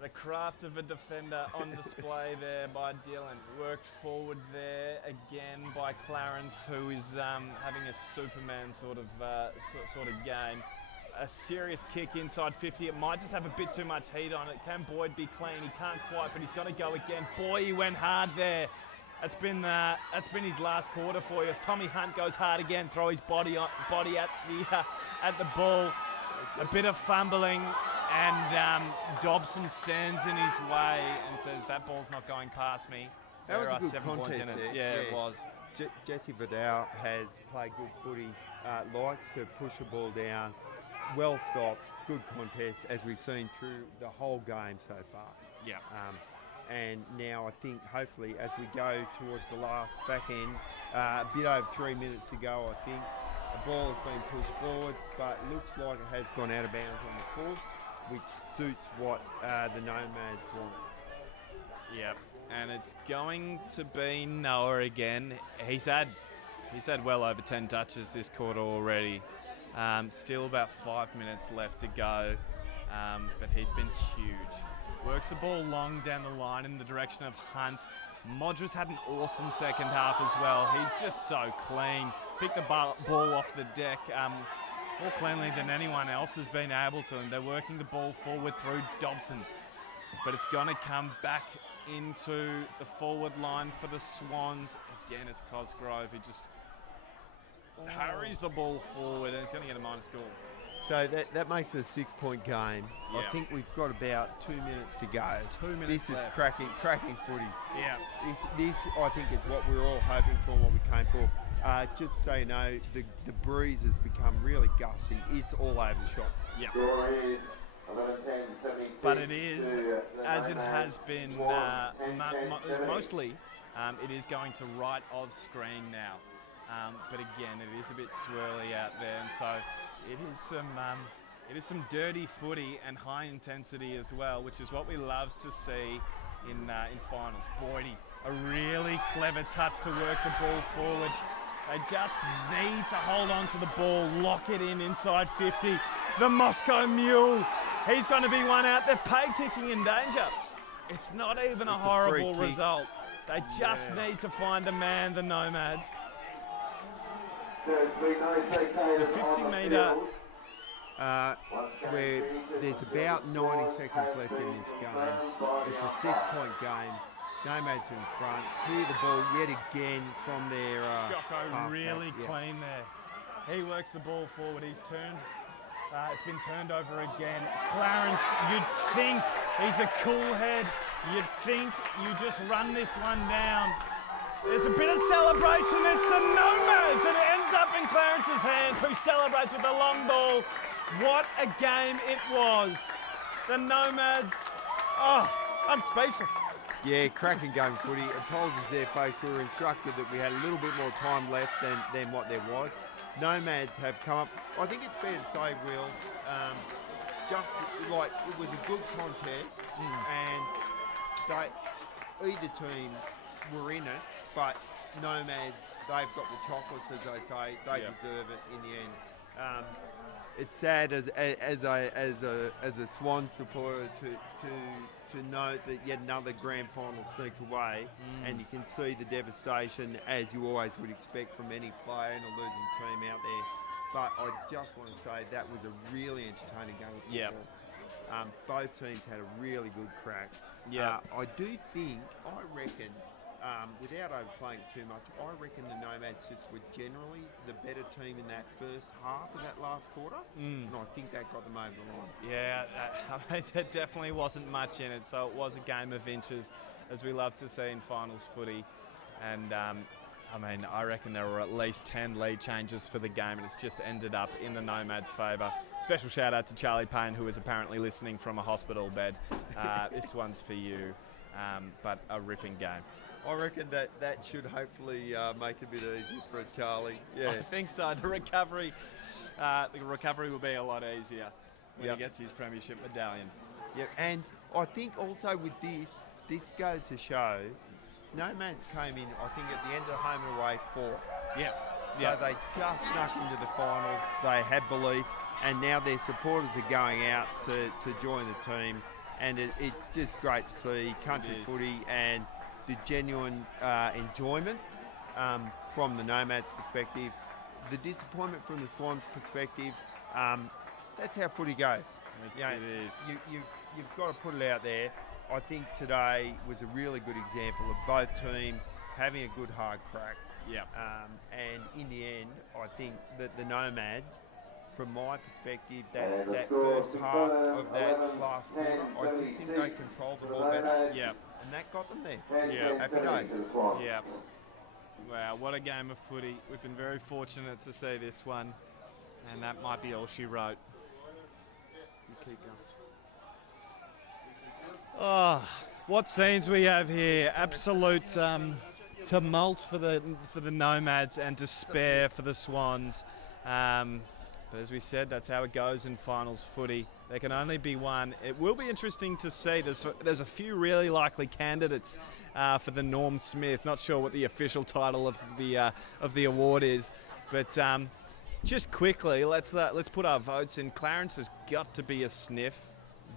The craft of a defender on display there by Dylan. Worked forward there again by Clarence, who is having a Superman sort of game. A serious kick inside 50. It might just have a bit too much heat on it. Can Boyd be clean? He can't quite, but he's going to go again. Boy, he went hard there. That's been his last quarter for you. Tommy Hunt goes hard again. Throw his body at the ball. A bit of fumbling, and Dobson stands in his way and says that ball's not going past me. That was a good 7 points contest in it. there. Yeah, it was. Jesse Vidal has played good footy, likes to push the ball down, well stopped, good contest, as we've seen through the whole game so far. Yeah. And now I think hopefully as we go towards the last back end, a bit over 3 minutes to go, I think. The ball has been pushed forward, but it looks like it has gone out of bounds on the full, which suits what the Nomads want. Yep, and it's going to be Noah again. He's had well over 10 touches this quarter already. Still about 5 minutes left to go, but he's been huge. Works the ball long down the line in the direction of Hunt. Modra's had an awesome second half as well. He's just so clean. Picked the ball off the deck more cleanly than anyone else has been able to, and they're working the ball forward through Dobson. but it's going to come back into the forward line for the Swans. Again, it's Cosgrove who just hurries the ball forward, and he's going to get a minus goal. So that makes it a 6-point game. Yeah. I think we've got about 2 minutes to go. 2 minutes This left. is cracking footy. Yeah. This I think is what we were all hoping for and what we came for. Just so you know, the breeze has become really gusty. It's all over the shop. Yeah. Score is 11-10-76 But it is, to the as it Nomads. has been Swans, 10-10-70. mostly, it is going to right of screen now. But again, it is a bit swirly out there, and so it is some dirty footy and high intensity as well, which is what we love to see in finals. Boydie, a really clever touch to work the ball forward. They just need to hold on to the ball, lock it in inside 50. The Moscow Mule, he's going to be one out. They've paid kicking in danger. It's not even a horrible free kick. result. They just need to find a man, the Nomads. The 50-metre. Where there's about 90 seconds left in this game. It's a 6-point game. Nomads are in front. Clear the ball yet again from their Shocko half really back. Yeah. clean there. He works the ball forward. He's turned. It's been turned over again. Clarence, you'd think he's a cool head. You'd think you just run this one down. There's a bit of celebration. It's the Nomads, and it ends up in Clarence's hands, who celebrates with a long ball. What a game it was. The Nomads. Oh, I'm speechless. Yeah, cracking game footy. Apologies there, folks. We were instructed that we had a little bit more time left than what there was. Nomads have come up. I think it's fair to say, Will, just like it was a good contest, and either team were in it, but Nomads, they've got the chocolates, as they say. They deserve it in the end. It's sad as a Swan supporter to note that yet another grand final sneaks away, and you can see the devastation, as you always would expect from any player and a losing team out there. But I just want to say that was a really entertaining game of football. Both teams had a really good crack. I do think, I reckon, without overplaying too much, I reckon the Nomads just were generally the better team in that first half of that last quarter, and I think that got them over the line. Yeah, there definitely wasn't much in it, so it was a game of inches, as we love to see in finals footy. And I reckon there were at least 10 lead changes for the game, and it's just ended up in the Nomads' favour. Special shout out to Charlie Payne, who is apparently listening from a hospital bed. This one's for you, but a ripping game. I reckon that should hopefully make it a bit easier for Charlie. Yeah, I think so. The recovery will be a lot easier when he gets his premiership medallion. Yeah, and I think also with this goes to show, Nomads came in, I think, at the end of home and away fourth. Yeah. So they just snuck into the finals. They had belief, and now their supporters are going out to join the team, and it's just great to see country footy and the genuine enjoyment from the Nomads' perspective, the disappointment from the Swans' perspective. That's how footy goes. It is. You've got to put it out there. I think today was a really good example of both teams having a good hard crack. Yeah. And in the end, I think that the Nomads, from my perspective, that first half of that last quarter, I just think they controlled the ball better. Yeah. And that got them there. Yeah. Happy days. Yeah. Wow, what a game of footy. We've been very fortunate to see this one, and that might be all she wrote. You keep going. Oh, what scenes we have here. Absolute tumult for the Nomads and despair for the Swans. But as we said, that's how it goes in finals footy. There can only be one. It will be interesting to see. There's a few really likely candidates for the Norm Smith. Not sure what the official title of the award is, but just quickly, let's put our votes in. Clarence has got to be a sniff.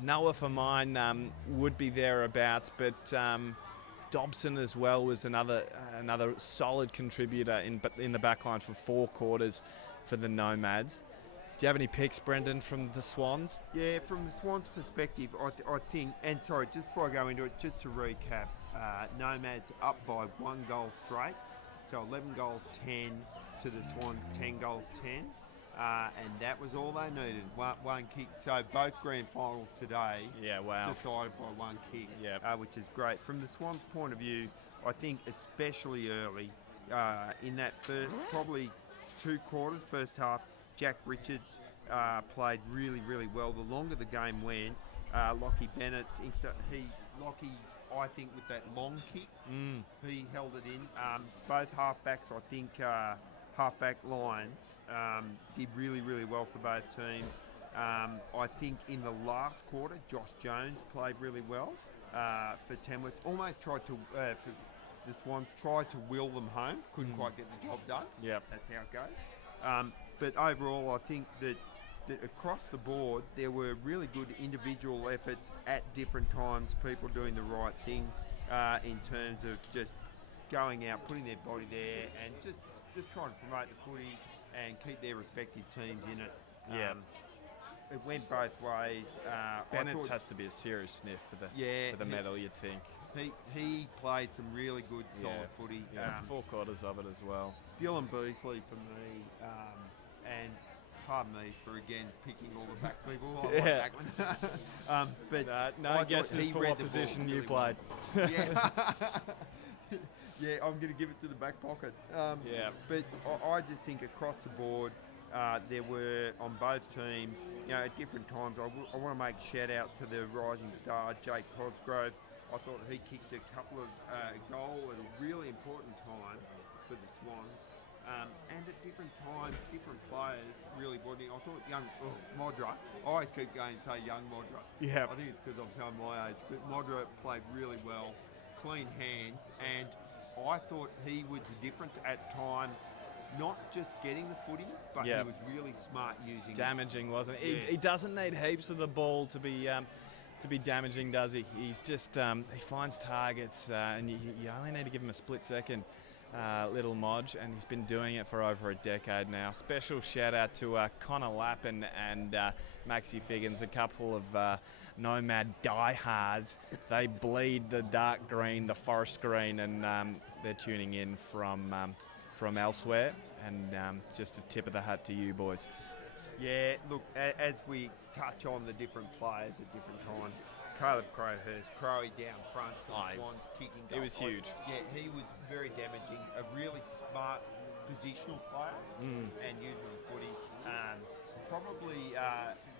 Noah for mine would be thereabouts, but Dobson as well was another solid contributor in the backline for 4 quarters for the Nomads. you have any picks, Brendan, from the Swans? Yeah, from the Swans' perspective, I think, and sorry, just before I go into it, just to recap, Nomads up by 1 goal straight, so 11 goals 10 to the Swans, 10 goals 10, and that was all they needed, one kick. So both grand finals today decided by one kick, which is great. From the Swans' point of view, I think especially early, in that first, probably 2 quarters, first half, Jack Richards played really, really well. The longer the game went, Lockie Bennett's Lockie, I think, with that long kick, he held it in. Both halfbacks, I think, halfback lines did really, really well for both teams. I think in the last quarter, Josh Jones played really well for Tamworth. Almost tried to, for the Swans, tried to will them home. Couldn't quite get the job done. That's how it goes. But overall, I think that across the board, there were really good individual efforts at different times, people doing the right thing in terms of just going out, putting their body there, and just trying to promote the footy and keep their respective teams in it. It went both ways. Bennett's has to be a serious sniff for the medal, you'd think. He played some really good, solid footy. 4 quarters of it as well. Dylan Beasley for me, and pardon me for again picking all the back people. I like Backman. But no guesses for what position you played. Well. Yeah, I'm going to give it to the back pocket. But I just think across the board, there were on both teams, at different times. I want to make shout out to the rising star Jake Cosgrove. I thought he kicked a couple of goals at a really important time for the Swans. And at different times, different players really brought in. I thought young Modra, I always keep going and say young Modra. Yeah. I think it's because I'm showing my age, but Modra played really well, clean hands, and I thought he was the difference at time, not just getting the footy, but he was really smart using damaging, wasn't he? He doesn't need heaps of the ball to be damaging, does he? He's just he finds targets, and you only need to give him a split second. Little Modge, and he's been doing it for over a decade now. Special shout out to Connor Lappin and Maxie Figgins, a couple of Nomad diehards. They bleed the dark green, the forest green, and they're tuning in from elsewhere. And just a tip of the hat to you boys. Yeah, look, as we touch on the different players at different times, Caleb Crowhurst, Crowy down front for the Swans, kicking goals. It was huge. Yeah, he was very damaging, a really smart positional player and using the footy. Probably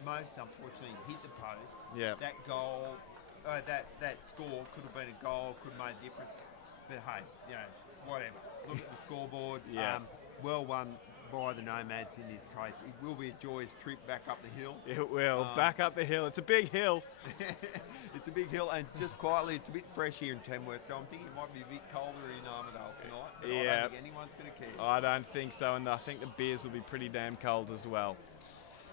most unfortunately hit the post. Yeah. That goal, that score could have been a goal, could have made a difference. But hey, whatever. Look at the scoreboard. Well won by the Nomads in this case. It will be a joyous trip back up the hill. It will, back up the hill. It's a big hill. It's a big hill, and just quietly, it's a bit fresh here in Tamworth, so I'm thinking it might be a bit colder in Armidale tonight. But I don't think anyone's going to care. I don't think so, and I think the beers will be pretty damn cold as well.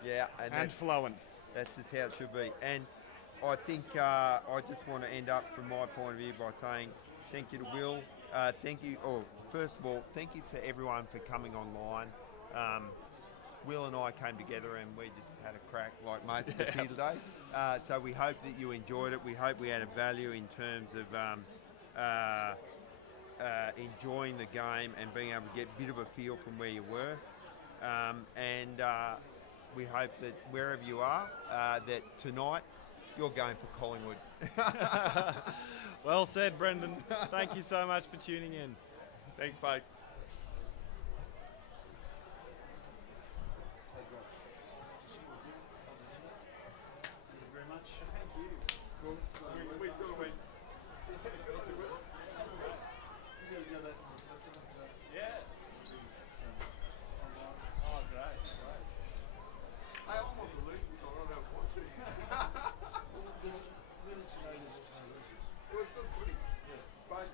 Yeah. And flowing. That's just how it should be. And I think I just want to end up from my point of view by saying thank you to Will. Thank you. First of all, thank you for everyone for coming online. Will and I came together and we just had a crack like most of us here today. So we hope that you enjoyed it. We hope we added value in terms of enjoying the game and being able to get a bit of a feel from where you were. And we hope that wherever you are, that tonight you're going for Collingwood. Well said, Brendan. Thank you so much for tuning in. Thanks, folks.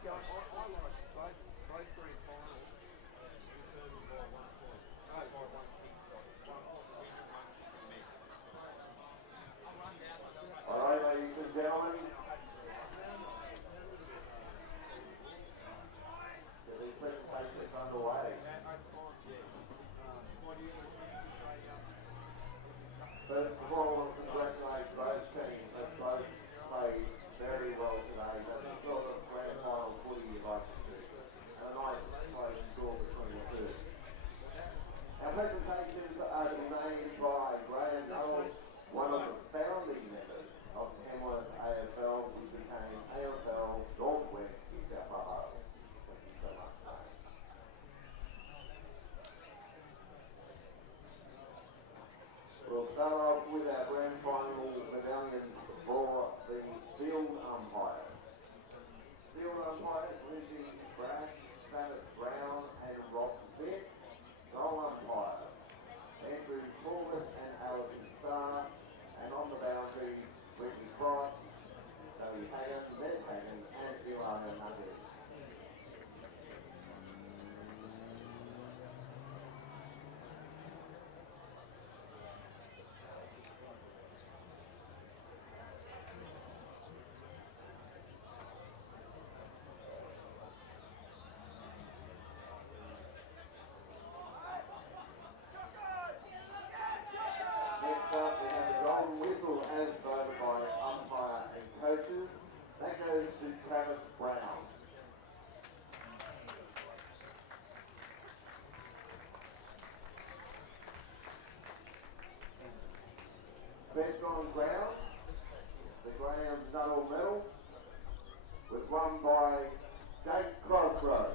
I like both grand finals. New South Wales. Thank you so much, mate. We'll start off with our grand final medallions for the field umpires. Field umpires, Lizzie Brash, Travis Brown and Rob Smith. Goal umpire, Andrew Corbett and Alison Starr. And on the boundary, Ricky Cross, Zoe Hagan, Les Hagan and Ilana Nugget. Next up, we have the golden whistle as voted by umpire and coaches. That goes to Travis Brown. Best on ground, the Graham's Nuttall medal was won by Jake Crossroad.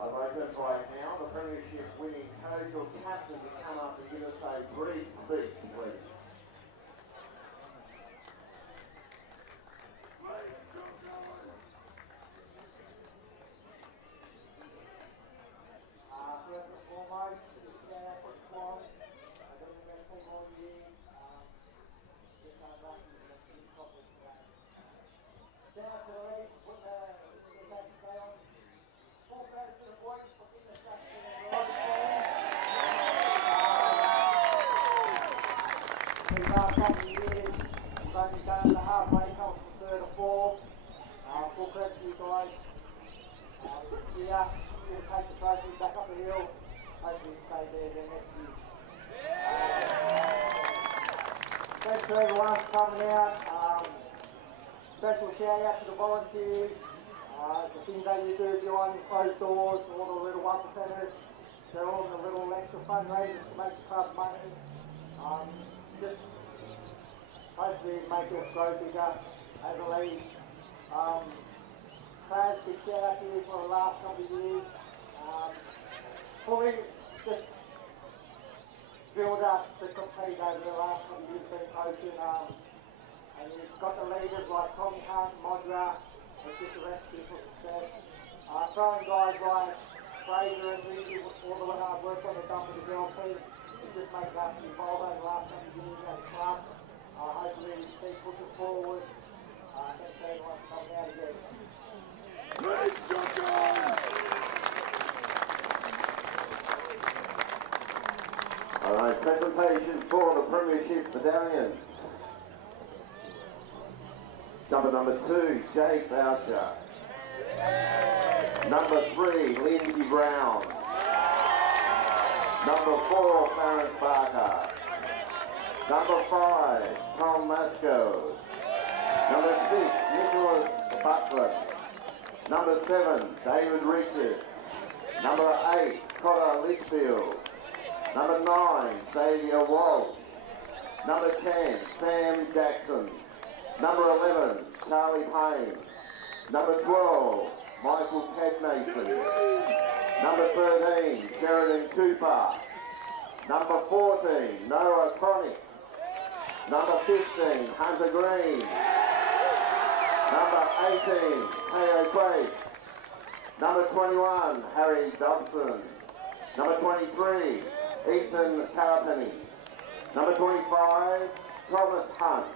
I'd like to invite now the Premiership winning coach or captain to come up and give us a brief speech, please. First and foremost, for Swans, I don't think that's been all year. Just unlucky that we didn't probably today. Down to the lead, put the back stay on. Ball back to the boys, we'll get the stuff to the right. These last couple of years, we've only done the halfway, come from third or fourth. Full credit to you guys. Yeah, we'll take the trophy back up the hill. Hopefully stay there next year. Thanks to everyone for coming out. Special shout out to the volunteers. The things that you do behind closed doors, all the little 1%ers, they're all the little extra fundraisers to make the club money. Just hopefully make us grow bigger as a league. Players, big shout out to you for the last couple of years. Probably just build us to compete over the last couple of years been coaching. And you've got the leaders like Tommy Hunt, Modra, and just a recipe for success. Throwing guys like Fraser and Reedy, all the hard work on the dump of the girl team, it just makes us involved over the last couple of years at the club. Hopefully we keep pushing forward. Thanks to everyone for coming out again. Alright, presentation for the Premiership medallions. Number 2, Jake Boucher. Number 3, Lindsay Brown. Number 4, Clarence Barker. Number 5, Tom Masco. Number 6, Nicholas Butler. Number 7, David Richards. Number 8, Cotter Litchfield. Number 9, Xavier Walsh. Number 10, Sam Jackson. Number 11, Charlie Payne. Number 12, Michael Cadnason. Number 13, Sheridan Cooper. Number 14, Noah Chronic. Number 15, Hunter Green. Number 18, Teo Craig. Number 21, Harry Dobson. Number 23, Ethan Carpenny. Number 25, Thomas Hunt.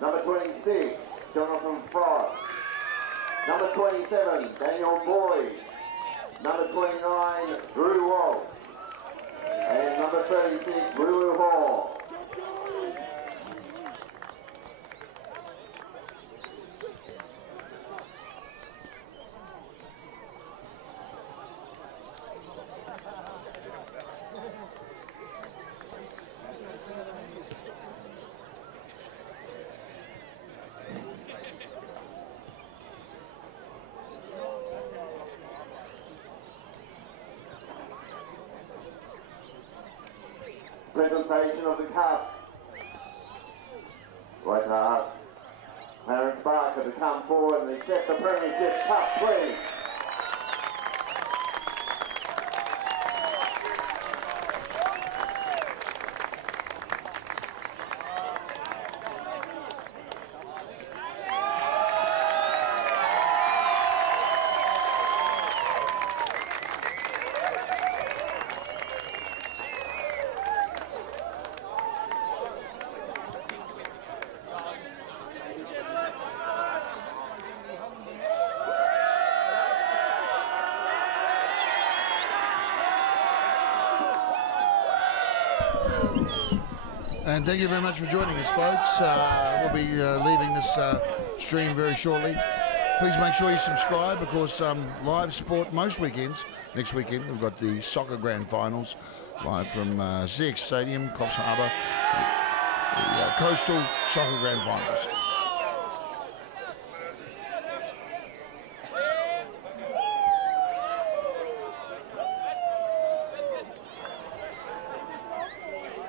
Number 26, Jonathan Frost. Number 27, Daniel Boyd. Number 29, Drew Walsh. And number 36, Lulu Hall. presentation of the cup. I'd like to ask Clarence Barker to come forward and accept the Premiership Cup, please. And thank you very much for joining us, folks. We'll be leaving this stream very shortly. Please make sure you subscribe, because live sport most weekends. Next weekend, we've got the soccer grand finals live from CX Stadium, Coffs Harbour, the Coastal Soccer Grand Finals.